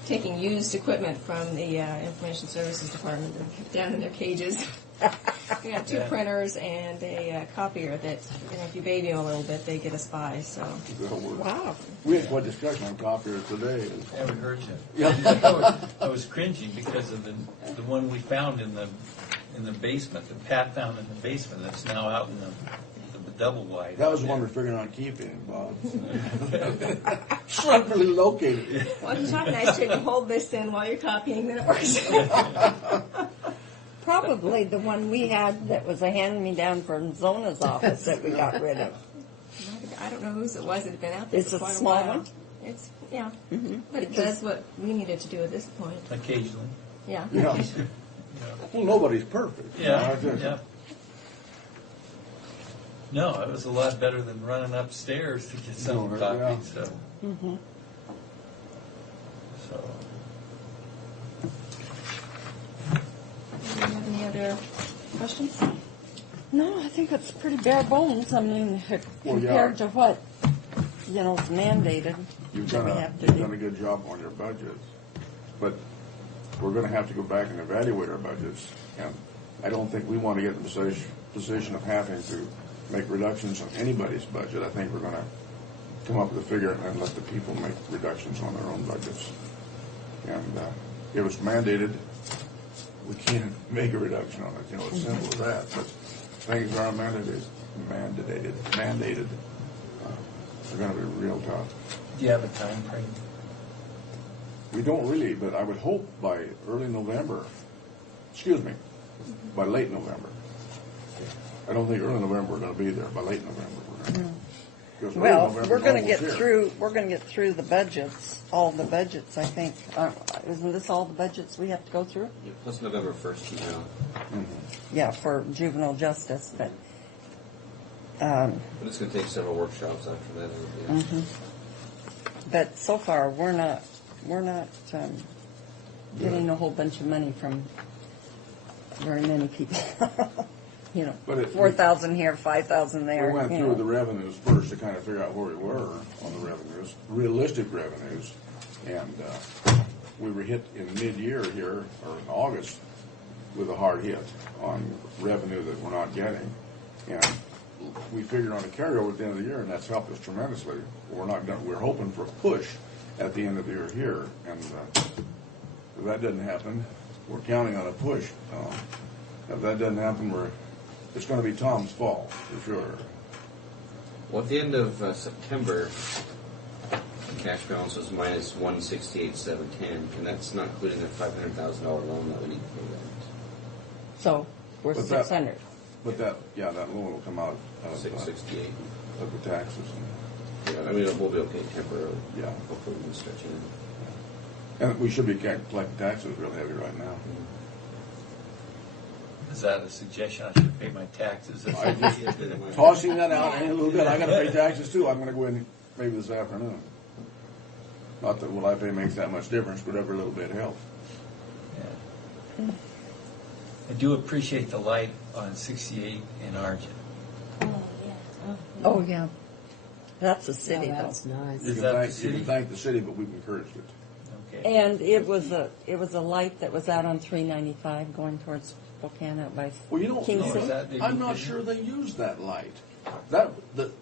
taking used equipment from the Information Services Department down in their cages. We got 2 printers and a copier that, if you baby them a little bit, they get a SPI. So, wow. We had quite a discussion on copiers today. Yeah, we heard you. Yeah. I was cringing because of the one we found in the basement, that Pat found in the basement, that's now out in the double wide. That was the one we're figuring out keeping, Bob. It's not really located. Well, if you talk nice to you, hold this in while you're copying, then it works. Probably the one we had that was a hand-me-down from Zona's office that we got rid of. I don't know whose it was. It had been out there It's for a quite a small while. one? It's, yeah. Mm-hmm. But it does what we needed to do at this point. Occasionally. Yeah. Yeah. Well, nobody's perfect. Yeah, yeah. No, it was a lot better than running upstairs to get something copied. So. Mm-hmm. So. Do you have any other questions? No, I think it's pretty bare bones. I mean, compared to what, is mandated. You've that done we have to you've do. done a good job on your budgets, but we're going to have to go back and evaluate our budgets, and I don't think we want to get in the position of having to make reductions on anybody's budget. I think we're going to come up with a figure and let the people make reductions on their own budgets. And if it's mandated, we can't make a reduction on it. It's simple as that. But things are mandated, they're going to be real tough. Do you have a time frame? We don't really, but I would hope by early November. Excuse me, by late November. I don't think early November we're going to be there. By late November we're going to. Because early Well, November's we're going to almost get here. through. We're going to get through the budgets, all the budgets. I think. Isn't this all the budgets we have to go through? Yeah, plus November 1st, Yeah, for juvenile justice, but. But it's going to take several workshops after that. Yeah. But so far, we're not getting a whole bunch of money from very many people. But 4,000 here, 5,000 there. We went through the revenues first to kind of figure out where we were on the revenues, realistic revenues, and we were hit in mid-year here, or in August, with a hard hit on revenue that we're not getting. And we figured on a carryover at the end of the year, and that's helped us tremendously. We're hoping for a push at the end of the year here, and if that doesn't happen, we're counting on a push. If that doesn't happen, it's going to be Tom's fault, for sure. Well, at the end of September, the cash balance was minus $168,710, and that's not including the $500,000 loan that we need to pay that. So we're But 600. But that loan will come out of 668 of the taxes. Yeah, I mean, we'll be okay temporarily. Yeah. Hopefully we can stretch it in. And we should be collecting taxes real heavy right now. Is that a suggestion? I should pay my taxes. I just tossing that out in a little bit. I got to pay taxes too. I'm going to go in maybe this afternoon. Not that what I pay makes that much difference, but every little bit helps. I do appreciate the light on 68 in Argent. Oh yeah, that's a city Yeah, though. that's nice. You can thank the city, but we've encouraged it. Okay. And it was a light that was out on 395 going towards Spokane out by Kingston. I'm not sure they used that light.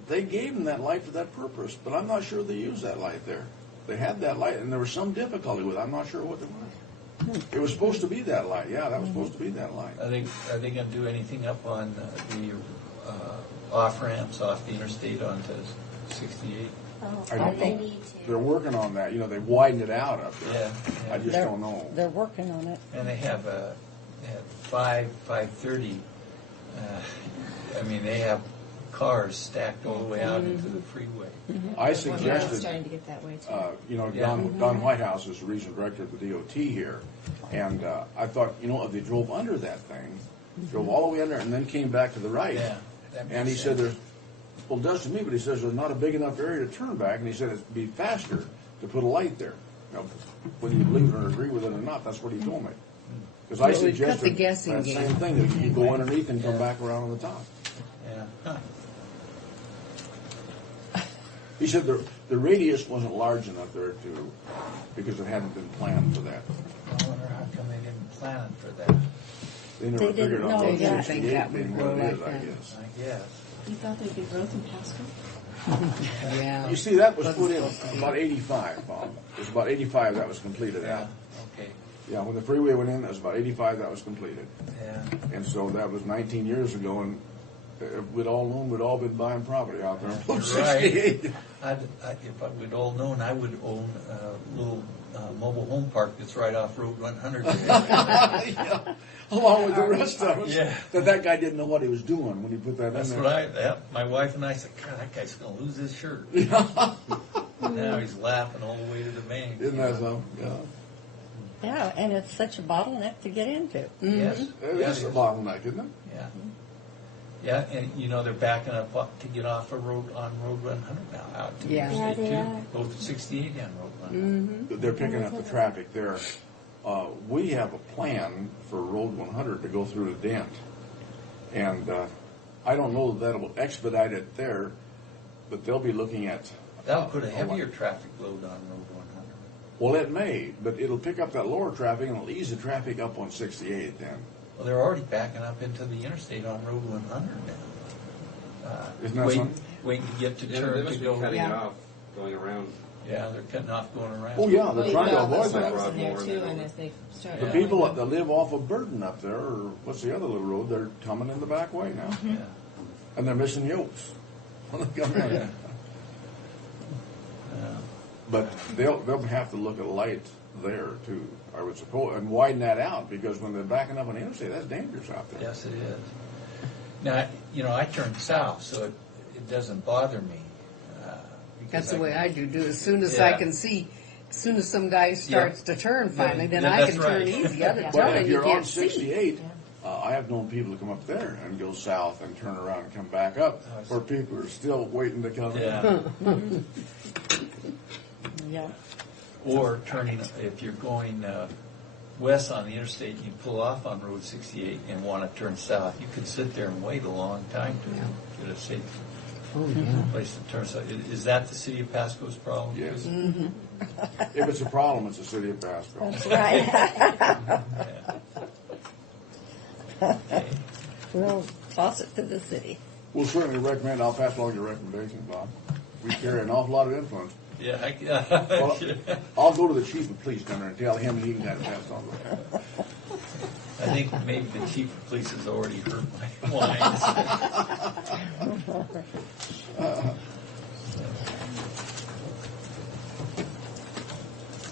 They gave them that light for that purpose, but I'm not sure they used that light there. They had that light, and there was some difficulty with it. I'm not sure what it was. It was supposed to be that light. Yeah, that was supposed to be that light. Are they going to do anything up on the off ramps off the interstate onto 68? I don't know. They're working on that. They widened it out up there. Yeah. I just don't know. They're working on it. And they have 530. I mean, they have cars stacked all the way out into the freeway. I It's suggested, starting to get that way too. Don Whitehouse is the regional director of the DOT here, and I thought, if they drove under that thing, drove all the way in there, and then came back to the right. Yeah, that makes And he said, sense. well, it does to me, but he says there's not a big enough area to turn back, and he said it'd be faster to put a light there. Now, whether you believe it or agree with it or not, that's what he told me. Because I Well, it would cut the suggested guessing that game. same thing, that you go underneath and come back around on the top. Yeah. Huh. He said the radius wasn't large enough there to, because it hadn't been planned for that. I wonder how come they didn't plan it for that. They never They figured didn't out know what that. 68 being what it is, I that. guess. I guess. You thought there'd be growth in Pasco? Yeah. You see, that was put in about 85, Bob. It was about 85 that was completed Yeah. at. Okay. Yeah, when the freeway went in, that was about 85 that was completed. Yeah. And so that was 19 years ago, and we'd all known we'd all been buying property out there on Route Right. 68. If I would all known, I would own a little mobile home park that's right off Road 100. Yeah. Along with the rest of us. Yeah. That guy didn't know what he was doing when he put that That's in what there. my wife and I said, God, that guy's going to lose his shirt. Yeah. Now he's laughing all the way to the bank. Isn't that something? Yeah. Yeah, and it's such a bottleneck to get into. Yes. It is a bottleneck, isn't it? Yeah. Yeah, and they're backing up to get off on Road 100 now, out to Yeah. Interstate Yeah, they 2, are. both 68 and Road 100. They're picking up the traffic there. We have a plan for Road 100 to go through to Dent. And I don't know that that'll expedite it there, but they'll be looking at... That'll put a heavier traffic load on Road 100. Well, it may, but it'll pick up that lower traffic and it'll ease the traffic up on 68 then. Well, they're already backing up into the interstate on Road 100 now. Isn't that something? Waiting to get to Yeah, turn they to must be go. cutting it off, going around. Yeah, they're cutting off going around. Oh, yeah, they're trying to Well, avoid those that. roads in there too, and if they start. The people that live off of Burton up there, or what's the other little road, they're coming in the back way now. Yeah. And they're missing yokes. when they come in. Yeah. But they'll have to look at light there too, I would suppose, and widen that out, because when they're backing up on the interstate, that's dangerous out there. Yes, it is. Now, I turn south, so it doesn't bother me. because That's the way I do. As soon as Yeah. I can see, as soon as some guy starts to turn finally, then Yeah, I that's can right. turn easy. Other But time if you you're can't on see. 68, I have known people to come up there and go south and turn around and come back up, where people are still waiting to come Yeah. in. Yeah. Or turning, if you're going west on the interstate, you pull off on Road 68 and want to turn south, you could sit there and wait a long time to get a safe place to turn south. Is that the city of Pasco's problem? Yes. Mm-hmm. If it's a problem, it's the city of Pasco. That's right. We'll toss it to the city. We'll certainly recommend, I'll pass along your recommendation, Bob. We carry an awful lot of influence. Yeah. Well, I'll go to the chief of police down there and tell him, and he can kind of pass on it. I think maybe the chief of police has already heard my whines.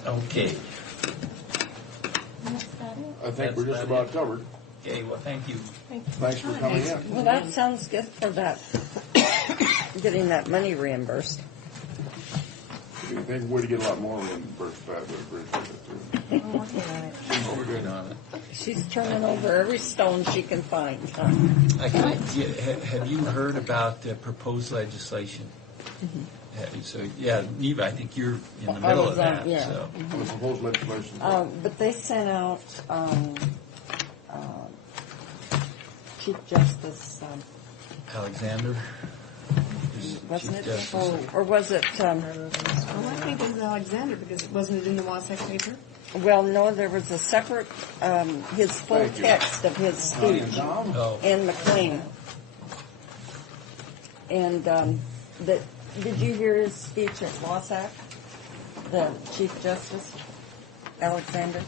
Okay. I think we're just about covered. Okay, well, thank you. Thanks for coming in. Well, that sounds good for that, getting that money reimbursed. Maybe we're to get a lot more reimbursed back, but appreciate it too. I'm working on it. We're good on it. She's turning over every stone she can find. Have you heard about the proposed legislation? So, yeah, Neva, I think you're in the middle of that. Yeah. So. The proposed legislation. But they sent out Chief Justice. Alexander? Wasn't it? Chief Justice. Or was it? Oh, I think it was Alexander because it wasn't in the Wasatch paper. Well, no, there was a separate, his full Thank you. text of his speech Oh. in McLean. And did you hear his speech at Wasatch? The Chief Justice, Alexander?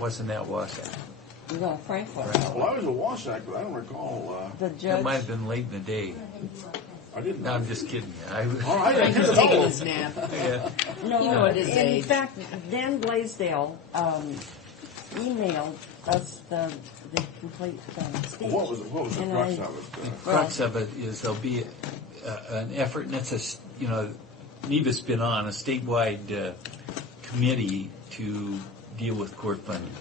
Wasn't that Wasatch? No, Frank was. Well, I was at Wasatch, but I don't recall. The It judge. might have been late in the day. I didn't. No, I'm just kidding. All right, I He's taking his nap. Yeah. No, You know at his in age. fact, Dan Blaisdell emailed us the complete speech. What was the And crux I- of it? Crux of it is there'll be an effort, and it's Neva's been on a statewide committee to deal with court funding.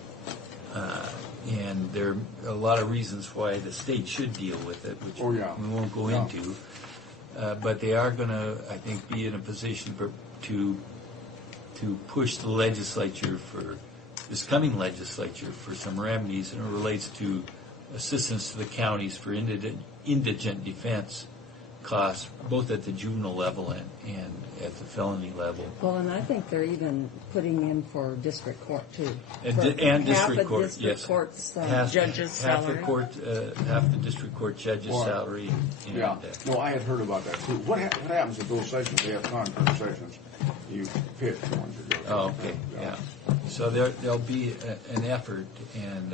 And there are a lot of reasons why the state should deal with it, which Oh, yeah. we won't go Yeah. into. But they are going to, I think, be in a position to push the legislature for this coming legislature for some remedies, and it relates to assistance to the counties for indigent defense costs, both at the juvenile level and at the felony level. Well, and I think they're even putting in for district court too. And For district half court, of district yes. court's Half- judge's half salary. Half the district court judge's Well, salary. And, Yeah, no, I had heard about that too. What happens at those sessions? They have conference sessions. You pick the ones you go to. Oh, okay, yeah. So there'll be an effort, and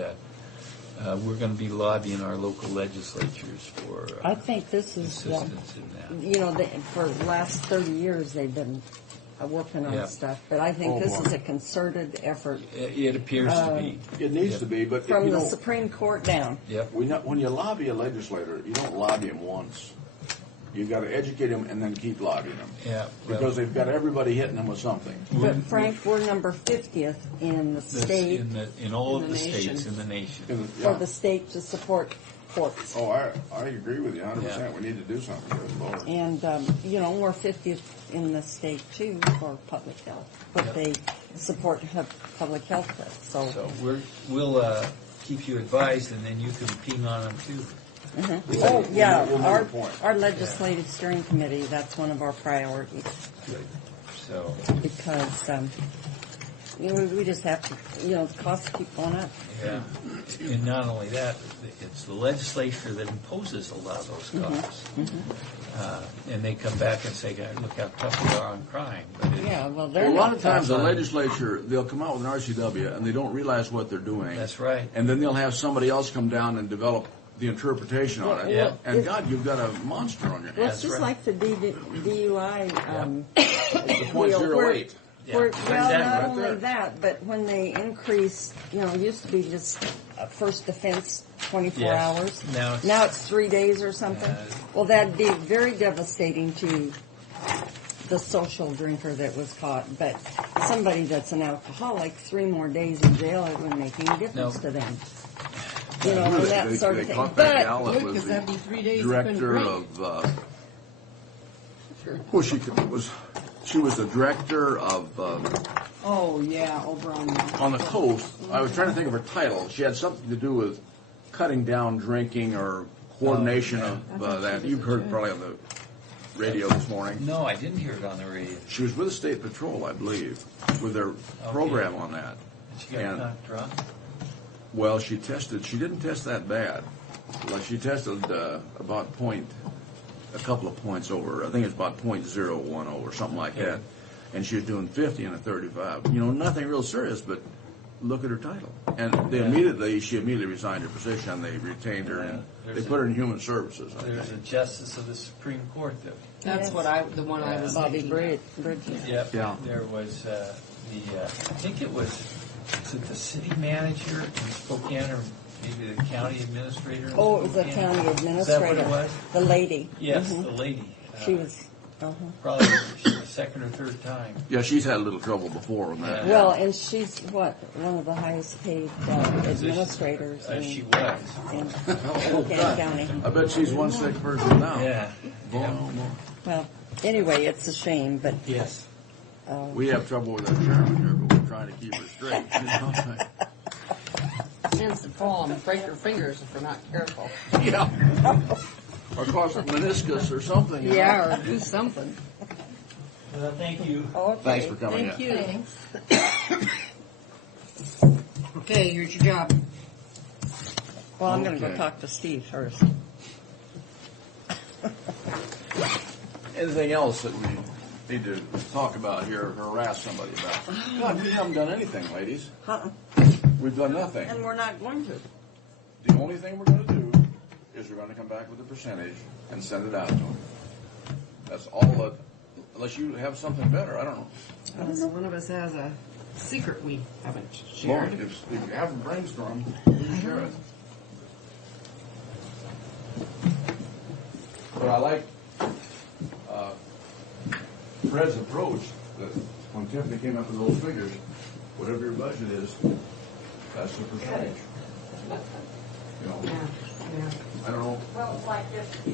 we're going to be lobbying our local legislatures for I think this is, assistance in that. you know, for the last 30 years they've been working on Yeah. stuff, but I think Oh, this boy. is a concerted effort. It appears to be. It needs to be, but From you the know, Supreme Court down. Yep. when you lobby a legislator, you don't lobby him once. You got to educate him and then keep lobbying him. Yeah. Because they've got everybody hitting them with something. But Frank, we're number 50th in the state. In all in of the the nation. states in the nation. For the state to support courts. Oh, I agree with you 100%. We need to do something with Lord. And, you know, we're 50th in the state too for public health. But they support public health care. So We'll keep you advised, and then you can ping on them too. Oh, yeah, We'll make a point. our legislative steering committee, that's one of our priorities. So. Because, you know, we just have to, you know, the costs keep going up. Yeah, and not only that, it's the legislature that imposes a lot of those costs. And they come back and say, "God, look how tough we are on crime." But Yeah, well, A lot of times the legislature, they'll come out with an RCW and they don't realize what they're doing. That's right. And then they'll have somebody else come down and develop the interpretation on it. Yeah. And God, you've got a monster on your Well, hands. it's just like the DUI. The .08. Well, Exactly, not right only there. that, but when they increase, you know, it used to be just first offense 24 Yes. hours. Now it's- It's 3 days or something. Well, that'd be very devastating to the social drinker that was caught. But somebody that's an alcoholic, 3 more days in jail, it wouldn't make any difference to them. You know, and that sort of thing. caught that gal But that was Because that'd be 3 days. the you couldn't director drink. of, well, she was the director of, Oh, yeah, O'Brien. on the coast. I was trying to think of her title. She had something to do with cutting down drinking or coordination of that. You've heard probably on the radio this morning. No, I didn't hear it on the radio. She was with the State Patrol, I believe, with their program on that. She got And- knocked drunk. Well, she didn't test that bad. Like she tested about a couple of points over, I think it's about .010 or something like that. And she was doing 50 and a 35. You know, nothing real serious, but look at her title. And she immediately resigned her position. They retained her and they put her in human services. I There's a think. justice of the Supreme Court that. That's the one I was Bobby thinking. Bridges. Yep. Yeah. There was I think it was the city manager in Spokane, or maybe the county administrator? in Oh, it was a Spokane? county Is that administrator. what it was? The lady. Yes, Mhm. the lady. She was. Probably the second or third time. Yeah, she's had a little trouble before on that. Well, and she's one of the highest paid administrators She in, was. in Spokane County. I bet she's one sick person now. Yeah. Well, anyway, it's a shame, but Yes. We have trouble with our chairman here, but we're trying to keep her straight. You know? Chance to fall and break her fingers if we're not careful. Yeah. Or cause a meniscus or something. you know? Yeah, or do something. Well, thank you. Okay. Thanks for coming Thank in. you. Okay, here's your job. well, I'm going to go Okay. talk to Steve first. Anything else that we need to talk about here or harass somebody about? God, we haven't done anything, ladies. We've done nothing. And we're not going to. The only thing we're going to do is we're going to come back with a percentage and send it out to them. That's all that, unless you have something better, I don't know. Unless one of us has a secret we haven't Lord, shared. if you have a brainstorm, you share it. But I like Fred's approach, that when Tiffany came up with those figures, whatever your budget is, that's the percentage. You know, Yeah. I don't know. Well, like if